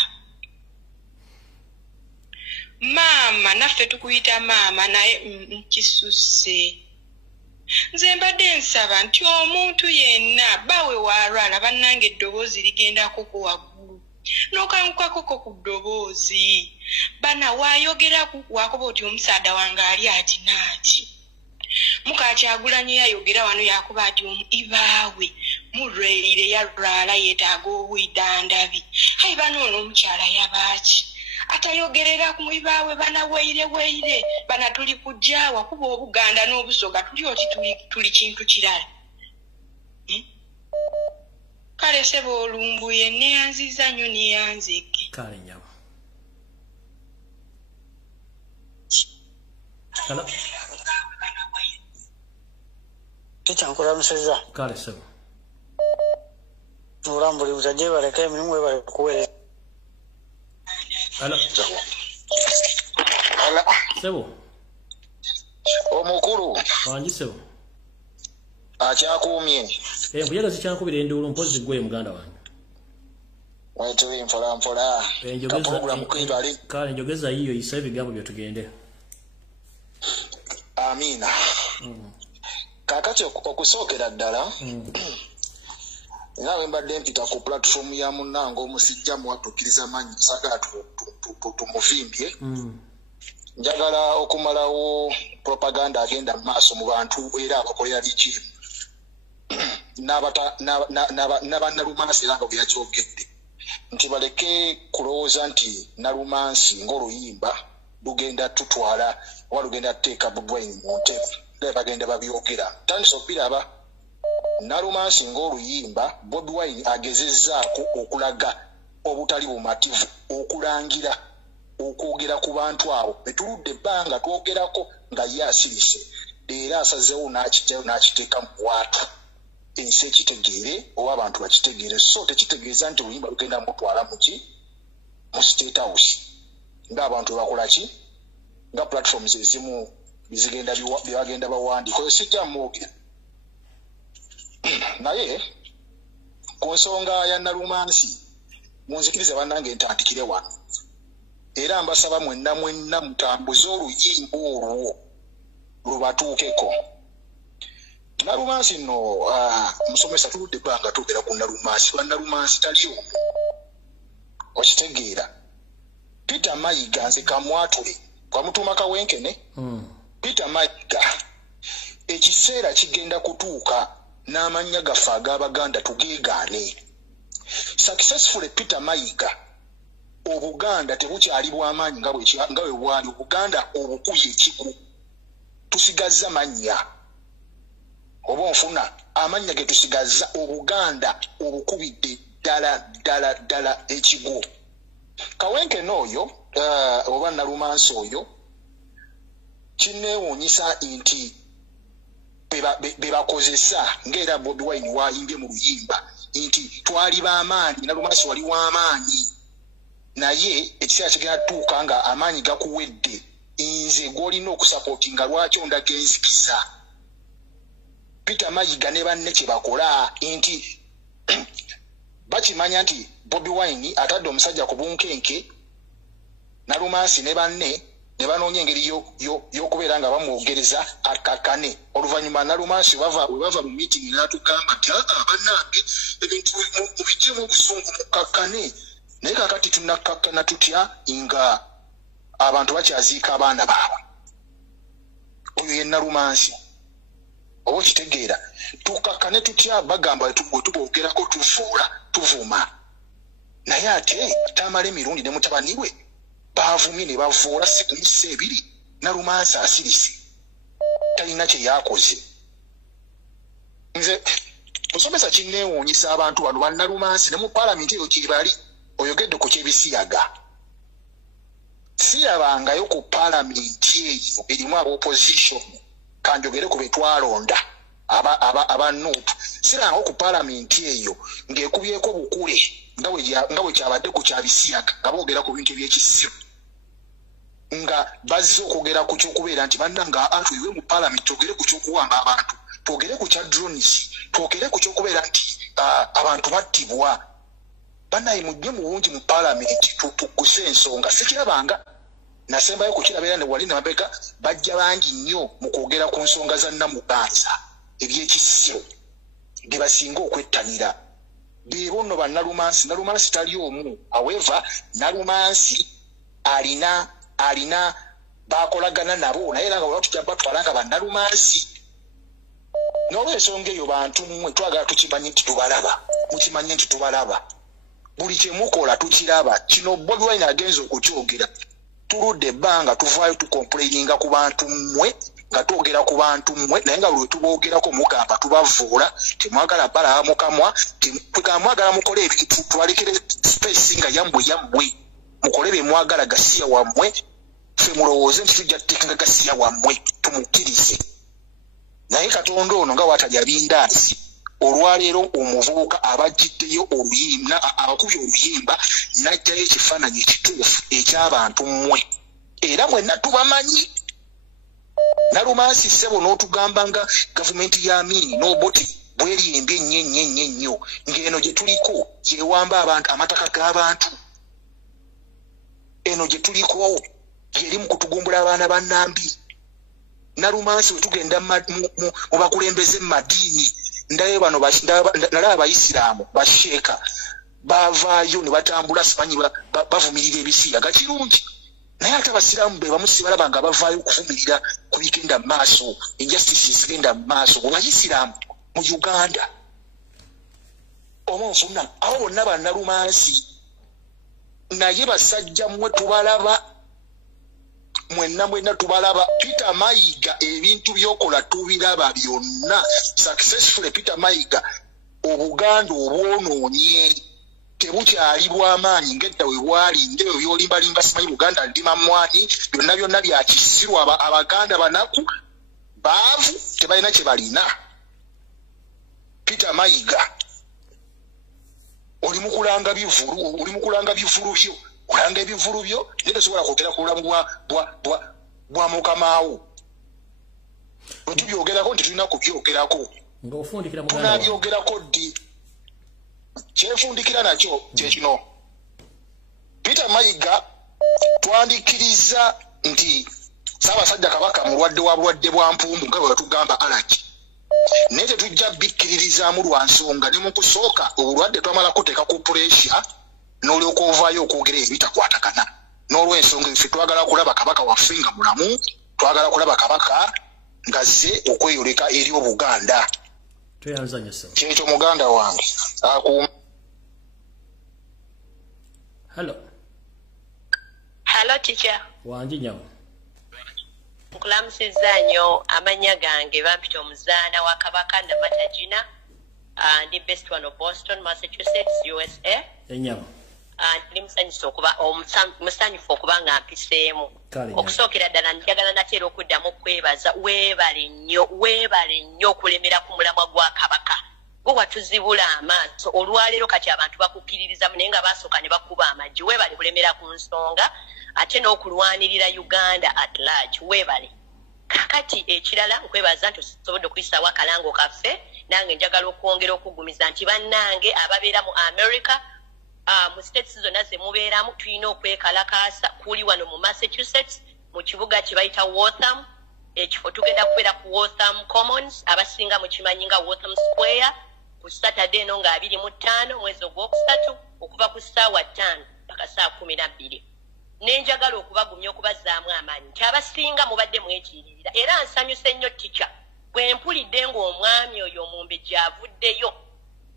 Maama naffe tukuyita maama naye nkisusse. Nze mbadde nsaba nti omuntu yenna bawe walwala bannange eddoboozi ligendako ku waggulu. N'okangukako ku ddoboozi. Bana waayogera wakuba oti omusaada wange ali ati naaki. Mukakyagulanyi yayogera wano yakuba ati ibaawe mulwelire yalwala yeetaaga obwidandabi. Hayi bano ono omukyala yabaaki. Atayogerera ku ibaawe bana weire bana tuli kujjawa kuba Obuganda n'Obusoga tuli oti tuli kintu kirala. Kale ssebo Lumbuye neyanziza nnyo neyanzike. Kale nyabu. Hello. Ticha nkulamusizza. Kale ssebo. Olambuli butaje baleka emirimu webale kuweereza. Hello. Sebo. Omukulu. Wangi sebo. Akyakuumye. Mpuyaga zikyankubira enduulu mpozi gwe Muganda wange. Wetuli mpola. Kale njogeza yiyo yisa ebigambo bye tugende. Amina. Kakati okusookera ddala. Nawe mbadde mpita ku platform ya munnange omusijja muwatuukiriza manyi sagala tumuvimbye. Njagala okumalawo propaganda agenda mu maaso mu bantu era abakolera likimu. N'abannalumansi era nga bwe yakyogedde nti baleke kulowooza nti Nalumansi ng'oluyimba lugenda tutwala oba lugenda tuteeka Bobi Wine mu ntebe nga bagenda babyogera. Tandisa okubiraba. Nalumansi ng'oluyimba Bobi Wine agezezzaako okulaga obutali bumativu okulangira okwogera ku bantu abo betuludde ebbanga twogerako nga ye asirise era asazeewo n'akijjayo n'akiteeka mu bwatu ensi ekitegeere oba abantu bakitegeere so tekitegeeza nti oluyimba lugenda mutwala mu State House ng'abantu bakola ki nga platforms ezimu bizigenda byagenda bawandika oyo sijja mwogera naye ku nsonga ya Nalumansi munzikiriza bannange ntandikire wano era mbasaba mwenna mutambuze oluyimba olwo lubatuukeko. Nalumansi no musomesa tuludde ebbanga twogera ku Nalumansi bannalumansi tali omu okitegeera Peter Mayiga nze kamwatule kwamutuuma kawenkene Peter Mayiga ekiseera kigenda kutuuka n'amannya gaffe ag'Abaganda tugeegaane. Successful Peter Mayiga Obuganda tebukyali bw'amaanyi nga bwe bwali Obuganda obukuye ekigu tusigazza mannya oba onfuna amannya ge tusigazza Obuganda obukubidde ddala ekigu. Kawenkene oyo oba Nalumansi oyo kinneewuunyisa nti bebakozesa ng'era Bobi Wine wayimbye mu luyimba nti twali b'amaanyi Nalumansi wali w'amaanyi naye ekiseera kigenda tutuuka nga amaanyi gakuwedde nze gw'olina okusapootinga lwaki ondaga enzikiza. Peter Mayiga ne banne kye bakola nti bakimanya nti Bobi Wine atadde omusajja ku bunkenke Nalumansi ne banne ne banoonya engeri y'okubeera nga bamwogereza akakane. Oluvannyuma Nalumansi bava mu meeting n'atugamba nti bannange ebintu mubijjemu obusungu mukakane naye kakati tunakkakkana tutya nga abantu bakyaziika abaana baabwe. Oyo ye Nalumansi oba okitegeera tukakkane tutya bagamba bwe tuboogerako tuvuula tuvuma naye ate tamala emirundi ne mutabani we baavumye ne bavuula sikumu ebiri Nalumansi asirise talina kye yakoze. Nze musomesa kinneewuunyisa abantu bano bannalumansi ne mu paalamenti eyo kyebali oyogedde ku kyebisiyaga. Sirabangayo ku paalamenti eyo erimu ab'opposition kanjogere ku be twalonda aba Nuupu. Sirabangayo ku paalamenti eyo ng'ekubyeko bukule nga bwe kyabadde ku kyabisiyaga nga boogera ku bintu eby'ekisiru nga bazze okwogera ku ky'okubeera nti bannanga tuyiwe mu paalamenti twogere ku ky'okuwamba abantu, twogere ku kya drones, twogere ku ky'okubeera nti abantu battibwa. Bannaye mujje mu bungi mu paalamenti tugguse ensonga. Sikirabanga nasembayo ku kirabeera ne wali n'amabega bajja bangi nnyo mu kwogera ku nsonga za Namuganza eby'ekisiru bye basinga okwettanira. Beebo nno bannalumansi, Nalumansi tali omu. However, Nalumansi alina bakolagana nabo naye era nga tujja batwala nga bannalumansi. N'olw'ensonga eyo bantu mmwe twagala tukimanye nti tubalaba, mukimanye nti tubalaba. Buli kye mukola tukiraba. Kino Bobi Wine agenza okukyogera. Tuludde ebbanga tuvaayo tukomplaininga ku bantu mmwe nga twogera ku bantu mmwe naye nga bwe tuboogerako mugamba tubavuula temwagala balaba mukamwa temwagala mukole ebintu tubalekere space nga yammwe mukole bye mwagala gasiya wammwe ffe mulowooze nti tujja tutekenga gasiya wammwe tumukkirize. Naye Katonda ono nga waatali abindaasi olwaleero omuvubuka abajjiddeyo oluyimba abakubye oluyimba n'ajjayo ekifaananyi ekituufu eky'abantu mmwe era mwenna tubamanyi. Nalumansi ssebo n'otugamba nga gavumenti ya Amini n'Oboti bweryembye ennyo ng'eno gye tuliko gyewamba abantu amataka g'abantu. Eno gye tuliko gyeri mu kutugumbula abaana ba Nambi. Nalumansi bwe tugenda mu bakulembeze mu madiini ndaye bano nalaba Abayisiraamu basheeka bavaayo ne batambula simanyi bavumirira ebisiyaga kirungi. Naye ate Abasiraamu be bamu sibalaba nga bavaayo okuvumirira ku bigenda mu maaso, injustice zigenda mu maaso. Mu Bayisiraamu mu Uganda oba nfuna abo bonna bannalumansi naye basajja mmwe tubalaba mwenna tubalaba. Peter Mayiga ebintu byokola tubiraba byonna. Successful Peter Mayiga Obuganda obwonoonye tebukyali bw'amaanyi ng'edda we bwali ndebyo byolimbalimba simanyi Buganda ndima mwani byonna bya kisiru. Abaganda banaku baavu tebalina kye balina. Peter Peter Mayiga oli mukulanga bivulu byo kulanga ebivulu byo nende sobola kwogera ku bulamu bwa mukamaawo tubyogerako nti tulina kubyogerako tunabyogerako ddi kyefundikira nakyo kyekino Peter Mayiga twandikiriza nti Ssaabasajja Kabaka mulwadde wa bulwadde bwa mpumbu nga bwe batugamba alaki naye tetujja bikkiririzaamu lwa nsonga ne mu kusooka obulwadde twamala kuteeka ku puresya n'olyoka ovaayo okwogera ebitakwatagana n'olw'ensonga effe twagala kulaba Kabaka waffe nga mulamu twagala kulaba Kabaka ngazze okweyoleka eri Obuganda kyekyo muganda wange Hello teacher. Wangi nyawo. Nkulamusizza nnyo amanya gange bampita omuzaana wa Kabaka Namatajina ndi best one of Boston, Massachusetts, USA. Enyawo. Ndi musanyufu okuba nga mpiseemu. Okusookera ddala njagala nateera okuddamu kwebaza weebale nnyo okulemera ku mulamwa gwa Kabaka. Gwe watuzibula amaaso olwaleero kati abantu bakukkiririza naye nga basooka ne bakuba amaggi weebale kulemera ku nsonga ate n'okulwanirira Uganda at large weebale. Kakati ekirala nkwebaza nti osobodde okuyisaawo akalango kaffe nange njagala okwongera okugumiza nti bannange ababeera mu America mu states zonna ze mubeeramu tulina okwekalakaasa kuli wano mu Massachusetts mu kibuga kye bayita Waltham ekifo tugenda kubeera ku Waltham Commons abasinga mu kimanyi nga Waltham Square ku Saturday no nga 25 mwezi ogwokusatu okuva ku ssaawa 5 mpaka saa 12. Nenjagala okubagumya okubazaamu amaanyi nti abasinga mubadde mwekiiririra era nsanyuse nnyo tica bwe mpulidde ng'omwami oyo Omumbejja avuddeyo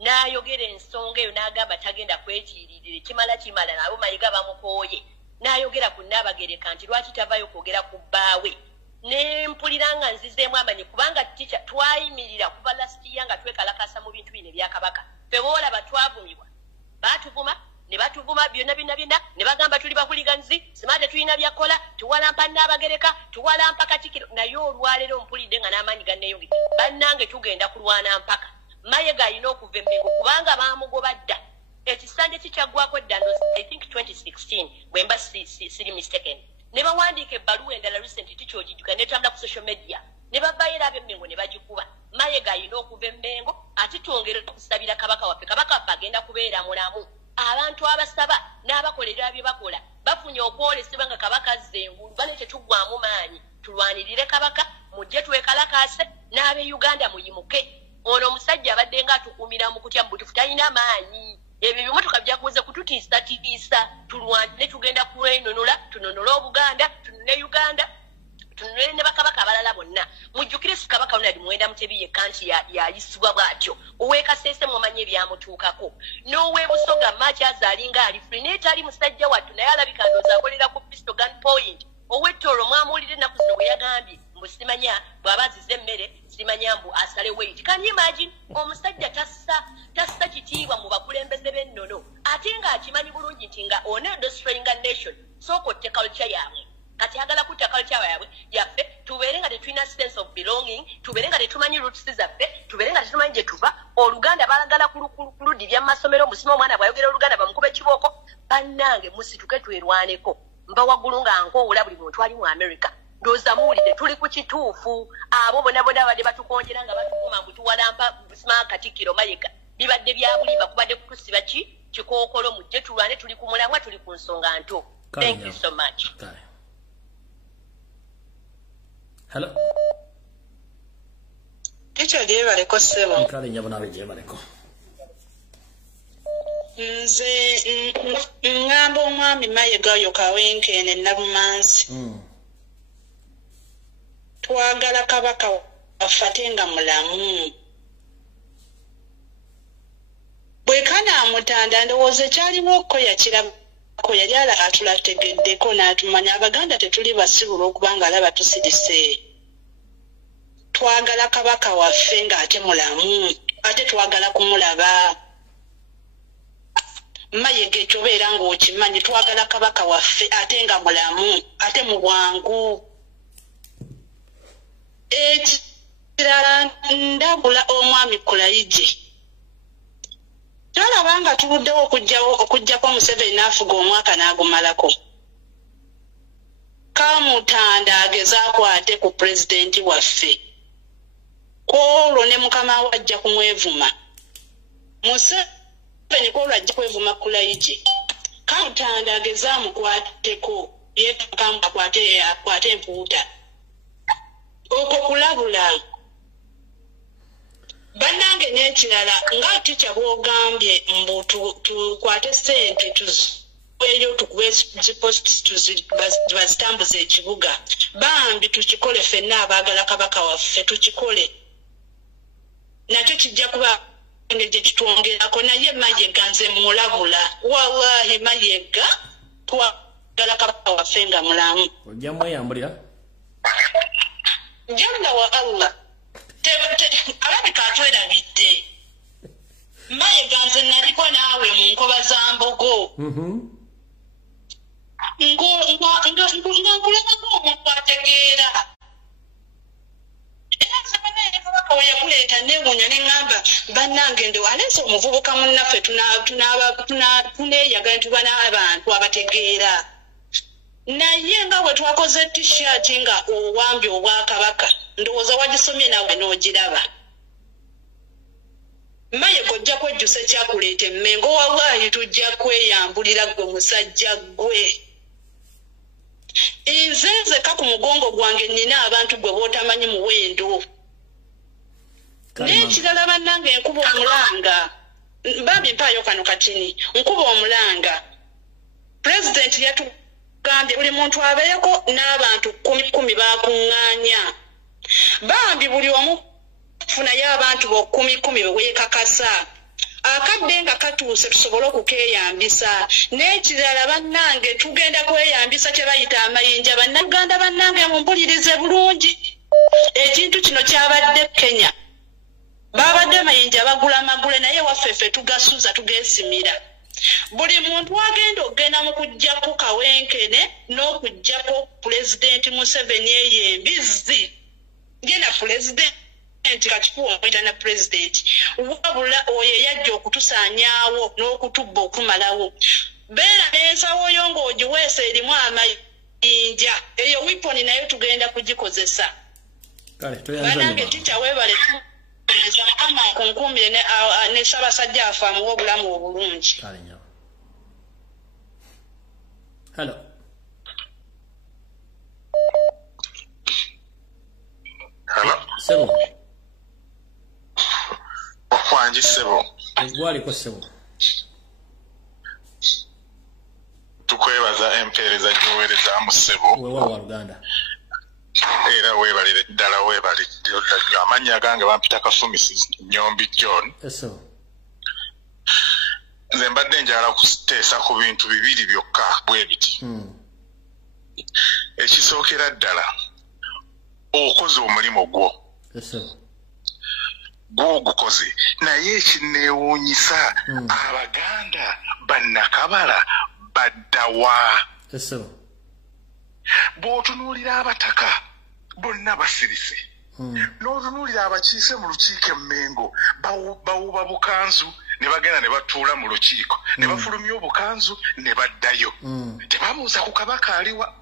n'ayogera ensonga eyo n'agamba tagenda kwekiiririra kimala nabo Mayiga bamukooye n'ayogera ku Nnaabagereka nti lwaki tavayo kwogera ku bbaawe ne mpulira nga nzizeemu amaanyi kubanga tica twayimirira kuva last year nga twekalakasa mu bintu bino ebya Kabaka ffe boolaba twavumibwa baatuvuma ne batuvuma byonna ne bagamba tuli bakuliganzi simate tulina byakola tuwalampa Nnaabagereka tuwalampa Katikkiro naye olwaleero mpulidde nga n'amaanyi ganneeyongera bannange tugenda kulwana mpaka Mayiga alina okuva emmengo kubanga baamugoba dda ekisanja kikyaggwako dda I think 2016 bwemba siri mistaken ne bawandiika ebbaluwa endala recent tikyogijjuka netambula ku social media ne babayera ab'emmengo ne bagikuba Mayiga alina okuva emmengo ate twongere okusabira Kabaka waffe agenda kubeera mulamu abantu abasaba n'abakolera bye bakola bafunye okwolesebwa nga Kabaka azze engulu bane tetuggwamu maanyi tulwanirire Kabaka mujje twekalakaase n'abe Uganda muyimuke ono omusajja abadde nga atukuumira mu kutya mbutufu talina maanyi ebyo bimotoka byakuweza kututiisa tulwane tugenda tununula Obuganda tunune Uganda tunule ne bakabaka abalala bonna mujjukire Kabaka ono ali muwenda Mutebi ye kanti yayisibwa bw'atyo ow'Ekasese mwamanye ebyamutuukako n'ow'Ebusoga Machi azaalinga ali free naye tali musajja wattu naye alabika ndoozi akolera ku pistol gun point ow'Ettoro mwamuwulire ennaku zino bwe yagambye mbu simanya bw'aba azize emmere simanya mbu asale weight. Can you imagine omusajja tassa kitiibwa mu bakulembeze b'ennono ate nga akimanyi bulungi nti nga ono destroying a nation sooka otte culture yaabwe kati agala kutta culture yaabwe yaffe tubeere nga tetulina sense of belonging tubeere nga tetumanyi roots zaffe tubeere nga tetumanyi gye tuva Oluganda balagala kuludibya mu masomero musima omwana bwayogera Oluganda bamukuba ekibooko bannange musituke twerwaneko mba waggulu nga nkoowula buli muntu ali mu America ndooza muwulire tuli ku kituufu abo bonna badde batukonjera nga batuvuma mbu tuwalampa Sima Katikkiro Mayiga bibadde bya bulimba kubadde kutusiba kikookolo mujje tulwane tuli ku mulamwa tuli ku nsonga nto. Thank you so much. Hello. Teacher Debaleko Sebo. Nkale nyabona Debaleko. Nze ngamba omwami Mayiga oyo kawenkene Nabumansi. Twagala Kabaka waffe nga mulamu. Bwe kana amutanda ndowooza kyalimu okukoya kirabako yali atulategeddeko n'atumanya Abaganda tetuli basibula okubanga alaba tusirise. Twagala Kabaka waffe nga ate mulamu ate twagala kumulaba. Mayiga ekyo beera ng'okimanyi twagala Kabaka waffe ate nga mulamu ate mu bwangu. Ekirala ndabula omwami Kulayije Twalabanga tuluddewo okujjako Museveni n'afuga omwaka n'agumalako. Kamutanda agezaako ate ku pulezidenti waffe. Kwolwo ne mukama we ajja kumwevuma. Museveni kwolwo ajja kwevuma kulayije. Kamutanda agezaamukwateko yeetakamba akwate empuuta. Okwo kulabula. Bannange n'ekirala nga tica bw'ogambye mbu tukwate ssente tuziweeyo tukube ziposti bazitambuza ekibuga. Bambi tukikole ffenna abaagala kabaka waffe tukikole. Nakyo kijja kuba engeri gye kitwongerako naye Mayega nze mulabula. Wallahi Mayega twagala kabaka waffe nga mulamu. Ojja mweyambulira? Jalla wa Allah. Alabika atwerabidde. Mayega nze naliko naawe mu nkoba za mbogo. Nkulabako omuntu ategeera. Era nsaba naye kabaka we yakuleeta neewuunya ne ŋŋamba bannange ndo aleese omuvubuka munnaffe tuneeyagala tuba n'abantu abategeera. Naye nga bwe twakoze t-shirt nga owambye obwakabaka ndowooza wagisomye nawe n'ogiraba. Mayega ojja kwejjusa ekyakuleeta emmengo wallahi tujja kweyambulira gwe musajja gwe. Nze nzeka ku mugongo gwange nnina abantu gwe bootamanyi muwendo. N'ekirala bannange enkuba omulanga. Bambi mpaayo kano katini. Nkuba omulanga. Pulezidenti yatugambye buli muntu abeeko n'abantu 10 bakuŋŋaanya. Bambi buli omu funayo abantu bo 10 be weekakasa. Akadde nga katuuse tusobole okukeeyambisa. N'ekirala bannange tugenda kweyambisa kye bayita amayinja. Bannayuganda bannange mumpulirize bulungi. Ekintu kino kyabadde Kenya. Babadde amayinja bagula magule naye waffe ffe tugasuuza tugeesimira. Buli muntu agenda okugenda mu kujjako kawenkene n'okujjako pulezidenti Museveni ey'embizzi. Ngena pulezidenti kakikuwa mwita na pulezidenti. Wabula oyo yajja okutusaanyaawo n'okutubba okumalawo. Beera n'ensawo yo ng'ogiweesa erimu amayinja. Eyo wiponi nayo tugenda kugikozesa. Bannange tica weebale Mukama nkunkumire ne Ssaabasajja affe amuwe obulamu obulungi. Hello. Hello. Sebo. Okwanji Sebo. Egwaliko Sebo. Tukwebaza empeereza gy'oweereza mu Sebo. Weewa wa Uganda. Era weebalire ddala weebalire amannya gange bampita Kafumisi Nyombi John. Eso. Nze mbadde njagala kuteesa ku bintu bibiri byokka bwe biti. Ekisookera ddala okoze omulimu gwo. Eso. Gwo gukoze naye ekineewuunyisa Abaganda bannakabala baddawa. Eso. Bw'otunuulira abataka bonna basirise. N'otunuulira abakiise mu lukiiko emmengo bawuba bukanzu ne bagenda ne batuula mu lukiiko ne bafulumya obukanzu ne baddayo. Tebabuuza ku kabaka aliwa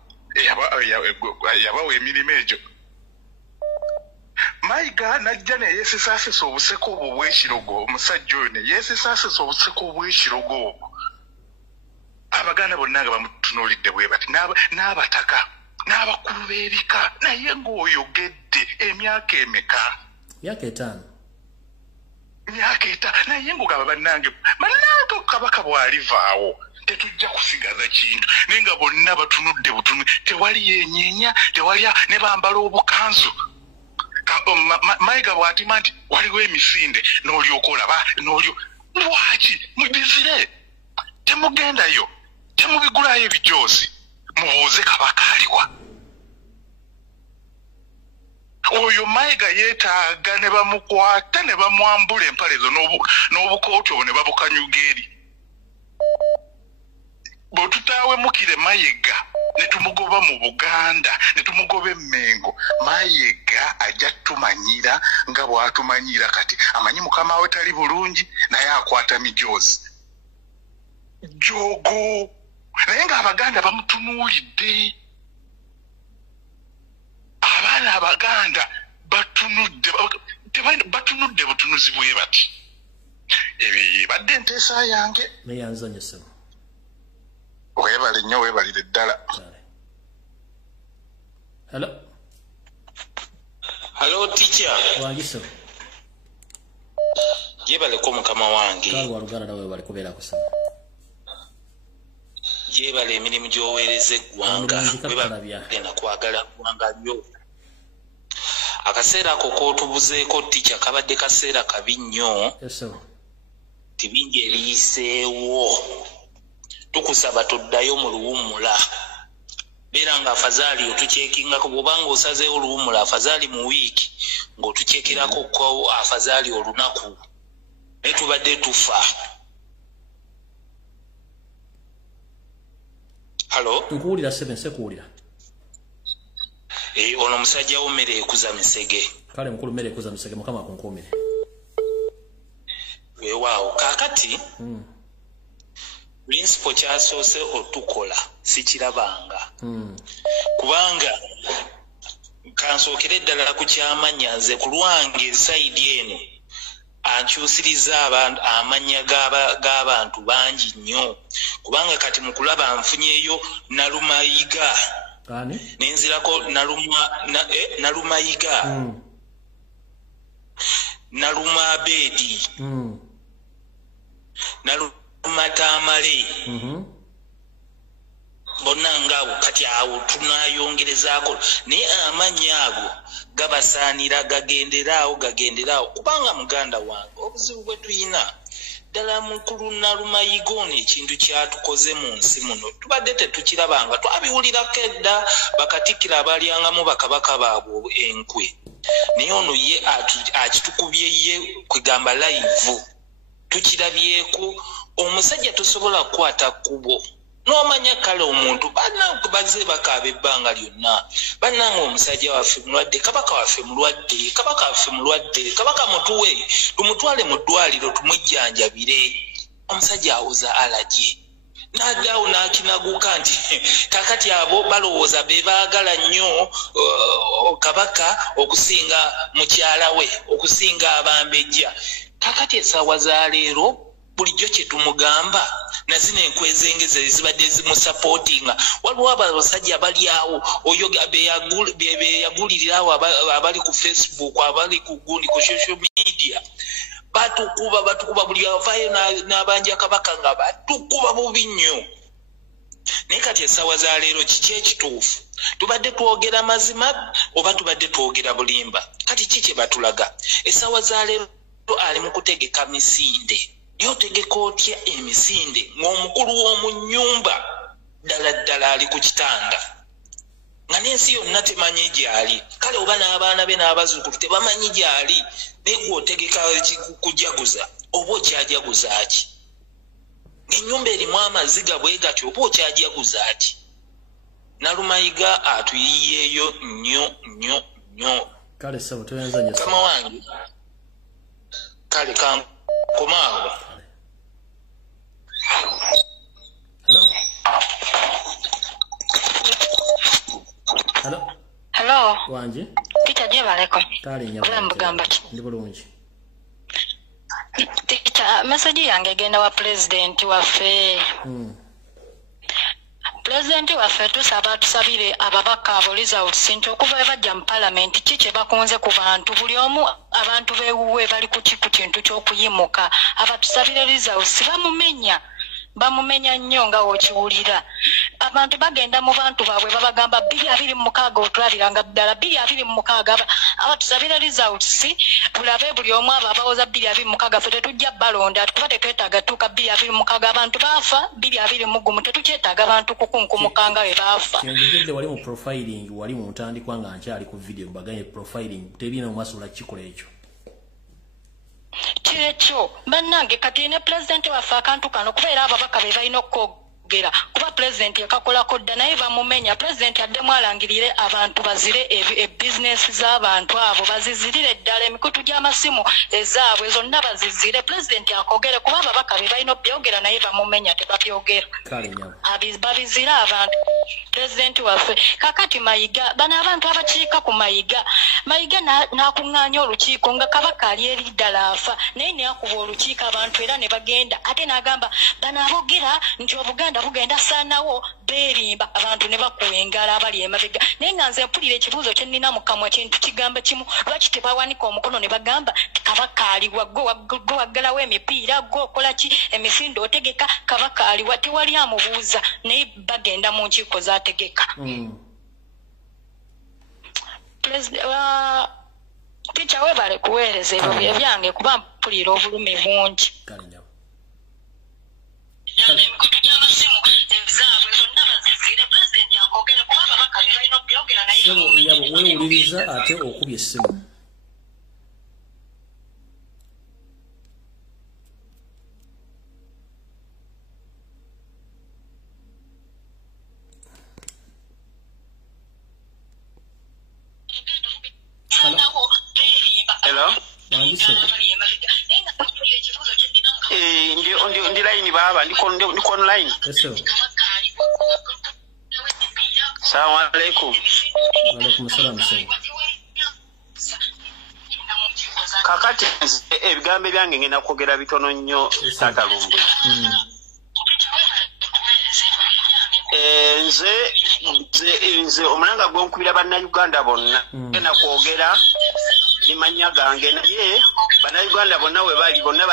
yabawa emirimu egyo. Mayiga najja ne yeesisaasisa obuseko obwo bw'ekirogo. Omusajja oyo ne yeesisaasisa obuseko obw'ekirogo obwo. Abaganda bonna nga bamutunuulidde bwe bati n'abataka n'abakulu b'ebika naye ng'oyogedde emyaka emeka? Myaka 5. Myaka 5 naye ng'ogamba bannange kabaka bw'alivaawo tetujja kusigaza kintu naye nga bonna batunudde butunu tewali yenyeenya tewali ne bambala obukanzu. Mayiga bw'atima nti waliwo emisinde n'olyoka olaba lwaki mubizire temugendayo temubigulayo ebijoozi mubuuze kabaka aliwa. Oyo Mayiga yeetaaga ne bamukwata ne bamwambula empale zo n'obukooti obwo ne babukanyuga eri. botutawe mukire Mayiga netumugoba mu Buganda netumugoba Emmengo Mayiga ajja tumanyira nga bwatumanyira kati amanyi mukama we tali bulungi naye akwata mijozi jogo naye nga Abaganda bamutunuulidde abaana Abaganda batunudde butunuzi bwe bati ebi badde nteesa yange neyanzanyisa webale nnyo webalire ddala. Hello teacher. Wangiso. Yebaleko mukama wange. Kalwa Luganda nawe bali kubeera kusoma. Yebale emirimu gy'oweereza eggwanga webagenda kwagala ggwanga lyo. Akaseera ako k'otubuzeeko teacher kabadde kaseera kabi nnyo. Tibingi ebiyiseewo. Tukusaba tuddayo mu luwummula. Beera nga afazali otukyekingako bw'obanga osazeewo oluwummula afazali mu wiiki ng'otukyekirako ko afazali olunaku. Naye tubadde tufa. Halo? Nkuwulira sebe nsekuwulira. Ono musajja wo mmere ekuza misege. Kale mukulu mmere ekuza misege mukama akunkuumire. Weewaawo kaakati principal kyasoose otukola sikirabanga kubanga kansookera eddala ku kyamanya nze ku lwange sayidi eno ankyusiriza amanya g'abantu bangi nnyo kubanga kati mu kulaba nfunyeeyo Nalumayiga nenzirako Nalumayiga Nalumabedi Matamale bonna ngabo kati awo tunayongerezaako naye amanya ago gabasaanira gagenderaawo kubanga muganda wange obuzibu bwe tuyina ddala mukulu Nalumayiga ono ekintu kyatukoze mu nsi muno tubadde tetukirabanga twabiwulirako edda bakatikkira abalyangamu bakabaka baabwe enkwe naye ono ye akitukubye ye kwegamba live tukirabyeko omusajja tosobola kukwata kkubo n'omanya kale omuntu bannange bazze bakaaba ebbanga lyonna bannange omusajja waffe mulwadde kabaka waffe mulwadde kabaka mutuwe tumutwale mu ddwaliro tumujjanjabire omusajja awoza alagye n'addaawo n'akinaguka nti kakati abo balowooza be baagala nnyo kabaka okusinga mukyala we okusinga abambejja kakati essaawa za leero bulijjo kye tumugamba nazino enkwezengeze zibadde zimusapootinga waliwo abasajja bali awo oyo beyagulirira awo abali ku Facebook abali ku gundi ku social media batukuba buli avaayo n'abanja kabaka nga batukuba bubi nnyo naye kati essaawa za leero kiki ekituufu tubadde twogera mazima oba tubadde twogera bulimba kati ki kye batulaga essaawa za leero ali mu kutegeka misinde yotegeka otya emisinde ng'omukulu w'omu nnyumba ddala ali ku kitanda nga n'ensi yonna temanyi gy'ali kale oba n'abaana be n'abazzukulu tebamanyi gy'ali naye gw'otegeka kujaguza oba okyajaguza ki ng'ennyumba erimu amaziga bwe gatyo oba okyajaguza ki Nalumayiga atuyiyeeyo nnyo kale sabo toyanzanya kama wange kale kankomaawo. Hello. Wanje. Teacher jebaleko. Kale nyaba. Mugamba ki? Ndi bulungi. Teacher message yange genda wa president waffe. President waffe tusabire ababaka aboliza osinto okuva bajja mu parliament kiki bakunze ku bantu buli omu abantu bewuwe bali ku kintu ky'okuyimuka abatusabire results bamumenya nnyo nga wokiwulira abantu bagenda mu bantu baabwe babagamba 226 otwaliranga ddala 226 abatusabire results bulabe buli omu abo abawoza 226 ffe tetujja balonda kuba tetwetaaga tuuka 226 abantu baafa 221 tetukyetaaga abantu kukunkumukanga we baafa kyengedde wali mu profiling wali mu ntandikwa nga nkyali ku video mbaganye profiling tebina mu maaso lakikola ekyo Checho bannange kati ne president waffe akantu kano kubeera ababaka be balina okwogera kuba president yakakola kodda naye bamumenya president addemu alangirire abantu bazire business z'abantu abo bazizirire ddala emikutu gy'amasimu ezaabwe zonna bazizire president akogere kuba ababaka be balina byogera naye bamumenya tebabyogera babizira abantu president waffe kakati Mayiga bana abantu abakiika ku Mayiga n'akuŋŋaanya olukiiko nga kabaka ali eri ddala afa naye neakuba olukiiko abantu era ne bagenda ate n'agamba bano abogera nti Obuganda bugenda saanawo beerimba abantu ne bakuwa engala abali emabega naye nga nze mpulira ekibuuzo kye nnina mu kamwa kintu kigamba kimu lwaki tebawanika omukono ne bagamba kabaka aliwa gwe waggalawo emipiira gwe okola ki emisindo otegeka kabaka aliwa tewali amubuuza naye bagenda mu nkiiko zaategeka Picha webale kuweereza ebyo ebyange kuba mpulira obulumi bungi yabo weewuliriza ate okubye essimu Hello? Ndi line baba, ndiko online. Assalamu alaikum. Wa alaikum assalam. Kakati ebigambo byange ngenda kwogera bitono nnyo Tata Lumbuye. Nze omulanga gw'onkubira bannayuganda bonna ngenda kwogera limanya gange naye bannayuganda bonna we bali bonna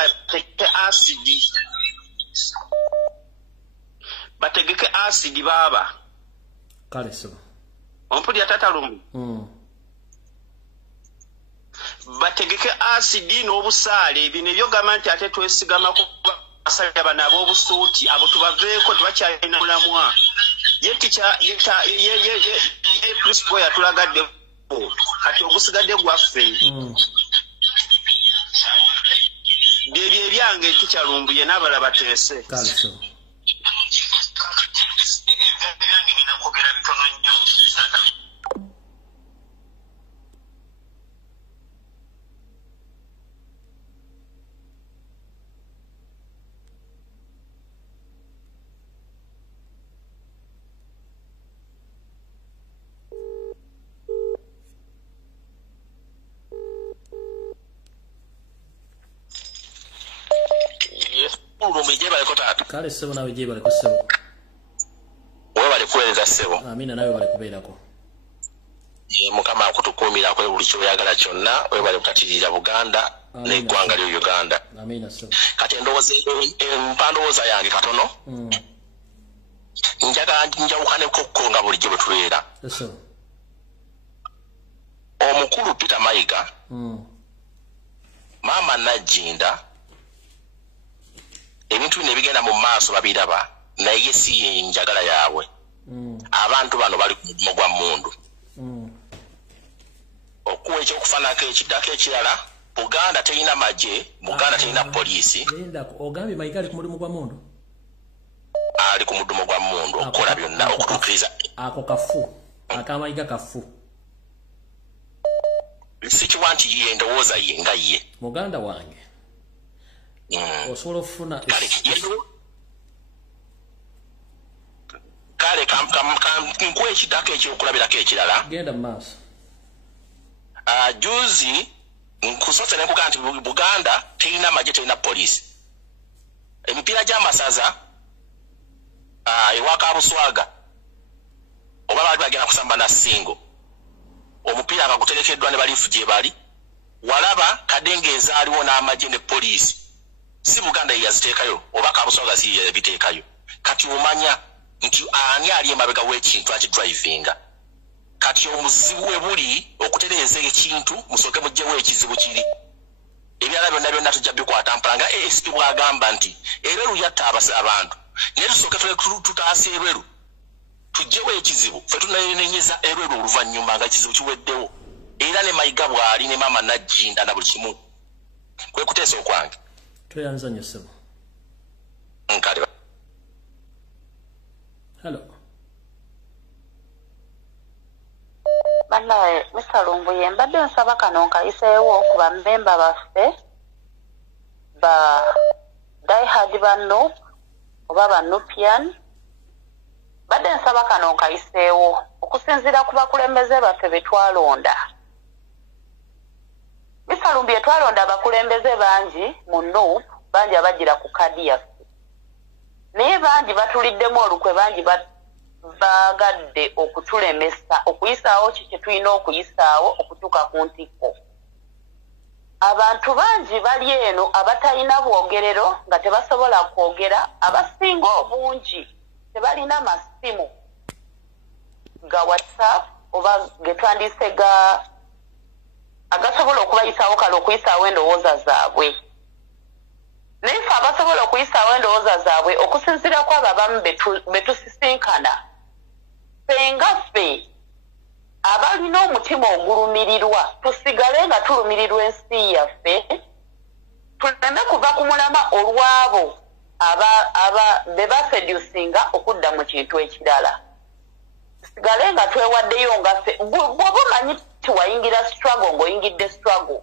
bategeke asidi baaba kale so ompulira Tata Lumbuye bategeke asidi n'obusaale ebyo nebyo gamba nti ate twesigama ku basajja bano ab'obusuuti abo tubaveeko tebakyalina mulamwa ye principal yatulagadde kati ogusigadde gwaffe byebyo ebyange Ticha Lumbuye n'abala bateese kale sebo nawe je bale ko sebo wewe bale kueleza sebo amina nawe bale kubeerako mukama akutukumira ko buli kyo yagala kyonna wewe bale kukatirira Buganda n'eggwanga lyo Uganda amina sebo kati empandooza yange katono njawukane kokko nga bulijjo bwetubeera sebo omukulu Peter Mayiga Mama Najinda ebintu bino ebigenda mu maaso babiraba naye si njagala yaabwe abantu bano bali ku mudumo gwa mundu okuwa ekyokufanako ekiddako ekirala Buganda terina magye Buganda terina poliisi ogambye Mayiga ali ku mudumo gwa mundu ali ku mudumo gwa mundu okukola byonna okutuukiriza ako kafu akamayiga kafu sikiwa nti ye ndowooza ye nga ye muganda wange osobola okufuna kale nkuwa ekiddako ekyokulabirako ekirala genda mu maaso juzi nkusose nenkuga nti Buganda terina magye terina poliisi emipiira gy'amasaza ewaka Buswaga oba baali bagenda kusamba na Singo omupiira nga gutegekeddwa ne balifu gye bali walaba kadengeeza aliwo n'amagye ne poliisi si Buganda yaziteekayo oba Buswaga si yabiteekayo kati omanya nti ani ali emabega w'ekintu akidrivinga kati omuzibu we buli okutereeza ekintu musooke mugyewo ekizibu kiri ebyala byonna byonna tujja bikwata mpala nga ASP bw'agamba nti Erweru yatta abantu naye tusooke tutaase Erweru tujjewo ekizibu ffe tunanenyeza Erweru oluvannyuma nga ekizibu kiweddewo era ne Mayiga bw'ali ne Mama Najinda na buli kimu kwe kuteesa okwange tweyanza nnyo ssebo nkale Hello. Banaye Mr. Lumbuye mbadde nsaba kano nkayiseewo ku bammemba baffe ba diehard banno oba bannupian badde nsaba kano nkayiseewo okusinziira ku bakulembeze baffe be twalonda. Mr. Lumbuye twalonda abakulembeze bangi mu NUP bangi abagira ku kadi yaffe naye bangi batuliddemu olukwe bangi bagadde okutulemesa okuyisaawo kye tulina okuyisaawo okutuuka ku ntikko. Abantu bangi bali eno abatalina bwogerero nga tebasobola kwogera, abasinga obungi tebalina masimu ga WhatsApp oba ge twandise agasobola okubayisaawo kale okuyisaawo endowooza zaabwe. Naye ffe abasobola okuyisaawo endowooza zaabwe okusinziira ku abo abamu be tusisinkana fenga ffe abalina omutima ogulumirirwa tusigale nga tulumirirwa ensi yaffe, tuleme kuva ku mulama olw'abo be basedusinga okudda mu kintu ekirala. Tusigale nga twewaddeyo nga ffe bw'oba omanyi nti wayingira struggle ng'oyingidde struggle,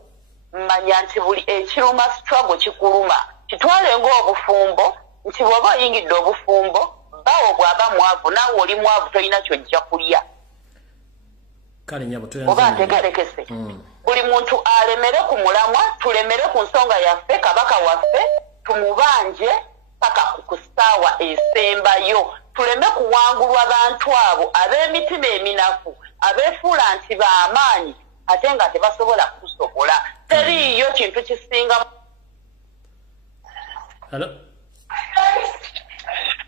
manya nti buli ekiruma struggle kikuluma. Kitwale ng'obufumbo nti bw'oba oyingidde obufumbo bawo bw'aba mwavu naawe oli mwavu tolina kyojja kulya. Oba ntegerekese. Buli muntu alemere ku mulamwa, tulemere ku nsonga yaffe, kabaka waffe, tumubanje paka ku ssaawa esembayo. Tuleme kuwangulwa bantu abo ab'emitima eminafu, abeefuula nti b'amaanyi ate nga tebasobola kusobola. Teriiyo kintu kisinga. Hello.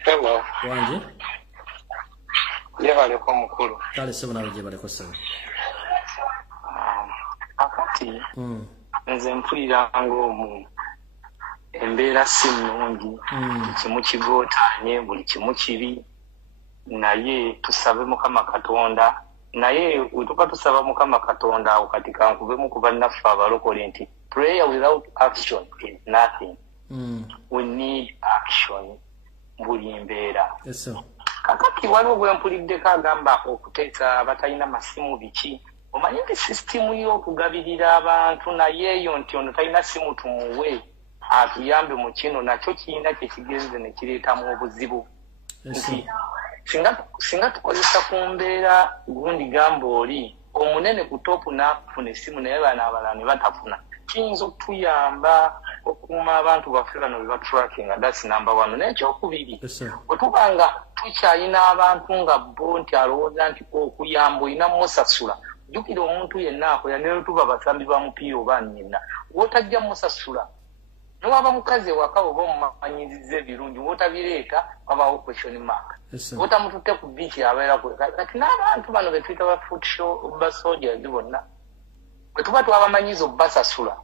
Hello. Wanji. Yebaleko mukulu. Kale sebona yebaleko sebe. Akati. Nze mpulira ng'omu embeera si nnungi. Kimu kigootanye buli kimu kibi. Naye tusabe Mukama Katonda. Naye wetuka tusaba Mukama Katonda awo kati kankubemu ku bannaffe abalokole nti prayer without action is nothing. We need action. Buli mbeera. Yes sir. Kakati waliwo gwe mpuliddeko agamba okuteeka abatalina masimu biki. Omanyi nti sisitimu y'okugabirira abantu naye eyo nti ono talina simu tumuwe atuyambe mu kino nakyo kirina kye kigenze ne kireetamu obuzibu. Nti singa tukozesa ku mbeera gundi gamba oli omunene ku toopu n'afuna essimu naye bano abalala ne batafuna. Kiyinza okutuyamba okukuuma abantu baffe bano be batrackinga, that's number one. N'ekyokubiri bwe tuba nga tukyalina abantu nga bo nti alowooza nti okuyamba olina musasula, jjukira omuntu yenna akola ne tuba basambi ba mupiira oba nnyina w'otajja musasula newaba mukazi ewaka oba omumanyiriza ebirungi w'otabireeta wabaawo question mark. W'otamututte ku biiki abeera kati n'abantu bano be tuyita ba foot show basoldiers bonna bwe tuba twabamanyiza obbasasula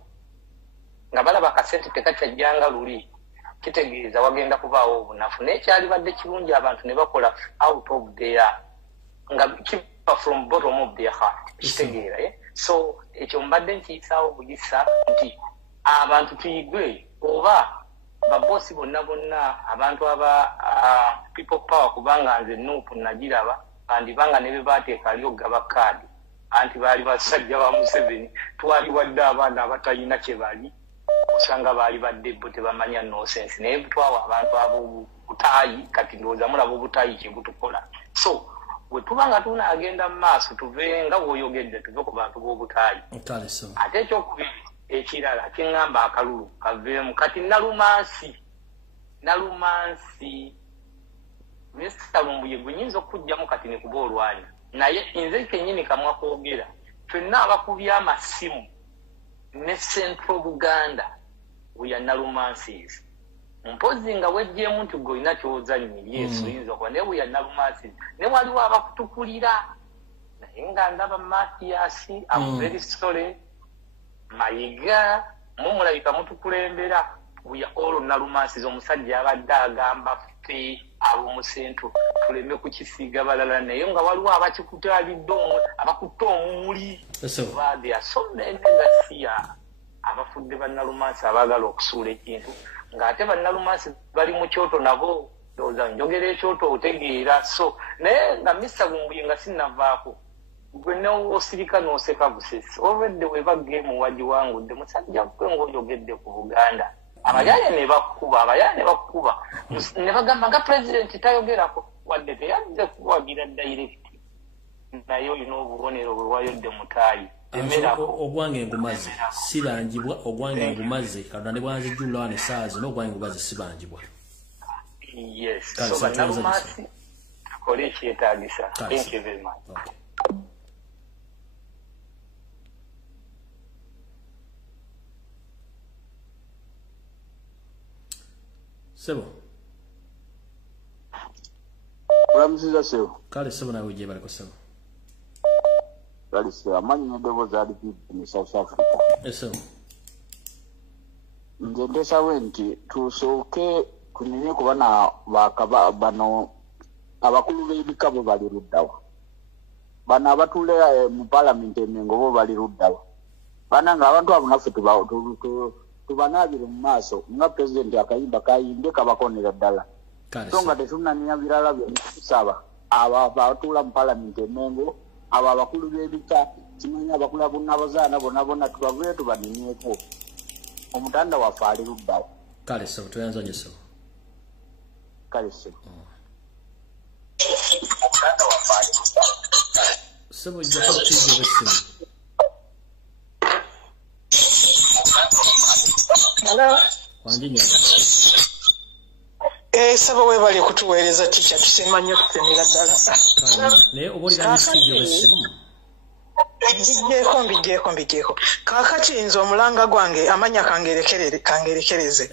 nga balaba kasente tekakyajjanga luli kitegeeza wagenda kubaawo obunafu. Naye kyalibadde kirungi abantu ne bakola out of their nga kiva from bottom of their heart kitegeera. So ekyo mbadde nkiyisaawo buyisa nti abantu tuyigwe oba babosi bonna bonna abantu aba people power kubanga nze nupu nagiraba bandibanga ne be baateeka ali okugaba kaadi anti baali basajja ba Museveni twaliwadde abaana abatalina kye bali osanga baali badde bo tebamanya nonsense naye butwawa abantu ab'obutaayi kati ndowooza mulaba obutaayi kye butukola. So bwe tuba nga tunaagenda mu maaso tuve nga bw'oyogedde tuve ku bantu b'obutaayi. Ate ekyokubiri ekirala kiŋŋamba akalulu kaveemu kati nalumansi Mr. Lumbuye gwe nyinza okujjamu kati ne kuba olwanya naye nze kennyini kamwa kwogera ffenna abakubye amasimu ne Central Buganda we are nalumansis. Mpozi nga wejjeemu nti gwe olina ky'ozannyirye ensuyinza okuba naye we are nalumansis. Ne waliwo abakutukulira naye nga ndaba Mathias I'm very sorry Mayiga mumulabika mutukulembera we are all nalumansis. Omusajja abadde agamba ffe ab'omusentu tuleme kukisiiga balala naye nga waliwo abakikutwalidde abakutte omumuli. They are so many that here abafudde bannalumansi abaagala okusuula ekintu ng'ate bannalumansi bali mu kyoto nabo ndoza njogera ekyoto otegeera so naye nga Mr. Lumbuye nga sinnavaako gwe n'osirika n'oseka busesi obedde weba geemu wagiwangudde musajja gwe ng'oyogedde ku Buganda abayaaye ne bakuba ne bagamba nga pulezidenti tayogerako wadde teyadde kuwagira direct naye olina obubonero bwe wayodde mutaayi ogwange ngumaze sibangibwa ogwange ngumaze kadda ne bwanzijjula wane saazi n'ogwange ngumaze sibangibwa yes so bannalumasi tukole ekyetaagisa thank you very much Sebo. Ulamusiza Sebo. Kale Sebo nawe uje bali ko Sebo. Kale Sebo amanyi Endobeso ali mu South Africa. Sebo. Nje ndesa wenti tusooke kunyenye kubana bakaba bano abakulu b'ebikabo bali ruddawa. Bana abatule mu parliament emengo bo bali ruddawa. Bana nga abantu abunafu tubanabire mu maaso nga president akayimba kayimbe kabakonera ddala so nga tetunanya birala byonsaba aba batula mu parliament emengo aba abakulu b'ebika kimanya abakulu abonabazaana bonabona tubavuye tubaninyeeko omutanda waffe ali luddawo kale so tuyanza nyo so kale so sebo jja kutuuza besimu Hello. Wandinya. Sabo webali kutuweereza teacher tusemanya kutemera ddala. Naye oboli na studio besimu. Mbijeko. Kakati nzo omulanga gwange amanya kangerekereze.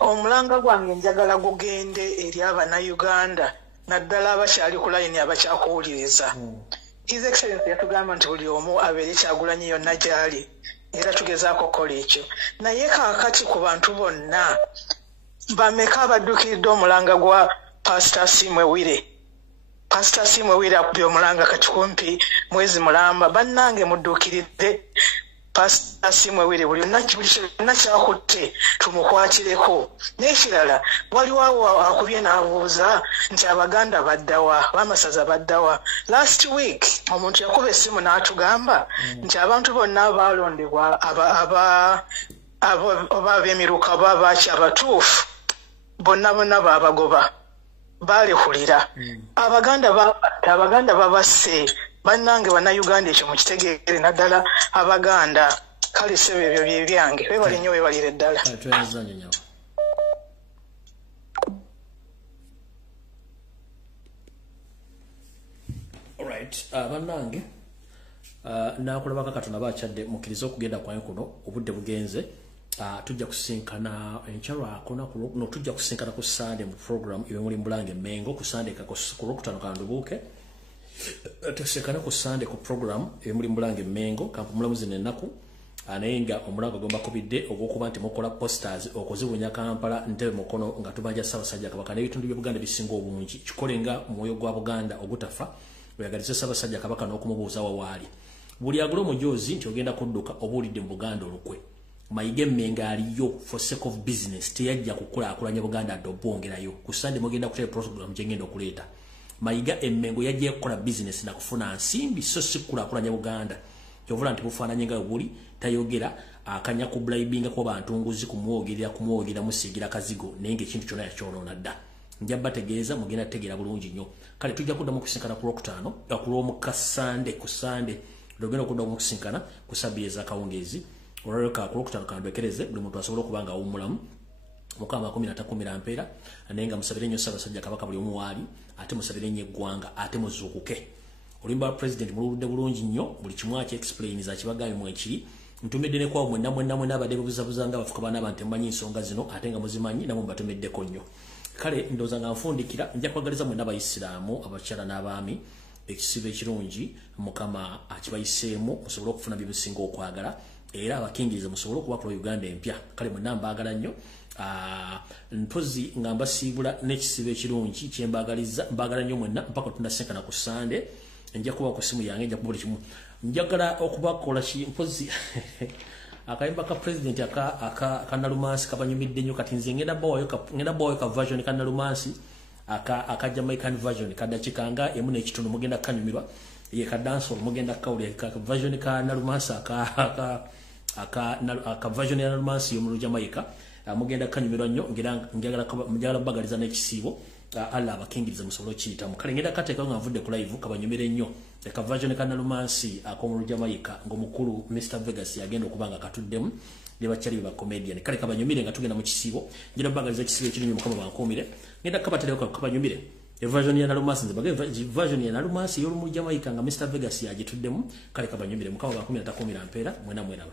Omulanga gwange njagala gugende eri abana Uganda naddala abakyali ku line abakyakuwuliriza. His Excellency yatugamba nti buli omu abeere Kyagulanyi yonna gyali. Era tugezaako kola ekyo naye kaakati ku bantu bonna bameka abaddukiridde omulanga gwa Pastor Simwewire akubye omulanga kati kumpi mwezi mulamba bannange mudduukiridde Pastor Simwewire buli kyonna kyakutte tumukwatireko n'ekirala waliwo akubye n'abuuza nti Abaganda baddawa bamasaza baddawa last week omuntu yakuba essimu n'atugamba nti abantu bonna abalondebwa ab'emiruka baaki abatuufu bonna babagoba balekulira Abaganda babasse bannange bannayuganda ekyo mukitegeere naddala Abaganda kale sebo ebyo bye byange webale nnyo webalire ddala alright bannange nakulabako katona bakyadde mukkiriza okugenda kwayo kuno obudde bugenze tujja kusinkana enchalwako no tujja kusinkana ku Sunday mu program iwe muli Mbulange Mengo ku Sunday ku Rokutano kandubuke tusekana ku Sunday ku program iwe muli Mbulange Mengo kampu mulamuzi nenaku anayenga omulanga gomba kubidde ogwokuba nti mukola posters okuzibunya Kampala ntebe mukono nga tubanja Ssaabasajja Kabaka n'ebitundu by'Obuganda bisinga obungi kikolenga mwoyo gwa Buganda ogutafa oyagaliza Ssaabasajja Kabaka n'okumubuuza wawaali buli agula omujozi nti ogenda kudduka obuulidde mu Buganda olukwe Mayiga Mmenga aliyo for sake of business teyajja kukulaakulanya Buganda adobongerayo ku Sunday mugenda kutera program gyengenda okuleeta Mayiga Emmengo yajja kukola business na kufuna nsimbi so si kulaakulanya Buganda kyovula nti bufaananye nga buli tayogera akanya ku bribinga kwa bantu nguzi kumwogerera musigira kazigo nenge ekintu kyonna yakyonoona dda njabba tegeeza mugenda tegeera bulungi nnyo kale tujja kuddamu kusinkana ku Lwokutaano ku Sunday ku Sunday logenda okuddamu kusinkana ku Sabbiya ez'akawungeezi olwaleka ku Lwokutaano kanduekereze buli muntu asobola okuba nga awummulamu Mukama 13 mpeera nenga musabire nnyo Ssaabasajja Kabaka buli omu waali ate musabire nnyo eggwanga ate muzuukuke olimba president muludde bulungi nnyo buli kimu explain za kibagaye mu ekiri ntumedde ne kwa mwenna abadde buzabuzanga bafuka bana abantu mmanyi nsonga zino ate nga muzimanyi namwe batumeddeko nnyo kale ndoza nga nfundikira nja kwagaliza mwenna abayisiraamu abakyala n'abaami ekisibo ekirungi Mukama akibayiseemu musobole okufuna byebisinga okwagala era abakingiriza musobole okuba ku Uganda empya kale mwenna mbaagala nnyo mpozi nga mbasiibula n'ekisibo ekirungi kyembagaliza mbaagala nnyo mwenna mpaka tunasinkana ku Sunday nja kuba ku simu yange nja kubuli kimu njagala okubakola mpozi akayimba ka president aka Nalumansi kabanyumidde nnyo kati nze ngenda boyo ka version ka Nalumansi aka Jamaican version kadakikanga emu n'ekitundu mugenda kanyumirwa ye ka dance mugenda kawuli ka version ka Nalumasa aka version ya Nalumasa yo mu Jamaica mugenda kanyumirwa nnyo njagala bagaliza n'ekisiibo alla abakingiriza musobolo kiyita mukale ngenda kateeka nga nvudde ku live kabanyumire nnyo ka version ka Nalumasi akomulu Jamaica ng'omukulu Mr Vegas yagenda okubanga katuddemu ne bachali ba comedian kale kabanyumire nga tugenda mu kisiibo ngira bagaliza ekisiibo ekiri mukama bankomire ngenda kabatereka kabanyumire version ya Nalumasi nzibaga version ya Nalumasi yo mu Jamaica nga Mr Vegas yagituddemu kale kabanyumire mukama bankomire atakomira mpera mwena